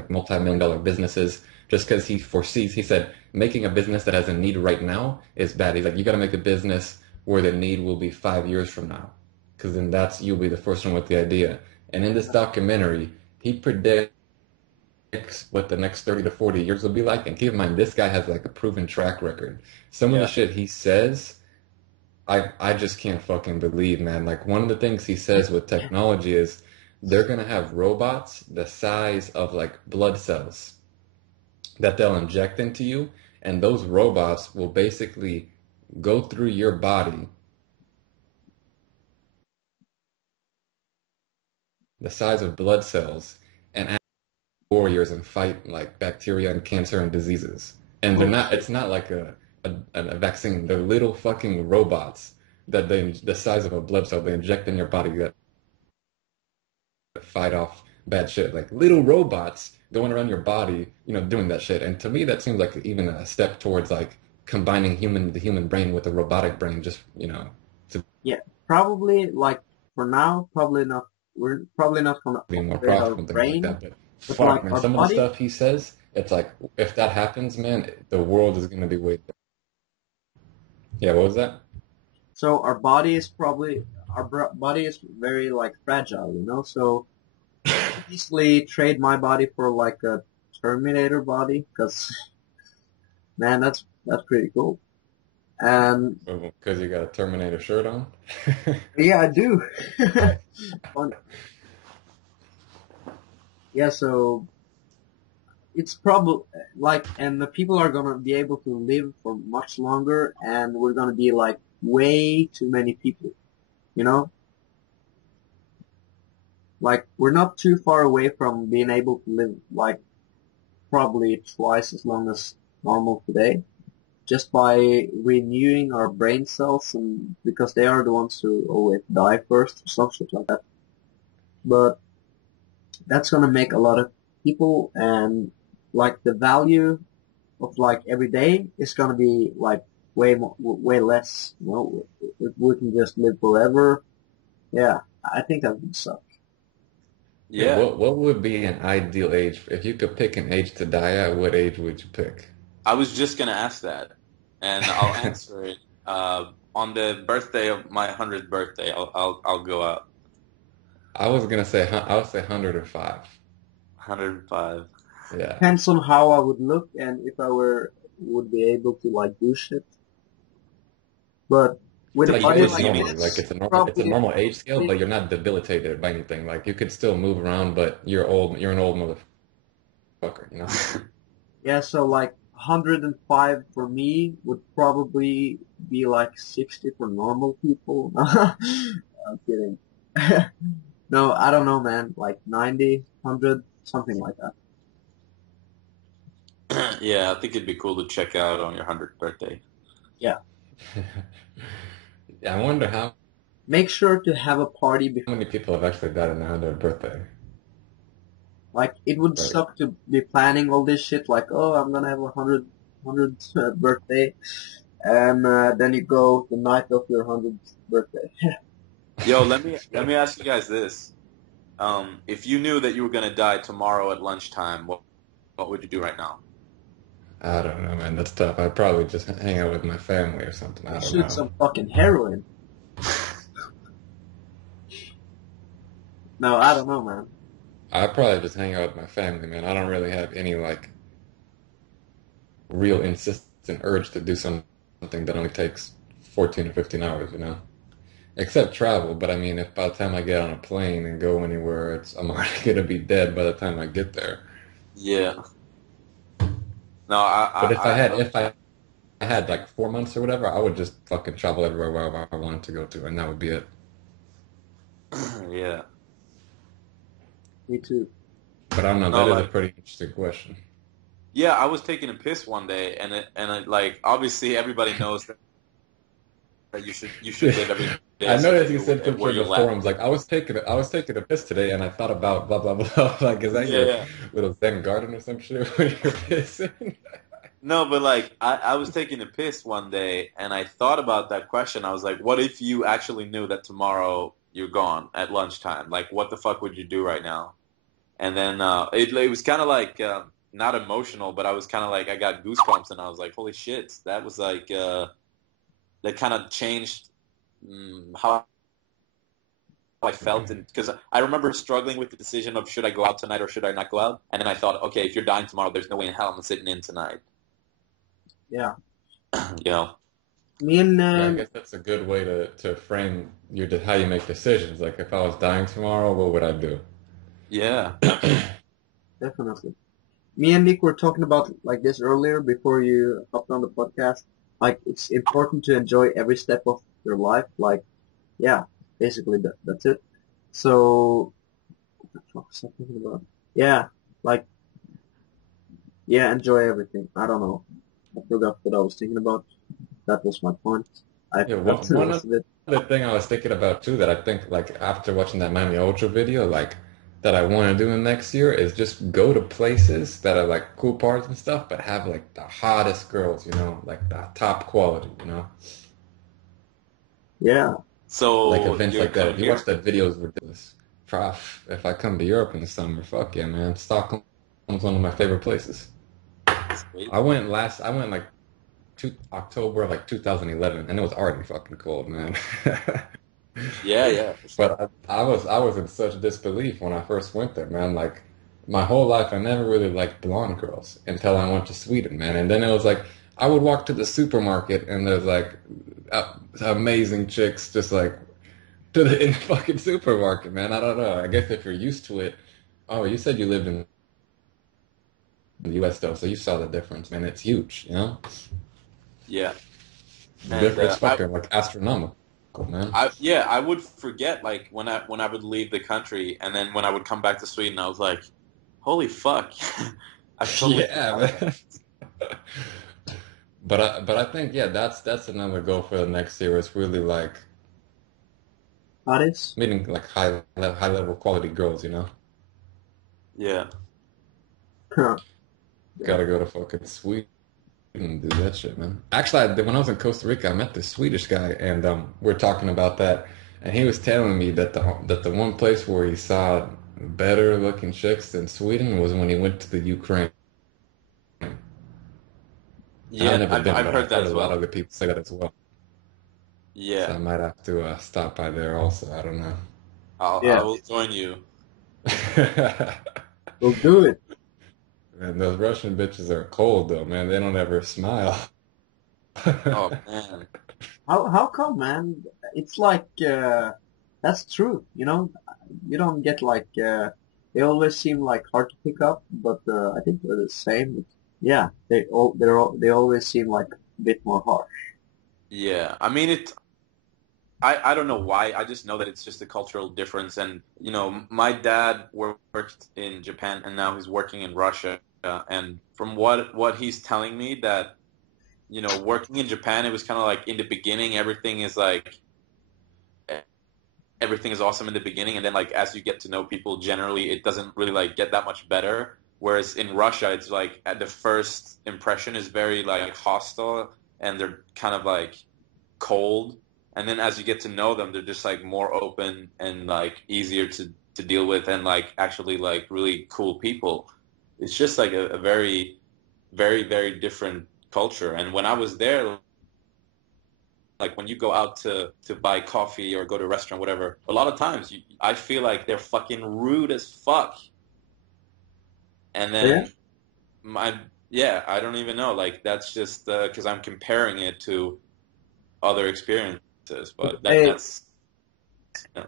multi-million dollar businesses just because he foresees, he said, making a business that has a need right now is bad. He's like, you got to make a business where the need will be 5 years from now, because then you'll be the first one with the idea. And in this documentary, he predicts what the next 30 to 40 years will be like. And keep in mind, this guy has like a proven track record. Some of the yeah. shit he says, I just can't fucking believe, man. Like one of the things he says with technology is they're gonna have robots the size of like blood cells that they'll inject into you, and those robots will basically go through your body the size of blood cells and act like warriors and fight like bacteria and cancer and diseases. And they're holy not, shit. it's not like a vaccine. They're little fucking robots that the size of a blood cell they inject in your body that fight off bad shit. Like little robots going around your body, doing that shit. And to me, that seems like even a step towards like combining the human brain with a robotic brain, just, to Yeah, probably like for now, probably not. We're probably not gonna be more upgrade our profitable and things like brain, that. But but fuck, like man, our some of the body. stuff he says, it's like, if that happens, man, the world is going to be way better. Yeah, what was that? So our body is probably body is very like fragile, So I could easily trade my body for like a Terminator body, because man, that's pretty cool. And Because you got a Terminator shirt on? yeah, I do. Fun. Yeah, so it's probably like, and the people are gonna be able to live for much longer, and we're gonna be like way too many people, you know? Like we're not too far away from being able to live like probably twice as long as normal today, just by renewing our brain cells, and because they are the ones who always die first or some shit like that. But that's gonna make a lot of people, and like the value of like every day is gonna be like way less. If we can just live forever, yeah, I think that would suck. Yeah, Yeah. what would be an ideal age? If you could pick an age to die at, what age would you pick? I was just gonna ask that, and I'll answer it. On the birthday of my 100th birthday, I'll go out I would say 105. 105. Yeah. Depends on how I would look and if I would be able to like do shit. But with So a like you body age It's like you. normally, like this, it's a probably normal age scale, but you're not debilitated by anything. Like you could still move around, but you're an old motherfucker. yeah. So like 105 for me would probably be like 60 for normal people. I'm kidding. No, I don't know, man. Like 90, 100, something like that. Yeah, I think it'd be cool to check out on your 100th birthday. Yeah. Yeah, I wonder how Make sure to have a party before. many people have actually died on their 100th birthday. Like it would Right. suck to be planning all this shit. Like, oh, I'm gonna have a hundredth birthday, and then you go the night of your 100th birthday. Yo, let me ask you guys this. If you knew that you were gonna die tomorrow at lunchtime, what would you do right now? I don't know, man. That's tough. I'd probably just hang out with my family or something. I don't Shoot know. some fucking heroin. No, I don't know, man. I probably just hang out with my family, man. I don't really have any like real insistent urge to do something that only takes 14 or 15 hours, you know? Except travel, but I mean, if by the time I get on a plane and go anywhere, I'm already gonna be dead by the time I get there. Yeah. No, But I I had like 4 months or whatever, I would just fucking travel everywhere wherever I wanted to go to, and that would be it. yeah. Me too. But I don't know, No, that is a like pretty interesting question. yeah, I was taking a piss one day, and it, like obviously everybody knows that you should live every day I as if noticed you you said were picture of your the last. forums. Like I was taking a piss today, and I thought about blah blah blah. Like, is that Yeah, your yeah. little Zen garden or some shit when you're pissing? No, but like I was taking a piss one day and I thought about that question. I was like, what if you actually knew that tomorrow you're gone at lunchtime? Like, what the fuck would you do right now? And then it was kind of like not emotional, but I was kind of like I got goosebumps and I was like, holy shit, that was like that kind of changed how I felt, and because I remember struggling with the decision of should I go out tonight or should I not go out, and then I thought, okay, if you're dying tomorrow, there's no way in hell I'm sitting in tonight. Yeah. You know? Me and Yeah, I guess that's a good way to frame how you make decisions. Like, if I was dying tomorrow, what would I do? Yeah, absolutely. definitely. Me and Nick were talking about like this earlier before you hopped on the podcast. Like it's important to enjoy every step of your life. Like yeah, basically that's it. So what the fuck was I thinking about? Yeah, like yeah, enjoy everything. I don't know. I forgot what I was thinking about. That was my point. I Yeah, forgot the one rest of it. other thing I was thinking about too that I think like after watching that Miami Ultra video, like that I want to do in next year is just go to places that are like cool parts and stuff, but have like the hottest girls, you know, like the top quality, you know, Yeah. like So events you're like that. If coming you watch here? that video, it's ridiculous. Prof, if I come to Europe in the summer, fuck yeah, man. Stockholm's one of my favorite places. Sweet. I went like October of like 2011, and it was already fucking cold, man. Yeah, yeah, for sure. But I was in such disbelief when I first went there, man. Like my whole life, I never really liked blonde girls until I went to Sweden, man. And then it was like I would walk to the supermarket, and there's like amazing chicks just like in the fucking supermarket, man. I don't know. I guess if you're used to it. Oh, you said you lived in the U.S. though, so you saw the difference, man. It's huge, you know. Yeah, and It's fucking like astronomical, man. yeah, I would forget like when I would leave the country, and then when I would come back to Sweden, I was like, holy fuck, I totally Yeah, forgot about. man. But I think yeah, that's another goal for the next year. It's really like Paris? meeting like high level quality girls. You know, Yeah, yeah. gotta go to fucking Sweden and do that shit, man. Actually, when I was in Costa Rica, I met this Swedish guy, and we're talking about that, and he was telling me that the one place where he saw better looking chicks than Sweden was when he went to the Ukraine. I've yeah, never been, I've but heard I've that heard a as lot of well. other people say that as well. So Yeah, I might have to stop by there also. I don't know. I Yeah. will join you. We'll do it. And those Russian bitches are cold though, man. They don't ever smile. Oh man, How come, man? It's like that's true. You know, you don't get like they always seem like hard to pick up, but I think they're the same. Yeah, they always seem like a bit more harsh. yeah. I mean it. I don't know why. I just know that it's just a cultural difference. And, you know, my dad worked in Japan and now he's working in Russia. And from what he's telling me that, you know, working in Japan, it was kind of like in the beginning, everything is awesome in the beginning. And then like as you get to know people, generally it doesn't really like get that much better. Whereas in Russia, it's like at the first impression is very like hostile and they're kind of like cold, and then as you get to know them, they're just like more open and like easier to deal with, and like actually like really cool people. It's just like a very, very, very different culture. And when I was there, like when you go out to buy coffee or go to a restaurant, whatever, a lot of times I feel like they're fucking rude as fuck. And Oh, yeah? then my yeah, I don't even know. Like that's just because I'm comparing it to other experiences, But but hey, that's yeah.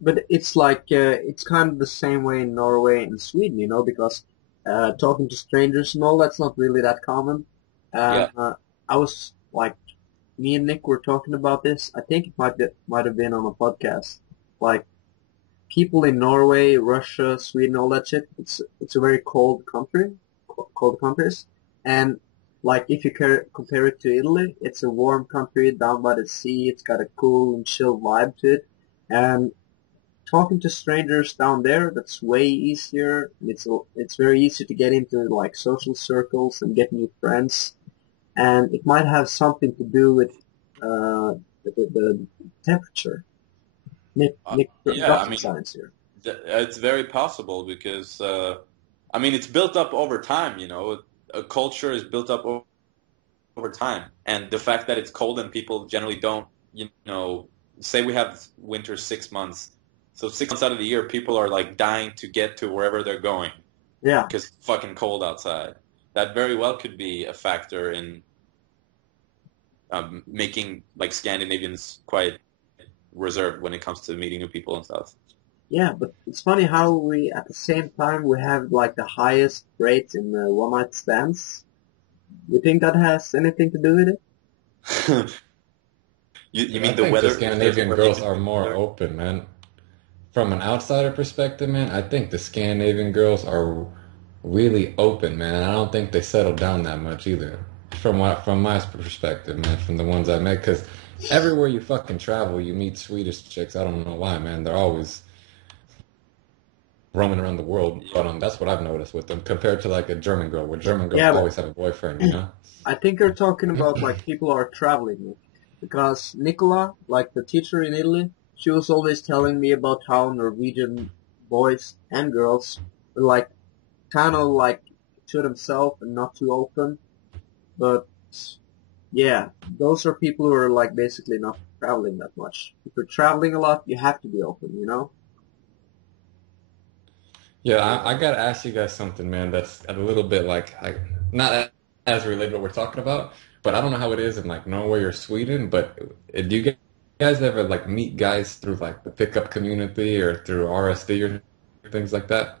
but it's like it's kind of the same way in Norway and Sweden, you know, because talking to strangers and all that's not really that common. Yeah. I was like, me and Nick were talking about this. I think it might have been on a podcast. Like people in Norway, Russia, Sweden, all that shit. It's a very cold country, cold countries, and like if you compare it to Italy, it's a warm country down by the sea. It's got a cool and chill vibe to it, and talking to strangers down there, that's way easier. It's very easy to get into like social circles and get new friends, and it might have something to do with the temperature. Nick Yeah, got I some mean, science here. it's very possible because I mean, it's built up over time, you know. A culture is built up over time, and the fact that it's cold and people generally don't, you know, say we have winter 6 months, so 6 months out of the year, people are like dying to get to wherever they're going Yeah, because it's fucking cold outside. That very well could be a factor in making like Scandinavians quite reserved when it comes to meeting new people and stuff. yeah, but it's funny how we at the same time we have like the highest rates in one night stands. You think that has anything to do with it? You But I mean the think the weather? If there's Scandinavian weather, girls are more open, man. From an outsider perspective, man, I think the Scandinavian girls are really open, man. And I don't think they settle down that much either. From my perspective, man, from the ones I met, because everywhere you fucking travel, you meet Swedish chicks. I don't know why, man. They're always roaming around the world, yeah. but that's what I've noticed with them compared to like a German girl, where German girls Yeah, but always have a boyfriend, you know? I think you're talking about like people are traveling, because Nicola, like the teacher in Italy, she was always telling me about how Norwegian boys and girls were like kind of like to themselves and not too open. But yeah, those are people who are like basically not traveling that much. If you're traveling a lot, you have to be open, you know? Yeah, I gotta ask you guys something, man. That's a little bit like not as related to what we're talking about, but I don't know how it is in like Norway or Sweden. But do you guys ever like meet guys through like the pickup community or through RSD or things like that?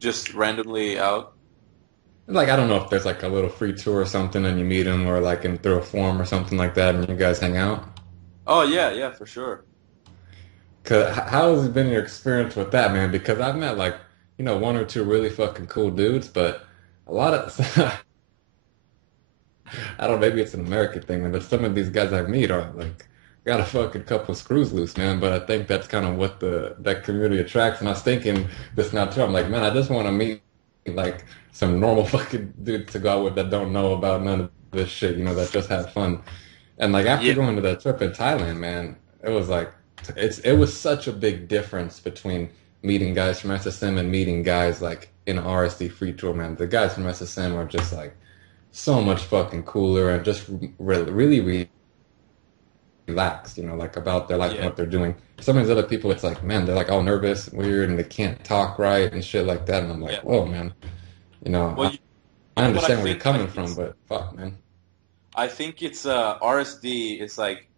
Just randomly out. Like I don't know if there's like a little free tour or something, and you meet them, or like in through a forum or something like that, and you guys hang out. Oh yeah, yeah, for sure. How has it been your experience with that, man? Because I've met like one or two really fucking cool dudes, but a lot of I don't know, maybe it's an American thing, but some of these guys I meet are like got a fucking couple screws loose, man. But I think that's kind of what the that community attracts. And I was thinking this now too. I'm like, man, I just want to meet like some normal fucking dudes to go out with that don't know about none of this shit, that just have fun. And like after Yeah, going to that trip in Thailand, man, it was like it was such a big difference between meeting guys from SSM and meeting guys like in RSD free tour, man. The guys from SSM are just like so much fucking cooler and just really relaxed, like about their life and yeah. what they're doing. Some of these other people, it's like, man, they're like all nervous, weird, and they can't talk right and shit like that. And I'm like, Yeah. whoa, man, Well, I, you I know what I understand where you're think? coming from, but fuck, man. I think it's RSD. It's like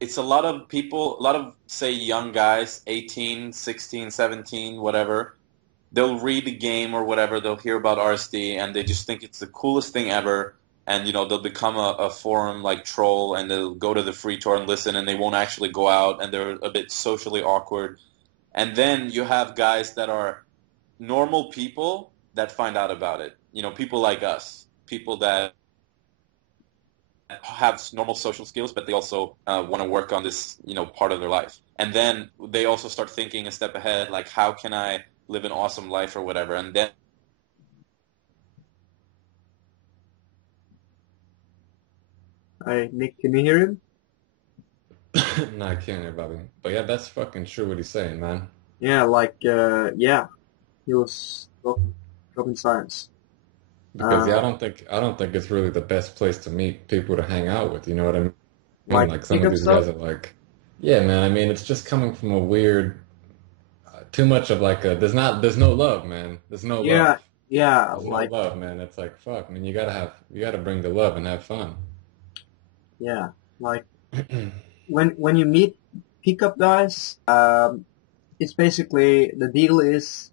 it's a lot of people, a lot of say young guys, 18, 16, 17, whatever. They'll read the game or whatever. They'll hear about RSD and they just think it's the coolest thing ever. And they'll become a forum like troll and they'll go to the free tour and listen and they won't actually go out and they're a bit socially awkward. And then you have guys that are normal people that find out about it. People like us, people that have normal social skills, but they also want to work on this, part of their life. And then they also start thinking a step ahead, like how can I live an awesome life or whatever. And then Hi, Nick, can you hear him? No, I can't hear Bobby. But yeah, that's fucking true what he's saying, man. Yeah, yeah, he was talking science. Because yeah, Uh, I don't think it's really the best place to meet people to hang out with. You know what I mean? like Like some of pickup these stuff. guys are like, yeah, man. I mean, it's just coming from a weird, too much of like a there's no love, man. There's no love. Yeah, yeah, There's no like love, man. It's like fuck. I mean, you gotta bring the love and have fun. yeah, like when you meet pickup guys, it's basically the deal is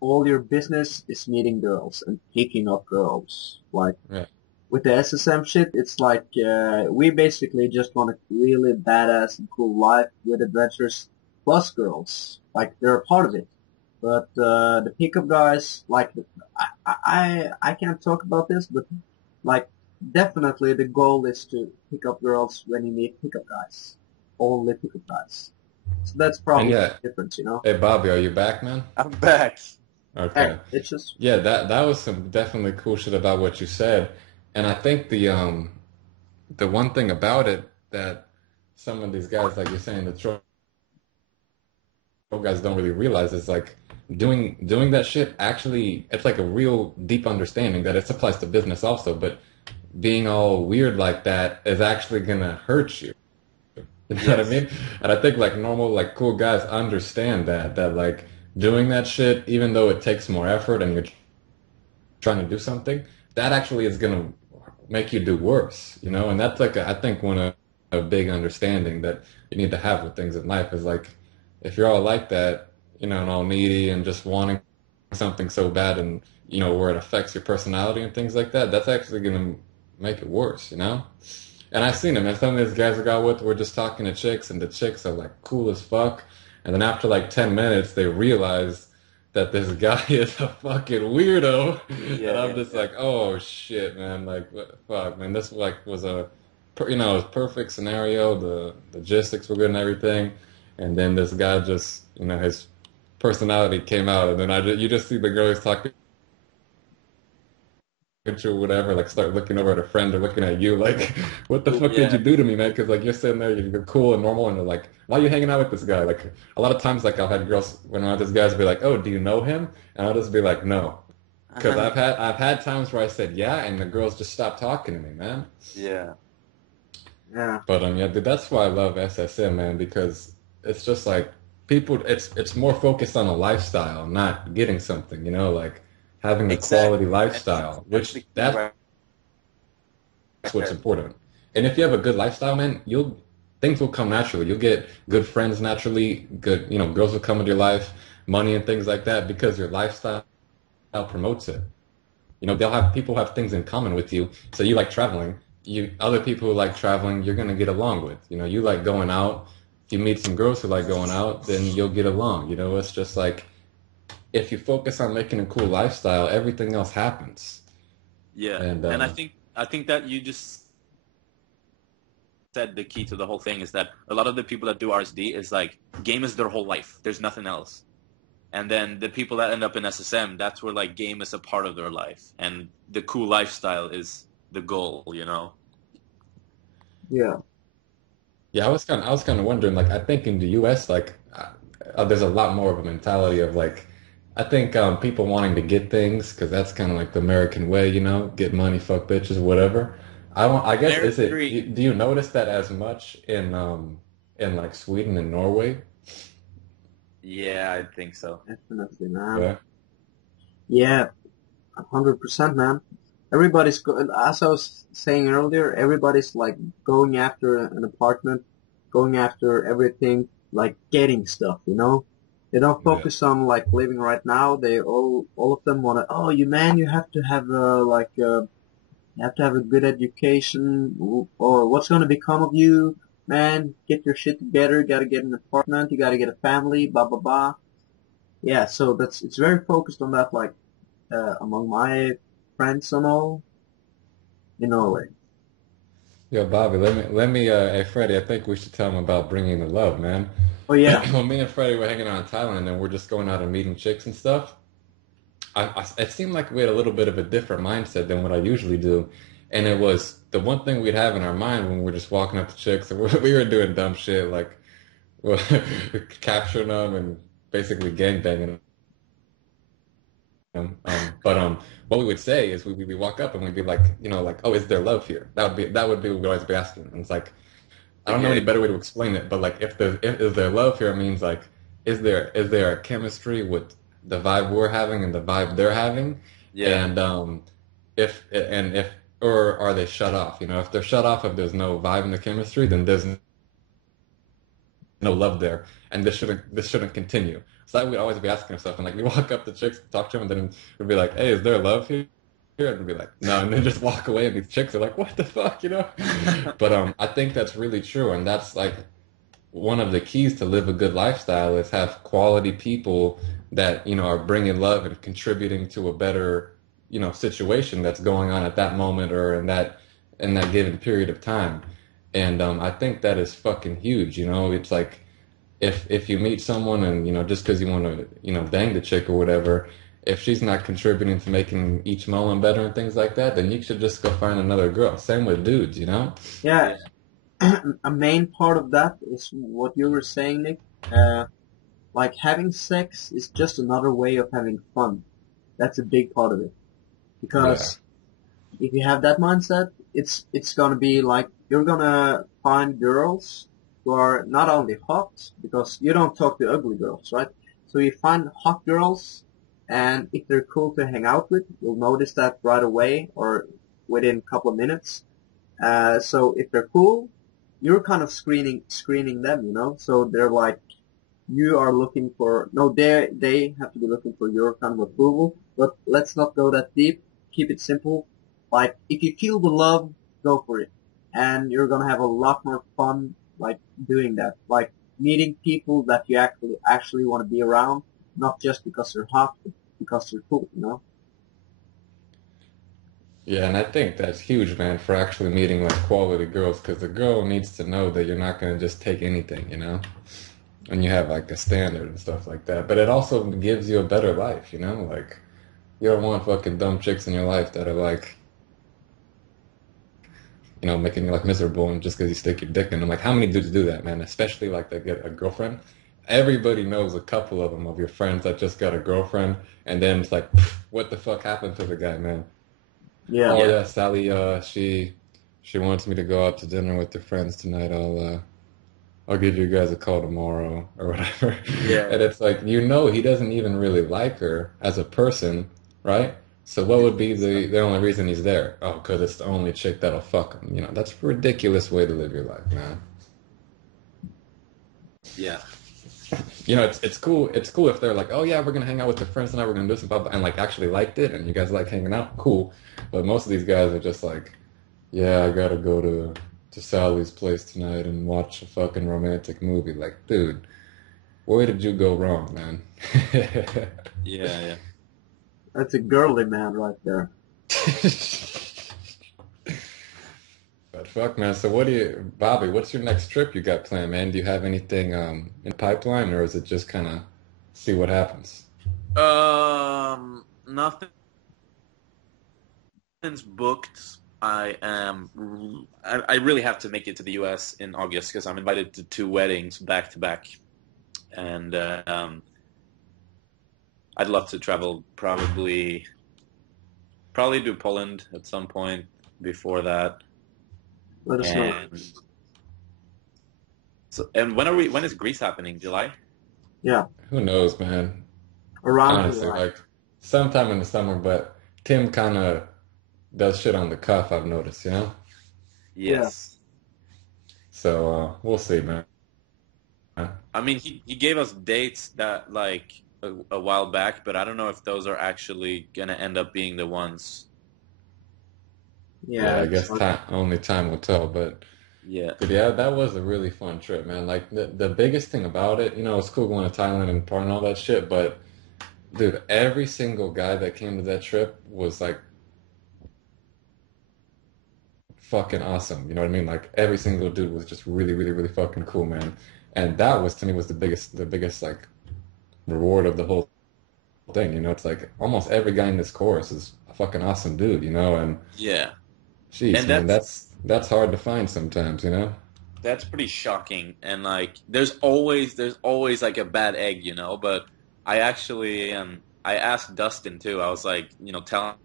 all your business is meeting girls and picking up girls. Like Yeah. with the SSM shit, it's like we basically just want a really badass and cool life with adventures plus girls. Like they're a part of it. But the pickup guys, like I can't talk about this, but like definitely the goal is to pick up girls when you meet pickup guys, only pickup guys. So that's And probably yeah, the difference, you know. hey Bobby, are you back, man? I'm back. Okay. It's just Yeah, that was some definitely cool shit about what you said. And I think the one thing about it that some of these guys, like you're saying, the troll guys don't really realize is like doing that shit actually it's like a real deep understanding that it applies to business also, but being all weird like that is actually gonna hurt you. You know what I Yes. mean? And I think like normal, like cool guys understand that like doing that shit, even though it takes more effort and you're trying to do something, that actually is gonna make you do worse, you know? And that's like I think one of a big understanding that you need to have with things in life is like if you're all like that, you know, and all needy and just wanting something so bad and you know where it affects your personality and things like that, that's actually gonna make it worse, you know? And I've seen them, and some of these guys I got with were just talking to chicks, and the chicks are like cool as fuck. And then after like 10 minutes, they realize that this guy is a fucking weirdo. And Yeah, I'm yeah, just yeah. like, oh shit, man. Like, what the fuck, man. This like was a, you know, it was perfect scenario. The logistics were good and everything. And then this guy just, you know, his personality came out. And then you just see the girl he's talking at you or whatever, like start looking over at a friend or looking at you, like, what the fuck did you Yeah. do to me, man? Because like you're sitting there, you're cool and normal, and they're like, why are you hanging out with this guy? Like a lot of times, like I've had girls when I'm with these guys be like, oh, do you know him? And I'll just be like, no, because I've had times where I said yeah, and the girls just stopped talking to me, man. Yeah. yeah, But yeah, dude, that's why I love SSM, man, because it's just like people, it's more focused on a lifestyle, not getting something, you know, like having a quality Exactly. And lifestyle, that's which the key that's right what's there. important. And if you have a good lifestyle, man, you'll things will come naturally. You'll get good friends naturally. Good, you know, girls will come into your life, money and things like that because your lifestyle promotes it. You know, they'll have people have things in common with you. So you like traveling. You other people who like traveling, you're gonna get along with. You know, you like going out. If you meet some girls who like going out, then you'll get along. You know, it's just like if you focus on making a cool lifestyle, everything else happens. Yeah. And And I think that you just said the key to the whole thing is that a lot of the people that do RSD is like game is their whole life. There's nothing else. And then the people that end up in SSM, that's where like game is a part of their life, and the cool lifestyle is the goal. You know. yeah, yeah, I was kind of wondering. Like, I think in the U.S., like, there's a lot more of a mentality of like, I think people wanting to get things because that's kind of like the American way, you know, get money, fuck bitches, whatever. I guess is American it? dream. Do you notice that as much in like Sweden and Norway? Yeah, I think so. definitely, man. Yeah, Yeah, 100%, man. As I was saying earlier, everybody's like going after an apartment, going after everything, like getting stuff, you know? They don't yeah, focus on like living right now. All of them want to, oh, you man, you have to have you have to have a good education, or what's going to become of you, man? Get your shit together. You got to get an apartment. You got to get a family. Blah blah blah. Yeah, so it's very focused on that, like among my friends and all in Norway. Yo, Bobby, hey Freddie, I think we should tell him about bringing the love, man. Oh yeah, When me and Freddie were hanging out in Thailand and we're just going out and meeting chicks and stuff. It seemed like we had a little bit of a different mindset than what I usually do. And it was the one thing we'd have in our mind when we were just walking up to chicks and we were doing dumb shit like well, capturing them and basically gangbanging them. But what we would say is we walk up and we'd be like, you know, like, oh, is there love here? That would be what we'd always be asking. And it's like, I don't know any Okay. better way to explain it, but like if is there love here, it means like is there a chemistry with the vibe we're having and the vibe they're having, Yeah. and if or are they shut off? You know, if they're shut off, if there's no vibe in the chemistry, then there's no love there, and this shouldn't continue. So I would always be asking myself, and like we walk up to chicks, talk to them, and then we'd be like, "Hey, is there love here?" And we'd be like, "No," and then just walk away, and these chicks are like, "What the fuck," you know? But I think that's really true, and that's like one of the keys to live a good lifestyle is have quality people that are bringing love and contributing to a better situation that's going on at that moment or in that given period of time. And I think that is fucking huge. It's like if you meet someone and just because you want to bang the chick or whatever, if she's not contributing to making each moment better and things like that, then you should just go find another girl. Same with dudes. Yeah, Yeah. a main part of that is what you were saying, Nick. Uh, like having sex is just another way of having fun. That's a big part of it. Yeah. Because if you have that mindset, it's gonna be like you're gonna find girls who are not only hot, because you don't talk to ugly girls, right? So you find hot girls, and if they're cool to hang out with, you'll notice that right away or within a couple of minutes. So if they're cool, you're kind of screening them, you know. So they're like you are looking for no, they have to be looking for your kind of approval. But let's not go that deep. Keep it simple. Like if you feel the love, go for it, and you're gonna have a lot more fun like doing that. Like meeting people that you actually want to be around, not just because they're hot, but because they're cool, you know. Yeah, and I think that's huge, man, for actually meeting like quality girls, because the girl needs to know that you're not gonna just take anything. And you have like a standard and stuff like that. But it also gives you a better life. Like you don't want fucking dumb chicks in your life that are like, making you like miserable and just because you stick your dick in them. Like how many dudes do that, man? Especially like they get a girlfriend. Everybody knows a couple of them of your friends that just got a girlfriend, and then it's like, what the fuck happened to the guy, man? Yeah. Oh Yeah. yeah, Sally. She wants me to go out to dinner with her friends tonight. I'll give you guys a call tomorrow or whatever. Yeah. And it's like, he doesn't even really like her as a person, right? So what would be the only reason he's there? Oh, because it's the only chick that'll fuck him. That's a ridiculous way to live your life, man. Yeah. It's cool. It's cool if they're like, oh yeah, we're gonna hang out with their friends tonight. We're gonna do some blah, blah, and like actually liked it, and you guys like hanging out. Cool. But most of these guys are just like, yeah, I gotta go to Sally's place tonight and watch a fucking romantic movie. Like, dude, where did you go wrong, man? Yeah. Yeah. That's a girly man right there. But fuck, man. So Bobby? What's your next trip you got planned, man? Do you have anything in the pipeline, or is it just kind of see what happens? Nothing's booked. I really have to make it to the U.S. in August because I'm invited to two weddings back to back, and I'd love to travel. Probably do Poland at some point before that. Let us know. And and when is Greece happening? July? Yeah, Who knows, man? around Honestly, July. like sometime in the summer. But Tim kind of does shit on the cuff. I've noticed. Yeah. Yes. So we'll see, man. I mean, he gave us dates that like a while back, but I don't know if those are actually gonna end up being the ones. Yeah, Yeah, I it's guess fun. only time will tell. But Yeah. But yeah, that was a really fun trip, man. Like the biggest thing about it, it's cool going to Thailand and part and all that shit, but dude, every single guy that came to that trip was like fucking awesome. You know what I mean? Like every single dude was just really, really, really fucking cool, man. And that was to me was the biggest like reward of the whole thing. It's like almost every guy in this course is a fucking awesome dude. And Yeah. jeez, And man, that's that's hard to find sometimes. that's pretty shocking. And like there's always like a bad egg. But I actually I asked Dustin too. I was like, tell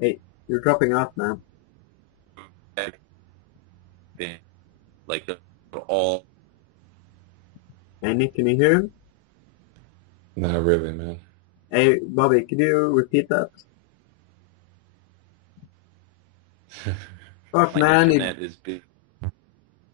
Hey, you're dropping off, man. him like they're all Hey, Nick, can you hear him? Not really, man. Hey, Bobby, can you repeat that? Fuck, My man. internet is big.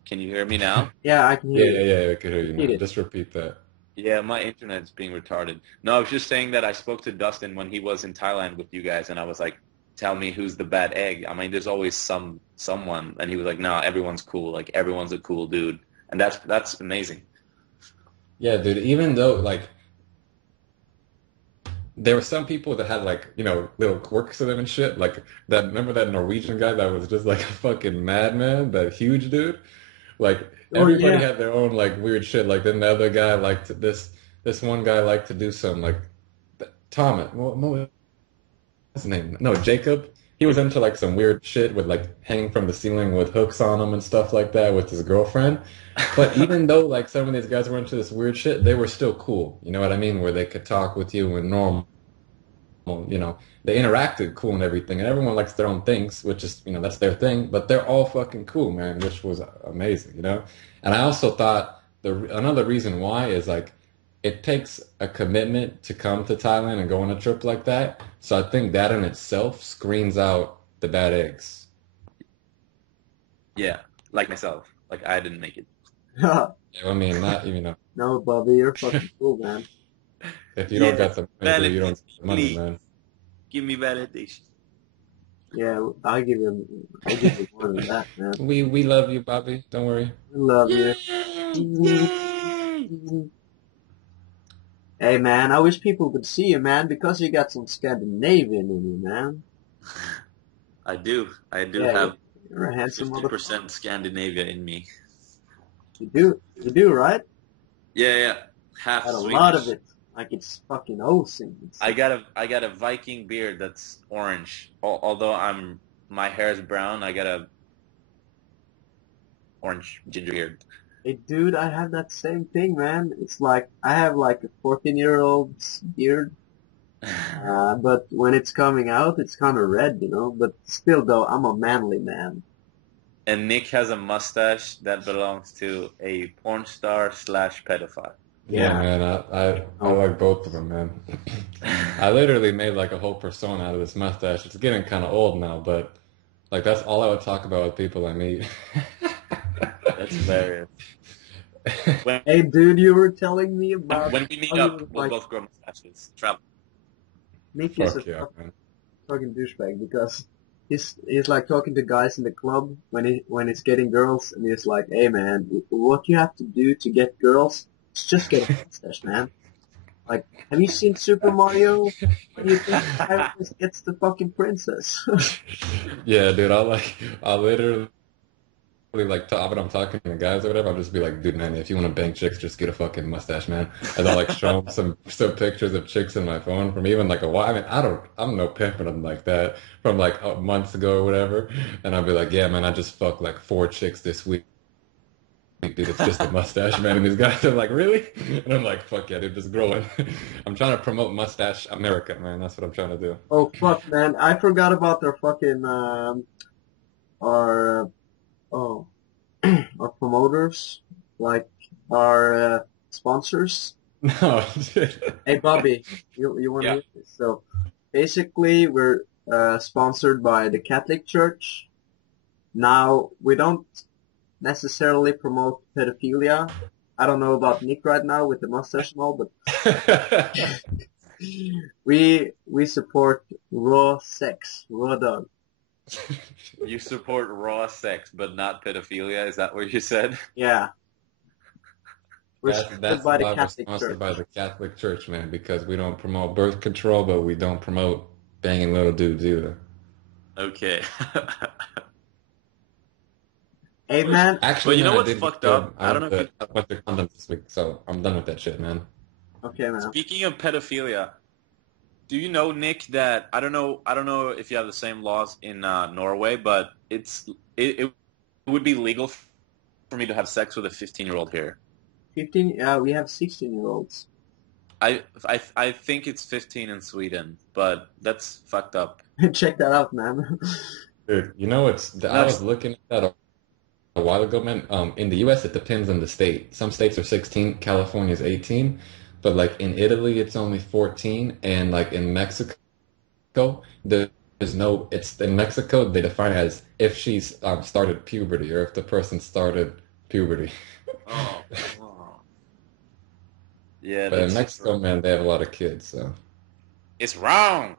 Can you hear me now? Yeah, I can hear Yeah, you. yeah, yeah, I can hear you Repeat now. it. Just repeat that. Yeah, my internet's being retarded. No, I was just saying that I spoke to Dustin when he was in Thailand with you guys, and I was like, "Tell me who's the bad egg." I mean, there's always someone, and he was like, "No, everyone's cool. Like everyone's a cool dude," and that's amazing. Yeah, dude, even though like there were some people that had like, little quirks to them and shit. Like that, remember that Norwegian guy that was just like a fucking madman, that huge dude? Like Oh, everybody yeah. had their own like weird shit. Like then the other guy liked this one guy liked to do some like Thomas. What was his name? No, Jacob. He was into like some weird shit with like hanging from the ceiling with hooks on them and stuff like that with his girlfriend. But even though like some of these guys were into this weird shit, they were still cool. You know what I mean? Where they could talk with you and normal, you know, they interacted cool and everything, and everyone likes their own things, which is, that's their thing, but they're all fucking cool, man, which was amazing. And I also thought another reason why is like it takes a commitment to come to Thailand and go on a trip like that. So I think that in itself screens out the bad eggs. Yeah, like myself. Like I didn't make it. I mean, not even No, Bobby, you're fucking cool, man. if you don't got Yes, the money, dude, you don't validate get me, the money, please. man. Give me validation. Yeah, I give you more than that, man. We love you, Bobby. Don't worry. I love you. Yay! Yay! Hey, man, I wish people could see you, man, because you got some Scandinavian in you, man. I do. I do Yeah, have you're a handsome motherfucker. 50% Scandinavia in me. You do, right? Yeah, yeah. Half Got a lot of Swedish. it. Like it's fucking ocean. It's I got a Viking beard that's orange. Although my hair is brown, I got a orange ginger beard. Hey, dude, I have that same thing, man. It's like I have like a 14-year-old's beard, but when it's coming out, it's kind of red, you know. But still, though, I'm a manly man. And Nick has a mustache that belongs to a porn star slash pedophile. Yeah, Yeah. man, I Oh, like both of them, man. I literally made like a whole persona out of this mustache. It's getting kind of old now, but like that's all I would talk about with people I meet. That's hilarious. When hey, dude, you were telling me about when we meet how you up, were we'll like both grow mustaches. Travel. Nick is a Fuck yeah, man. fucking douchebag because he's like talking to guys in the club when he's getting girls, and he's like, "Hey, man, what you have to do to get girls is just get a mustache, man." Like, have you seen Super Mario? What do you think the guy always gets the fucking princess? Yeah, dude, I literally like when I'm talking to guys or whatever, I'll just be like, dude, man, if you want to bang chicks, just get a fucking mustache, man. And I'll like show them some pictures of chicks in my phone from even like a while. I mean, I'm no pimp or nothing like that from like months ago or whatever. And I'll be like, yeah, man, I just fucked like 4 chicks this week. Dude, it's just a mustache, man. And these guys are like, really? And I'm like, fuck yeah, dude, just growing. I'm trying to promote Mustache America, man. That's what I'm trying to do. Oh fuck, man, I forgot about their fucking our oh our promoters, like our sponsors. No, dude. Hey, Bobby, you want to Yeah. hear this? So basically, we're sponsored by the Catholic Church. Now we don't necessarily promote pedophilia. I don't know about Nick right now with the mustache and all, but we support raw sex, raw dog. You support raw sex, but not pedophilia. Is that what you said? Yeah, we're That's sponsored that's by the why we're Catholic sponsored by Church. the Catholic Church, man, because we don't promote birth control, but we don't promote banging little dudes either. Okay. Hey, man. Well, Actually, you man, know I what's did fucked get up? I don't know if you. I went to condoms this week, so I'm done with that shit, man. Okay, man. Speaking of pedophilia, do you know, Nick, that I don't know if you have the same laws in Norway, but it would be legal for me to have sex with a 15-year-old here. 15. We have 16-year-olds. I think it's 15 in Sweden, but that's fucked up. Check that out, man. Dude, I No, was looking at that a while ago, man. In the U.S., it depends on the state. Some states are 16, California is 18, but like in Italy, it's only 14, and like in Mexico, there's no. It's in Mexico they define it as if she's started puberty or if the person started puberty. Oh, oh. Yeah, But in that's Mexico, man, they have a lot of kids, so it's wrong.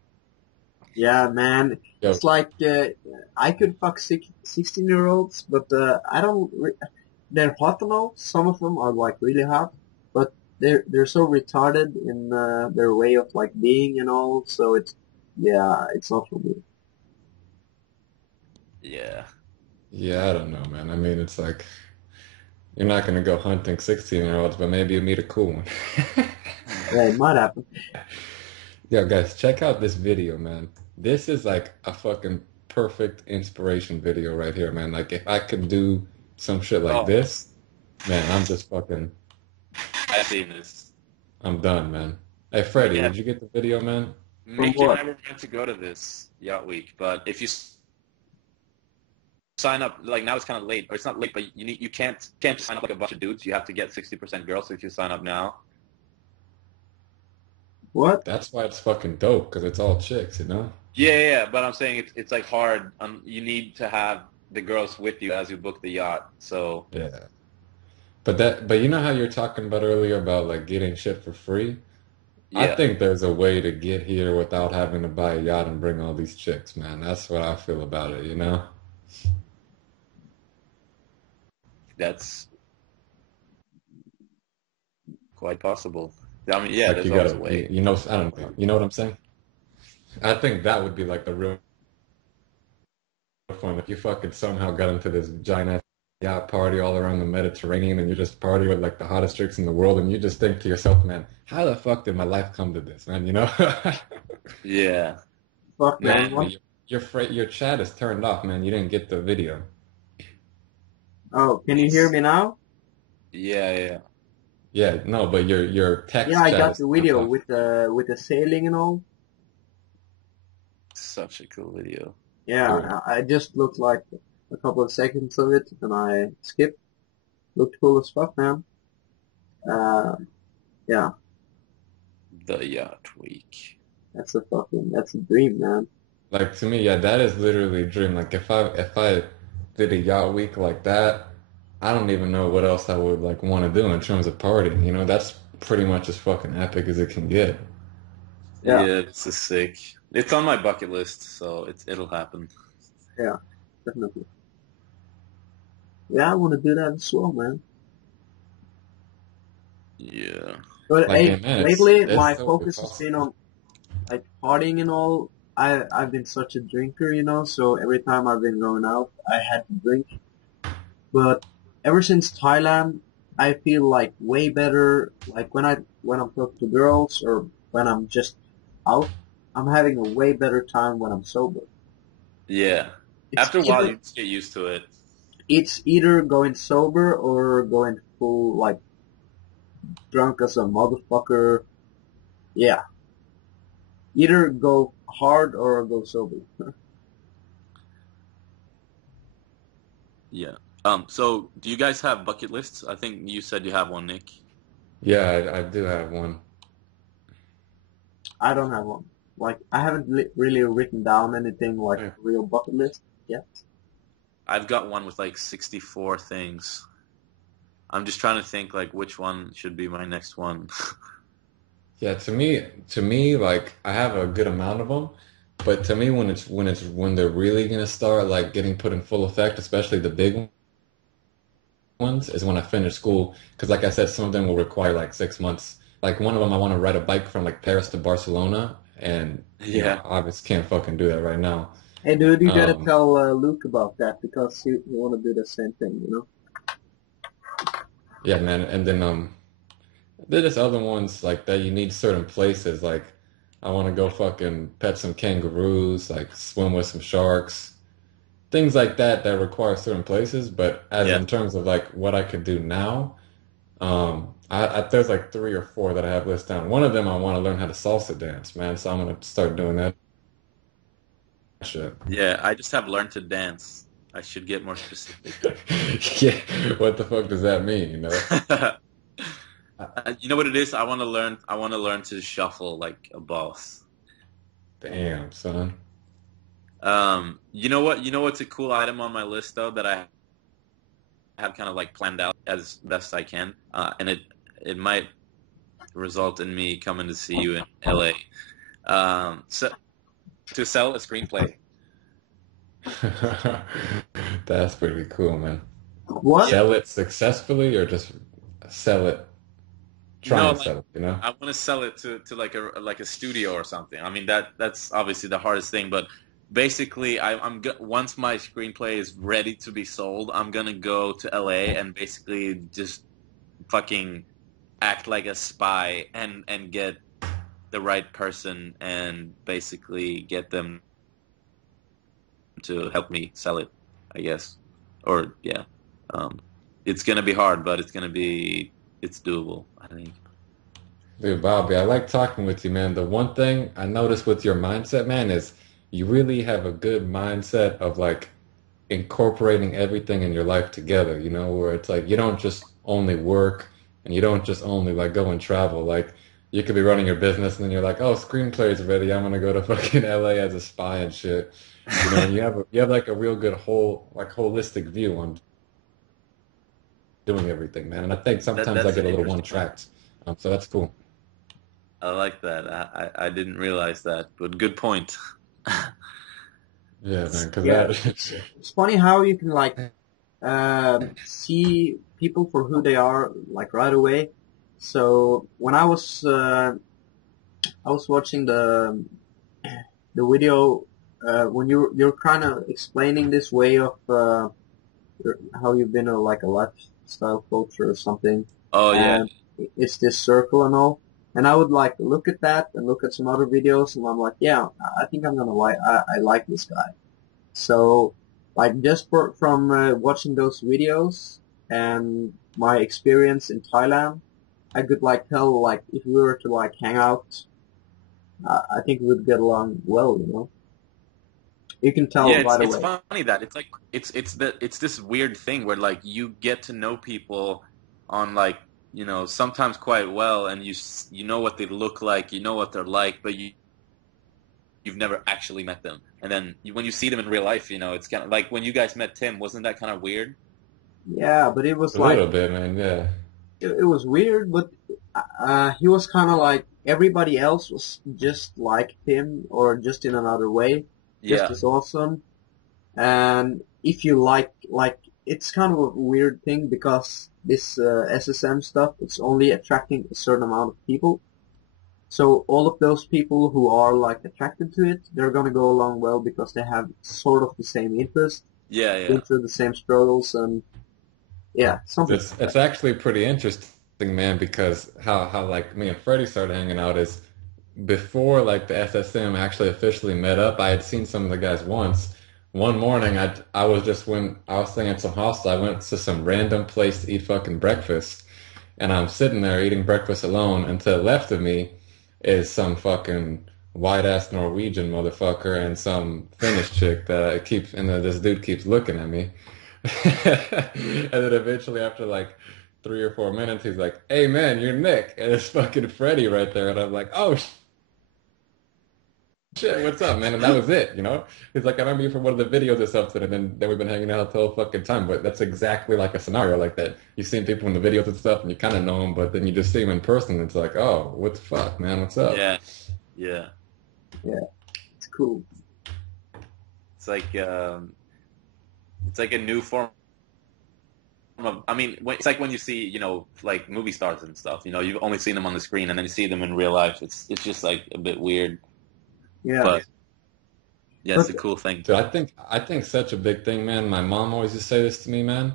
Yeah, man. yo, It's like I could fuck 16-year-olds, but I don't. They're hot and all. Some of them are like really hot, but they're so retarded in their way of like being and all. So it's yeah, it's not for me. Yeah. yeah, I don't know, man. I mean, it's like you're not gonna go hunting 16-year-olds, but maybe you meet a cool one. Yeah, it might happen. Yo, guys, check out this video, man. This is like a fucking perfect inspiration video right here, man. Like, if I could do some shit like Oh, this, man, I'm just fucking, I've seen this. I'm done, man. Hey, Freddie, Yeah, did you get the video, man? From Mickey and what? I were meant to go to this yacht week, but if you sign up, like now it's kind of late, or it's not late, but you can't sign up like a bunch of dudes. You have to get 60% girls. So if you sign up now, What? That's why it's fucking dope, because it's all chicks, you know? yeah. But I'm saying it's like hard. You need to have the girls with you as you book the yacht. So Yeah. But you know how you're talking about earlier about like getting shit for free? I yeah, think there's a way to get here without having to buy a yacht and bring all these chicks, man. That's what I feel about it, you know? that's quite possible. I mean, yeah, Like there's you always a gotta, way. you know, I don't know, you know what I'm saying? I think that would be like the real fun if you fucking somehow got into this giant yacht party all around the Mediterranean and you just party with like the hottest chicks in the world and you just think to yourself, man, how the fuck did my life come to this, man? You know? Yeah, Fuck, man. Man, What? your chat is turned off, man. You didn't get the video. Oh, can you hear it's me now? yeah. Yeah, no, but your Yeah, text I chat got is the turned video off. with the sailing and all. Such a cool video. Cool. Yeah, I just looked like a couple of seconds of it and I skipped. Looked cool as fuck, man. Uh, yeah, The yacht week. that's a dream, man. Like to me, yeah, that is literally a dream. Like if I did a yacht week like that, I don't even know what else I would like want to do in terms of partying. You know, that's pretty much as fucking epic as it can get. Yeah, Yeah, it's a sick. It's on my bucket list, so it'll happen. yeah, definitely. Yeah, I want to do that as well, man. Yeah. But Like, hey, and man, lately it's my so focus has been possible. on like partying and all. I've been such a drinker, you know, so every time I've been going out, I had to drink. But ever since Thailand, I feel like way better. Like when I'm talking to girls or when I'm just out, I'm having a way better time when I'm sober. Yeah. It's After a while, either you just get used to it. it's either going sober or going full like drunk as a motherfucker. Yeah, either go hard or go sober. Yeah. So do you guys have bucket lists? I think you said you have one, Nick. Yeah, I do have one. I don't have one. Like I haven't really written down anything like Yeah. a real bucket list yet. I've got one with like 64 things. I'm just trying to think like which one should be my next one. Yeah, to me, like I have a good amount of them, but to me, when they're really gonna start like getting put in full effect, especially the big ones, is when I finish school. Because like I said, some of them will require like 6 months. Like one of them, I want to ride a bike from like Paris to Barcelona, and you know, Yeah. I obviously can't fucking do that right now. Hey dude, you gotta Um, tell Luke about that because he wanna do the same thing, you know? yeah, man, and then there's just other ones like that you need certain places. Like I want to go fucking pet some kangaroos, like swim with some sharks. Things like that that require certain places. But as Yeah. in terms of like what I could do now, there's like three or four that I have listed down. One of them I want to learn how to salsa dance, man. So I'm gonna start doing that shit. Yeah. I just have learned to dance. I should get more specific. Yeah, what the fuck does that mean, you know? Uh, You know what it is? I want to learn. I want to learn to shuffle like a boss. Damn, son. You know what? You know what's a cool item on my list though that I have kind of like planned out as best I can, and it might result in me coming to see you in LA. So to sell a screenplay. That's pretty cool, man. What? Yeah. Sell it successfully or just sell it, try No, and like sell it, you know? I want to sell it to like a studio or something. I mean that's obviously the hardest thing, but basically once my screenplay is ready to be sold, I'm gonna go to LA and basically just fucking act like a spy and get the right person and basically get them to help me sell it, I guess. Or yeah. Um, it's gonna be hard, but it's doable, I think. Dude, Bobby, I like talking with you, man. The one thing I noticed with your mindset, man, is you really have a good mindset of like incorporating everything in your life together, you know, where it's like you don't just only work and you don't just only like go and travel. Like you could be running your business and then you're like, oh, screenplay's ready. I'm gonna go to fucking LA as a spy and shit. You know, and you have like a real good whole like holistic view on doing everything, man. And I think sometimes I That's get an a little interesting one. one-tracked. So that's cool. I like that. I didn't realize that, but good point. Yeah, man, because Yeah, that it's funny how you can like see people for who they are like right away. So when I was watching the video when you're kind of explaining this way of how you've been like a lifestyle coach or something, Oh yeah, and it's this circle and all. And I would like look at that and look at some other videos, and I'm like, yeah, I think I'm gonna like I like this guy. So, like just from watching those videos and my experience in Thailand, I could like tell like if we were to like hang out, I think we would get along well. You know, you can tell yeah. right It's away. funny that it's like it's this weird thing where like you get to know people on like sometimes quite well, and you know what they look like, you know what they're like, but you've never actually met them, and then when you see them in real life, it's kind of like when you guys met Tim. Wasn't that kind of weird? Yeah, but it was a like little bit, man. Yeah, it was weird, but he was kind of like everybody else was just like him or just in another way, just Yeah, as awesome. And if you like it's kind of a weird thing because this SSM stuff it's only attracting a certain amount of people. So all of those people who are like attracted to it, they're gonna go along well because they have sort of the same interest, yeah, been yeah, through the same struggles, and yeah, something it's like that. it's actually pretty interesting, man, because how like me and Freddie started hanging out is before like the SSM actually officially met up. I had seen some of the guys once. One morning, I was just when I was staying at some hostel, I went to some random place to eat fucking breakfast, and I'm sitting there eating breakfast alone, and to the left of me is some fucking white ass Norwegian motherfucker and some Finnish chick that keeps and this dude keeps looking at me. And then eventually after like 3 or 4 minutes he's like, "Hey man, you're Nick." And it's fucking Freddie right there and I'm like, "Oh shit, what's up, man?" And that was it, you know? He's like, "I remember you from one of the videos or something," and then we've been hanging out the whole fucking time. But that's exactly like a scenario like that. You've seen people in the videos and stuff and you kind of know them, but then you just see them in person and it's like, "Oh, what the fuck, man? What's up?" yeah, yeah. Yeah, it's cool. It's like a new form of. I mean, it's like when you see like movie stars and stuff. You've only seen them on the screen, and then you see them in real life. It's just like a bit weird, Yeah, but yeah, it's but a cool thing. Dude, I think such a big thing, man. My mom always used to say this to me, man.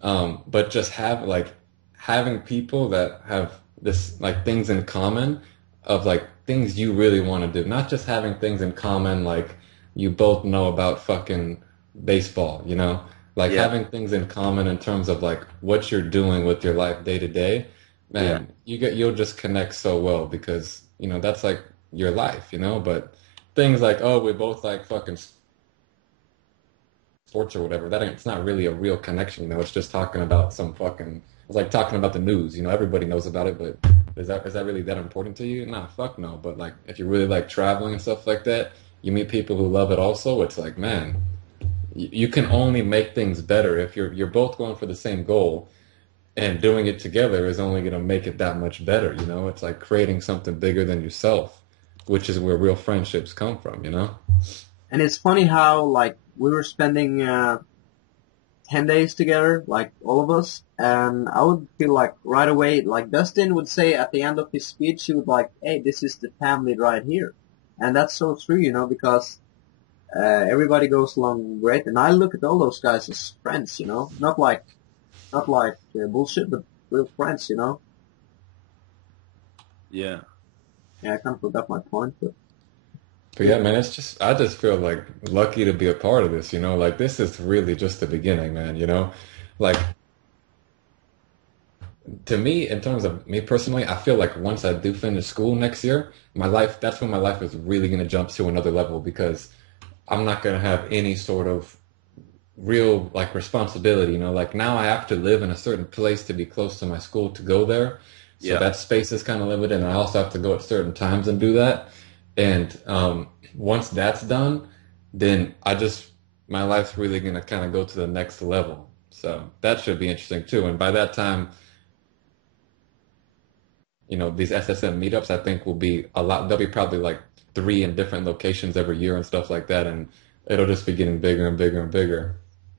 But just having people that have this like things in common of like things you really want to do, not just having things in common like you both know about fucking baseball, you know? Like Yeah, having things in common in terms of like what you're doing with your life day to day, yeah, man, you'll just connect so well because, that's like your life, you know? But things like, oh, we both like fucking sports or whatever, that ain't, it's not really a real connection, you know. It's just talking about some fucking, it's like talking about the news, you know. Everybody knows about it, but is that really that important to you? Nah, fuck no. But like, if you really like traveling and stuff like that, you meet people who love it also. It's like, man, you can only make things better if you're both going for the same goal, and doing it together is only going to make it that much better, you know. It's like creating something bigger than yourself, which is where real friendships come from, you know. And it's funny how like we were spending 10 days together, like all of us, and I would feel like right away, like Dustin would say at the end of his speech, he would like, "Hey, this is the family right here," and that's so true, you know, because everybody goes along great, and I look at all those guys as friends, you know, not like bullshit, but real friends, you know. Yeah. Yeah, I kind of forgot my point, but But yeah, man, it's just I just feel like lucky to be a part of this, you know. Like this is really just the beginning, man, you know. Like to me, in terms of me personally, I feel like once I do finish school next year, my life, that's when my life is really gonna jump to another level because I'm not gonna have any sort of real like responsibility, you know. Like now I have to live in a certain place to be close to my school to go there. So Yeah. that space is kind of limited, and I also have to go at certain times and do that. And once that's done, then I just my life's really gonna kind of go to the next level. So that should be interesting too. And by that time, you know, these SSM meetups I think will be a lot. There'll be probably like three in different locations every year and stuff like that, and it'll just be getting bigger and bigger and bigger.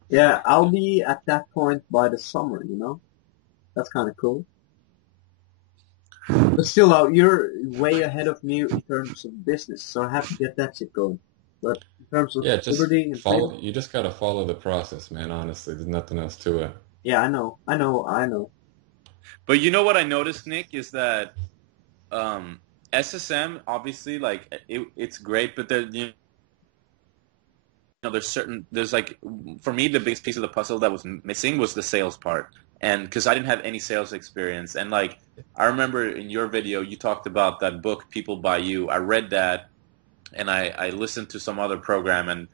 yeah, I'll be at that point by the summer, you know. That's kind of cool. But still, you're way ahead of me in terms of business, so I have to get that shit going. But in terms of Yeah, just liberty and freedom, follow. You just gotta follow the process, man. Honestly, there's nothing else to it. yeah, I know. But you know what I noticed, Nick, is that um, SSM obviously like it's great, but there there's like for me the biggest piece of the puzzle that was missing was the sales part, and because I didn't have any sales experience, and like I remember in your video you talked about that book People by You. I read that, and I listened to some other program, and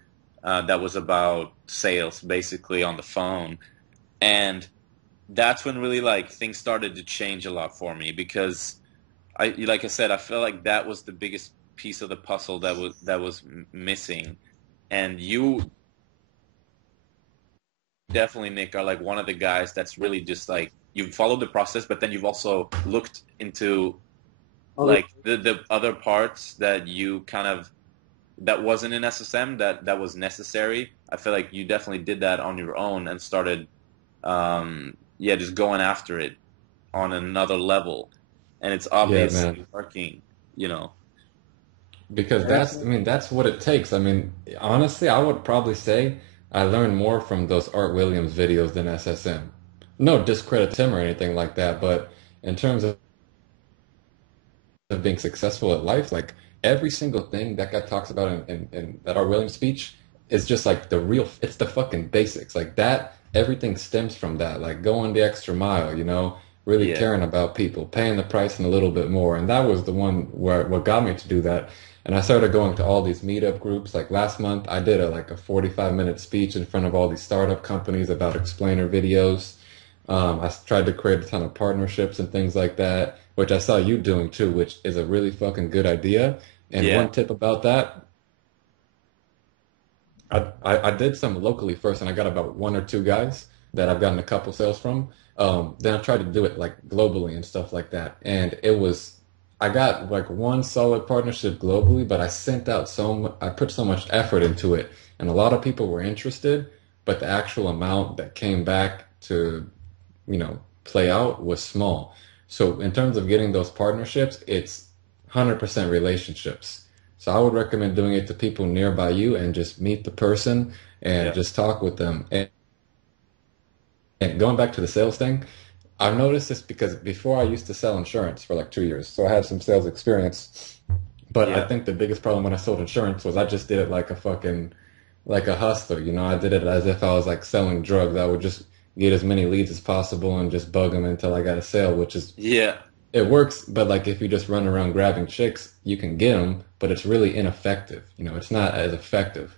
that was about sales basically on the phone, and that's when really like things started to change a lot for me because like I said, I felt like that was the biggest piece of the puzzle that was missing. And you definitely, Nick, are like one of the guys that's really just like you've followed the process, but then you've also looked into Other, like the other parts that you kind of that wasn't in SSM that was necessary. I feel like you definitely did that on your own and started yeah, just going after it on another level. And it's Yeah, obviously man. working, you know. Because that's, I mean, that's what it takes. I mean, honestly, I would probably say I learned more from those Art Williams videos than SSM. No discredit to him or anything like that, but in terms of being successful at life, like every single thing that guy talks about in that Art Williams speech is just like the real, it's the fucking basics. Like that, everything stems from that. Like going the extra mile, you know, really Yeah. caring about people, paying the price and a little bit more. And that was the one where what got me to do that. And I started going to all these meetup groups. Like last month, I did a 45-minute speech in front of all these startup companies about explainer videos. I tried to create a ton of partnerships and things like that, which I saw you doing too, which is a really fucking good idea. And Yeah. one tip about that, I did some locally first, and I got about one or two guys that I've gotten a couple sales from. Then I tried to do it like globally and stuff like that, and I got like one solid partnership globally, but I sent out I put so much effort into it, and a lot of people were interested, but the actual amount that came back to play out was small. So in terms of getting those partnerships, it's 100% relationships. So I would recommend doing it to people nearby you and just meet the person and Yeah. just talk with them. And going back to the sales thing, I've noticed this because before I used to sell insurance for like 2 years. So I had some sales experience. But I Yeah. think the biggest problem when I sold insurance was I just did it like a fucking like a hustler, you know. I did it as if I was like selling drugs. I would just get as many leads as possible and just bug them until I got a sale, which is Yeah. it works, but like if you just run around grabbing chicks, you can get them, but it's really ineffective. You know, it's not as effective.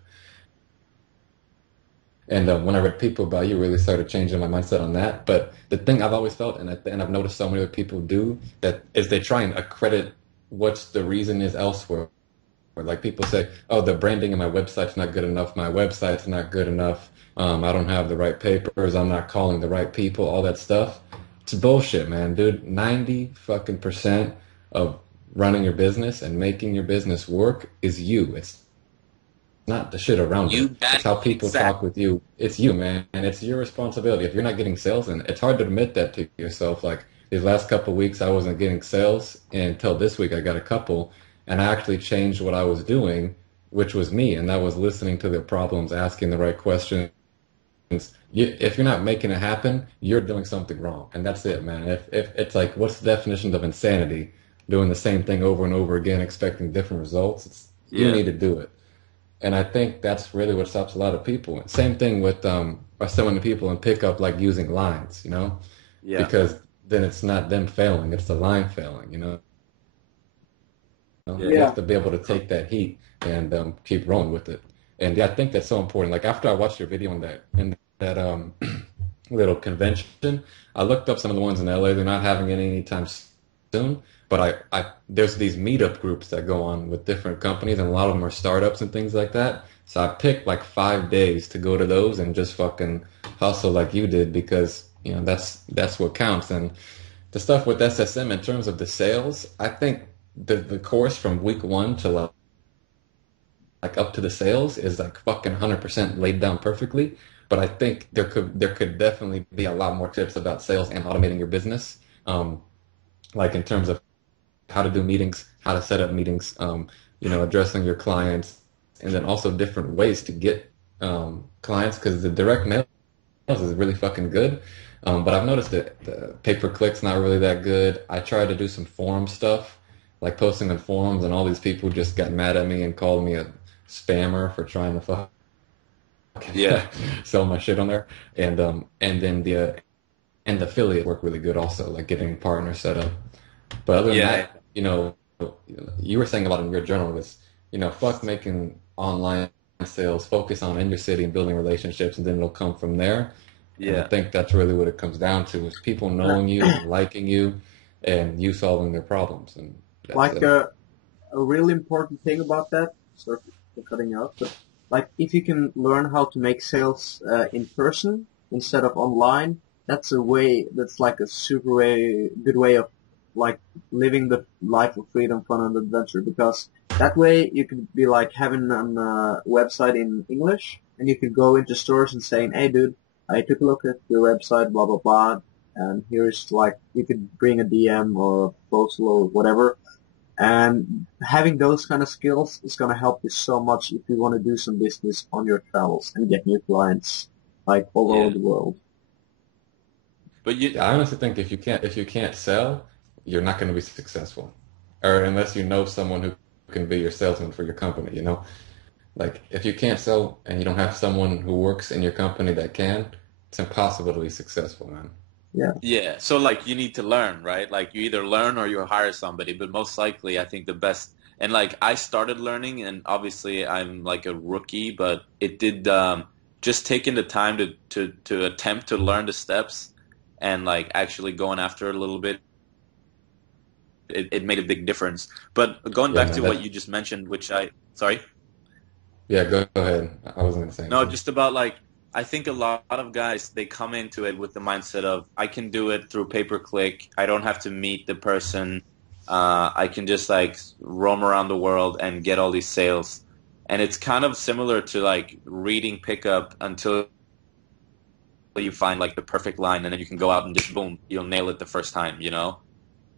And when I read People About You, really started changing my mindset on that. But the thing I've always felt, and I've noticed so many other people do, that is they try and accredit what's the reason is elsewhere. Like people say, oh, the branding in my website's not good enough. My website's not good enough. I don't have the right papers. I'm not calling the right people. All that stuff. It's bullshit, man, dude. 90 fucking percent of running your business and making your business work is you. It's not the shit around You it. got It's how it. people Exactly. talk with you. It's you, man, and it's your responsibility. If you're not getting sales, and it's hard to admit that to yourself. Like these last couple of weeks, I wasn't getting sales, and until this week, I got a couple, and I actually changed what I was doing, which was me, and that was listening to their problems, asking the right questions. If you're not making it happen, you're doing something wrong, and that's it, man. If it's like, what's the definition of insanity? Doing the same thing over and over again, expecting different results. You Yeah. need to do it. And I think that's really what stops a lot of people. Same thing with or so many people in pickup like using lines, Yeah. because then it's not them failing, it's the line failing. Yeah. You Yeah. have to be able to take that heat and keep rolling with it. And yeah, I think that's so important. Like after I watched your video in that little convention, I looked up some of the ones in LA. They're not having it anytime soon, but I there's these meetup groups that go on with different companies, and a lot of them are startups and things like that. So I picked like 5 days to go to those and just fucking hustle like you did because that's what counts. And the stuff with SSM in terms of the sales, I think the course from week one to like up to the sales is like fucking 100% laid down perfectly. But I think there could definitely be a lot more tips about sales and automating your business. Like in terms of how to do meetings, how to set up meetings, addressing your clients, and then also different ways to get clients because the direct mail is really fucking good. But I've noticed that the pay-per-click's not really that good. I tried to do some forum stuff, like posting on forums, and all these people just got mad at me and called me a spammer for trying to Yeah. sell my shit on there. And then the affiliate work really good also, like getting partners set up. But other than Yeah. that, you were saying a lot in your journal was, fuck making online sales, focus on in your city and building relationships, and then it'll come from there. And I Yeah. think that's really what it comes down to is people knowing you and liking you and you solving their problems. And that's Like it. a really important thing about that, sorry for cutting you off, but like if you can learn how to make sales in person instead of online, that's like a super good way of like living the life of freedom, fun, and adventure. Because that way you could be like having a website in English, and you could go into stores and saying, "Hey, dude, I took a look at your website, blah blah blah, and here's like you could bring a DM or a proposal or whatever." And having those kind of skills is going to help you so much if you want to do some business on your travels and get new clients like all over Yeah. the world. But you, Yeah, I honestly think if you can't sell, you're not going to be successful, or unless you know someone who can be your salesman for your company. Like if you can't sell and you don't have someone who works in your company that can, it's impossible to be successful, man. Yeah. yeah. So like you need to learn, right? Like you either learn or you hire somebody. But most likely, I think the best. And like I started learning, and obviously I'm like a rookie, but it did just taking the time to attempt to learn the steps and like actually going after it a little bit. It made a big difference. But going Yeah, back man. to what you just mentioned, which I sorry. Yeah, go ahead. I wasn't gonna say No, anything. just about like I think a lot of guys they come into it with the mindset of I can do it through pay per click. I don't have to meet the person. I can just like roam around the world and get all these sales. And it's kind of similar to like reading pickup until you find like the perfect line, and then you can go out and just boom, you'll nail it the first time.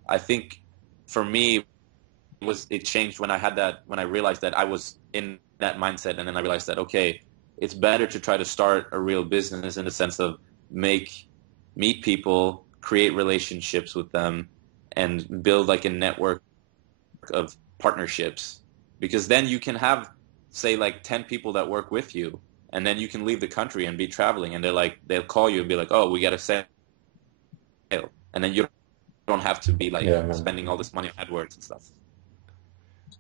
I think for me it changed when I had that when I realized that I was in that mindset, and then I realized that okay, it's better to try to start a real business in the sense of make meet people, create relationships with them, and build like a network of partnerships, because then you can have say like 10 people that work with you, and then you can leave the country and be traveling, and they'll call you and be like, oh, we got a sale, and then you don't have to be like Yeah, man. spending all this money on AdWords and stuff.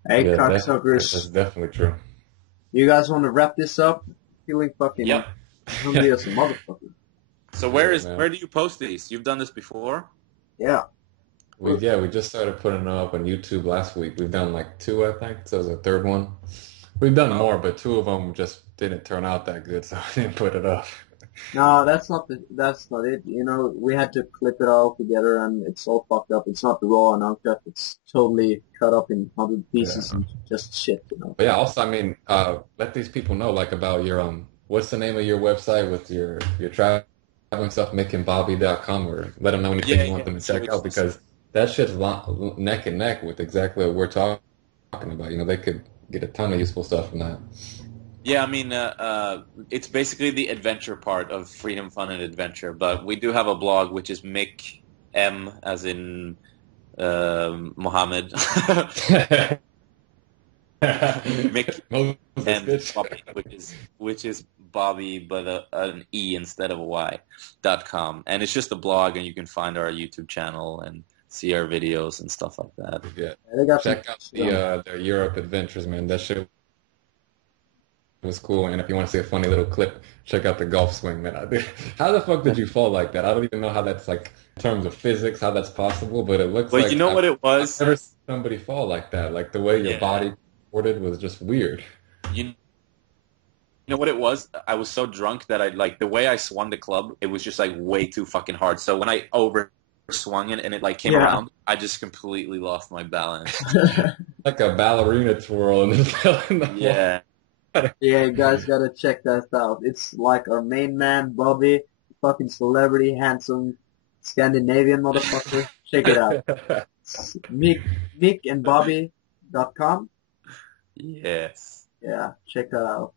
Hey, Yeah, that's cocksuckers, definitely true. you guys want to wrap this up? Feeling Yep. fucking hungry as a motherfucker. So Yeah, man. where do you post these? You've done this before? Yeah. We just started putting them up on YouTube last week. We've done like two, I think. So there's a third one. We've done Oh, more, but two of them just didn't turn out that good, so I didn't put it up. No, that's not it. You know, we had to clip it all together and it's all fucked up. It's not the raw and uncut. It's totally cut up in 100 pieces Yeah. and just shit, you know. But yeah, also, I mean, let these people know like about your what's the name of your website with your traveling stuff, mickandbobby.com, or let them know anything yeah, you want yeah. them to So check out because that shit's neck and neck with exactly what we're talking about. You know, they could get a ton of useful stuff from that. yeah, I mean, it's basically the adventure part of Freedom, Fun, and Adventure. But we do have a blog which is Mick M, as in Mohammed, Mick Moses, and bitch. Bobby, which is Bobby, but an E instead of a Y, .com. And it's just a blog, and you can find our YouTube channel and see our videos and stuff like that. Yeah. Yeah, they got some Check out shit on it. their Europe adventures, man. That shit was cool. And if you want to see a funny little clip, check out the golf swing, man. How the fuck did you fall like that? I don't even know how that's like in terms of physics, how that's possible, but it looks But you like know what it I've was? never seen somebody fall like that. Like the way your Yeah. body supported was just weird. You know what it was? I was so drunk that I like the way I swung the club. It was just like way too fucking hard. So when I over swung it and it like came Yeah. around, I just completely lost my balance. Like a ballerina twirl and then fell in the water. Yeah, Yeah, you guys gotta check that out. It's like our main man, Bobby, fucking celebrity, handsome, Scandinavian motherfucker. Check it out. It's mickandbobby.com. yes. Yeah, check that out.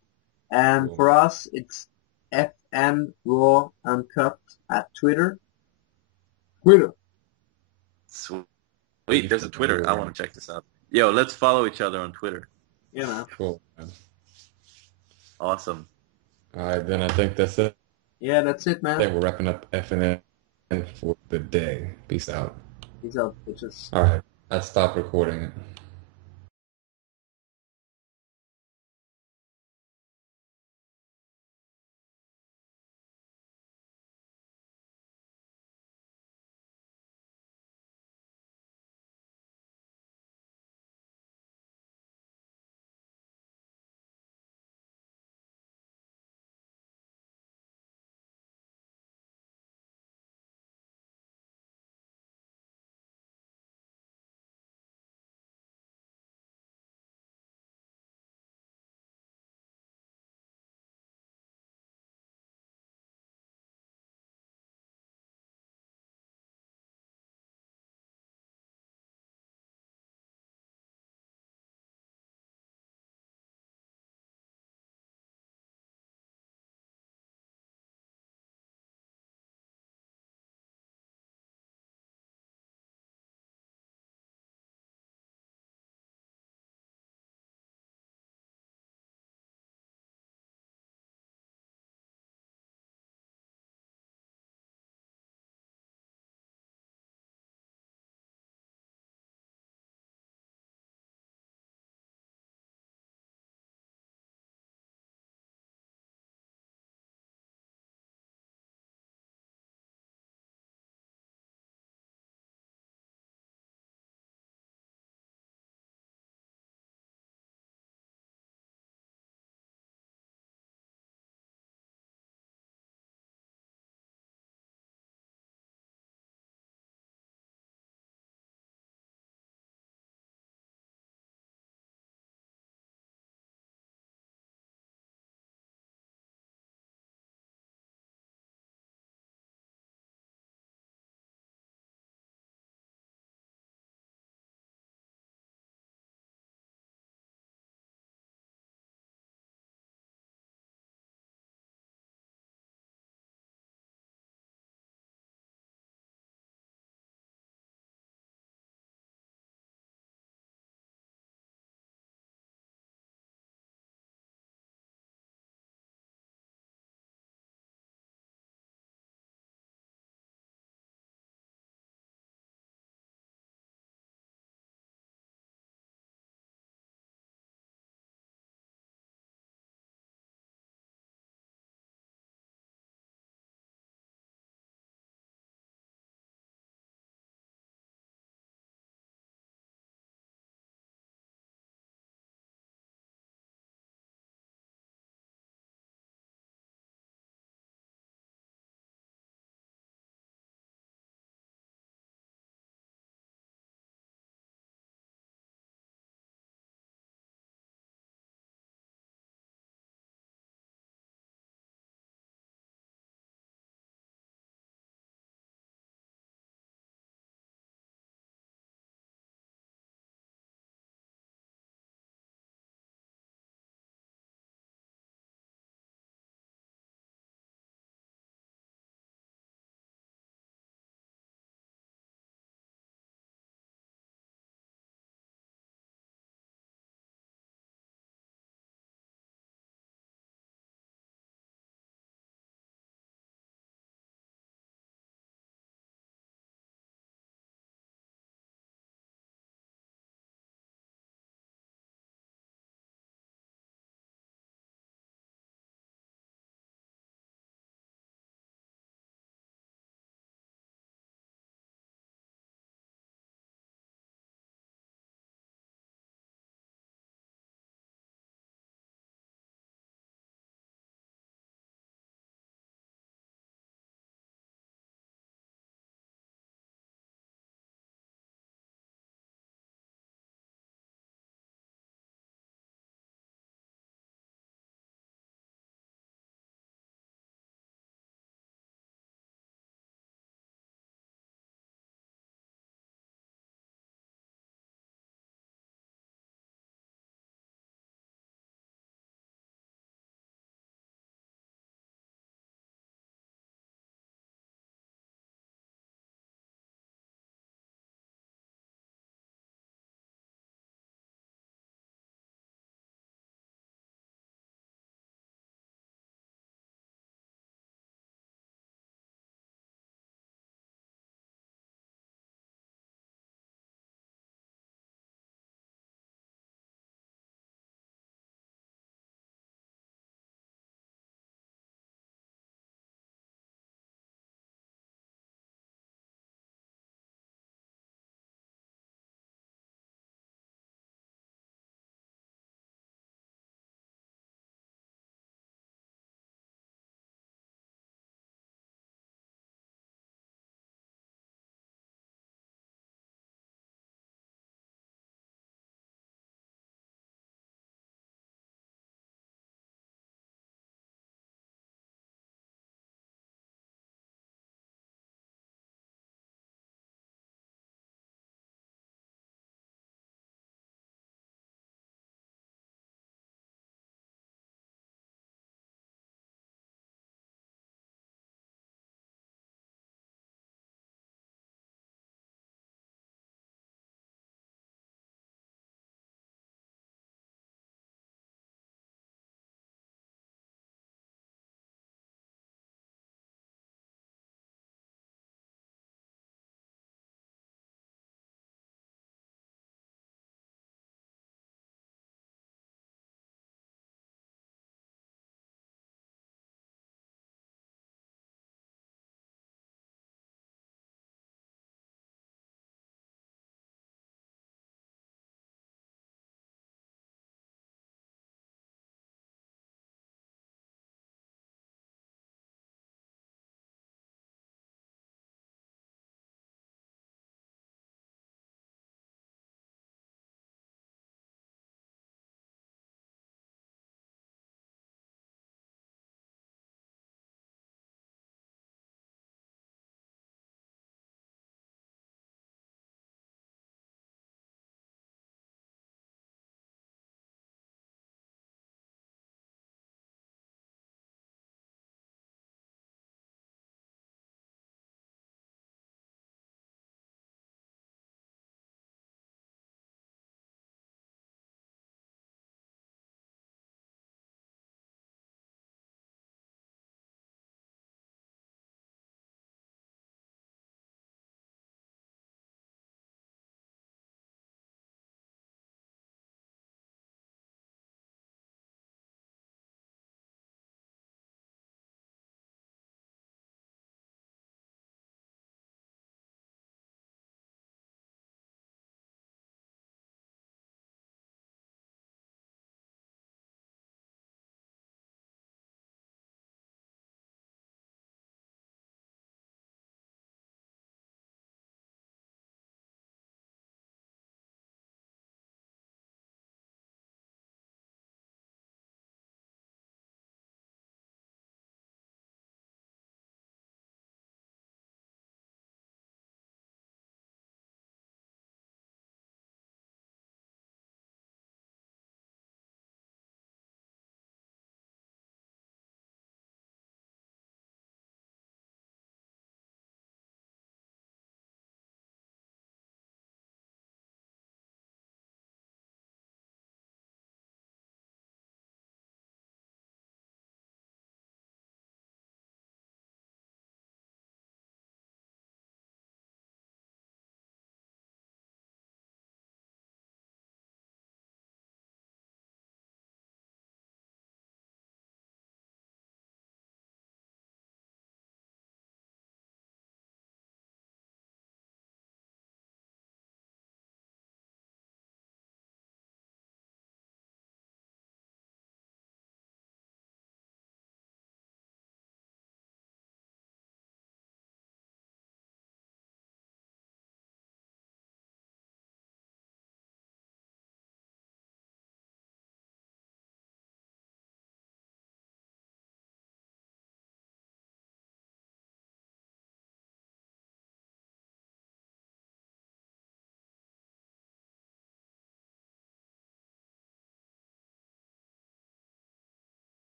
And Cool. for us, it's F&N Raw Uncut at Twitter. Twitter. Sweet. Beef There's a and Twitter. I underwear. want to check this out. Yo, let's follow each other on Twitter. You know. Cool, man. Awesome. All right, then I think that's it. Yeah, that's it, I man. think we're wrapping up F&N for the day. Peace out. Peace out, bitches. All right, I stopped recording it.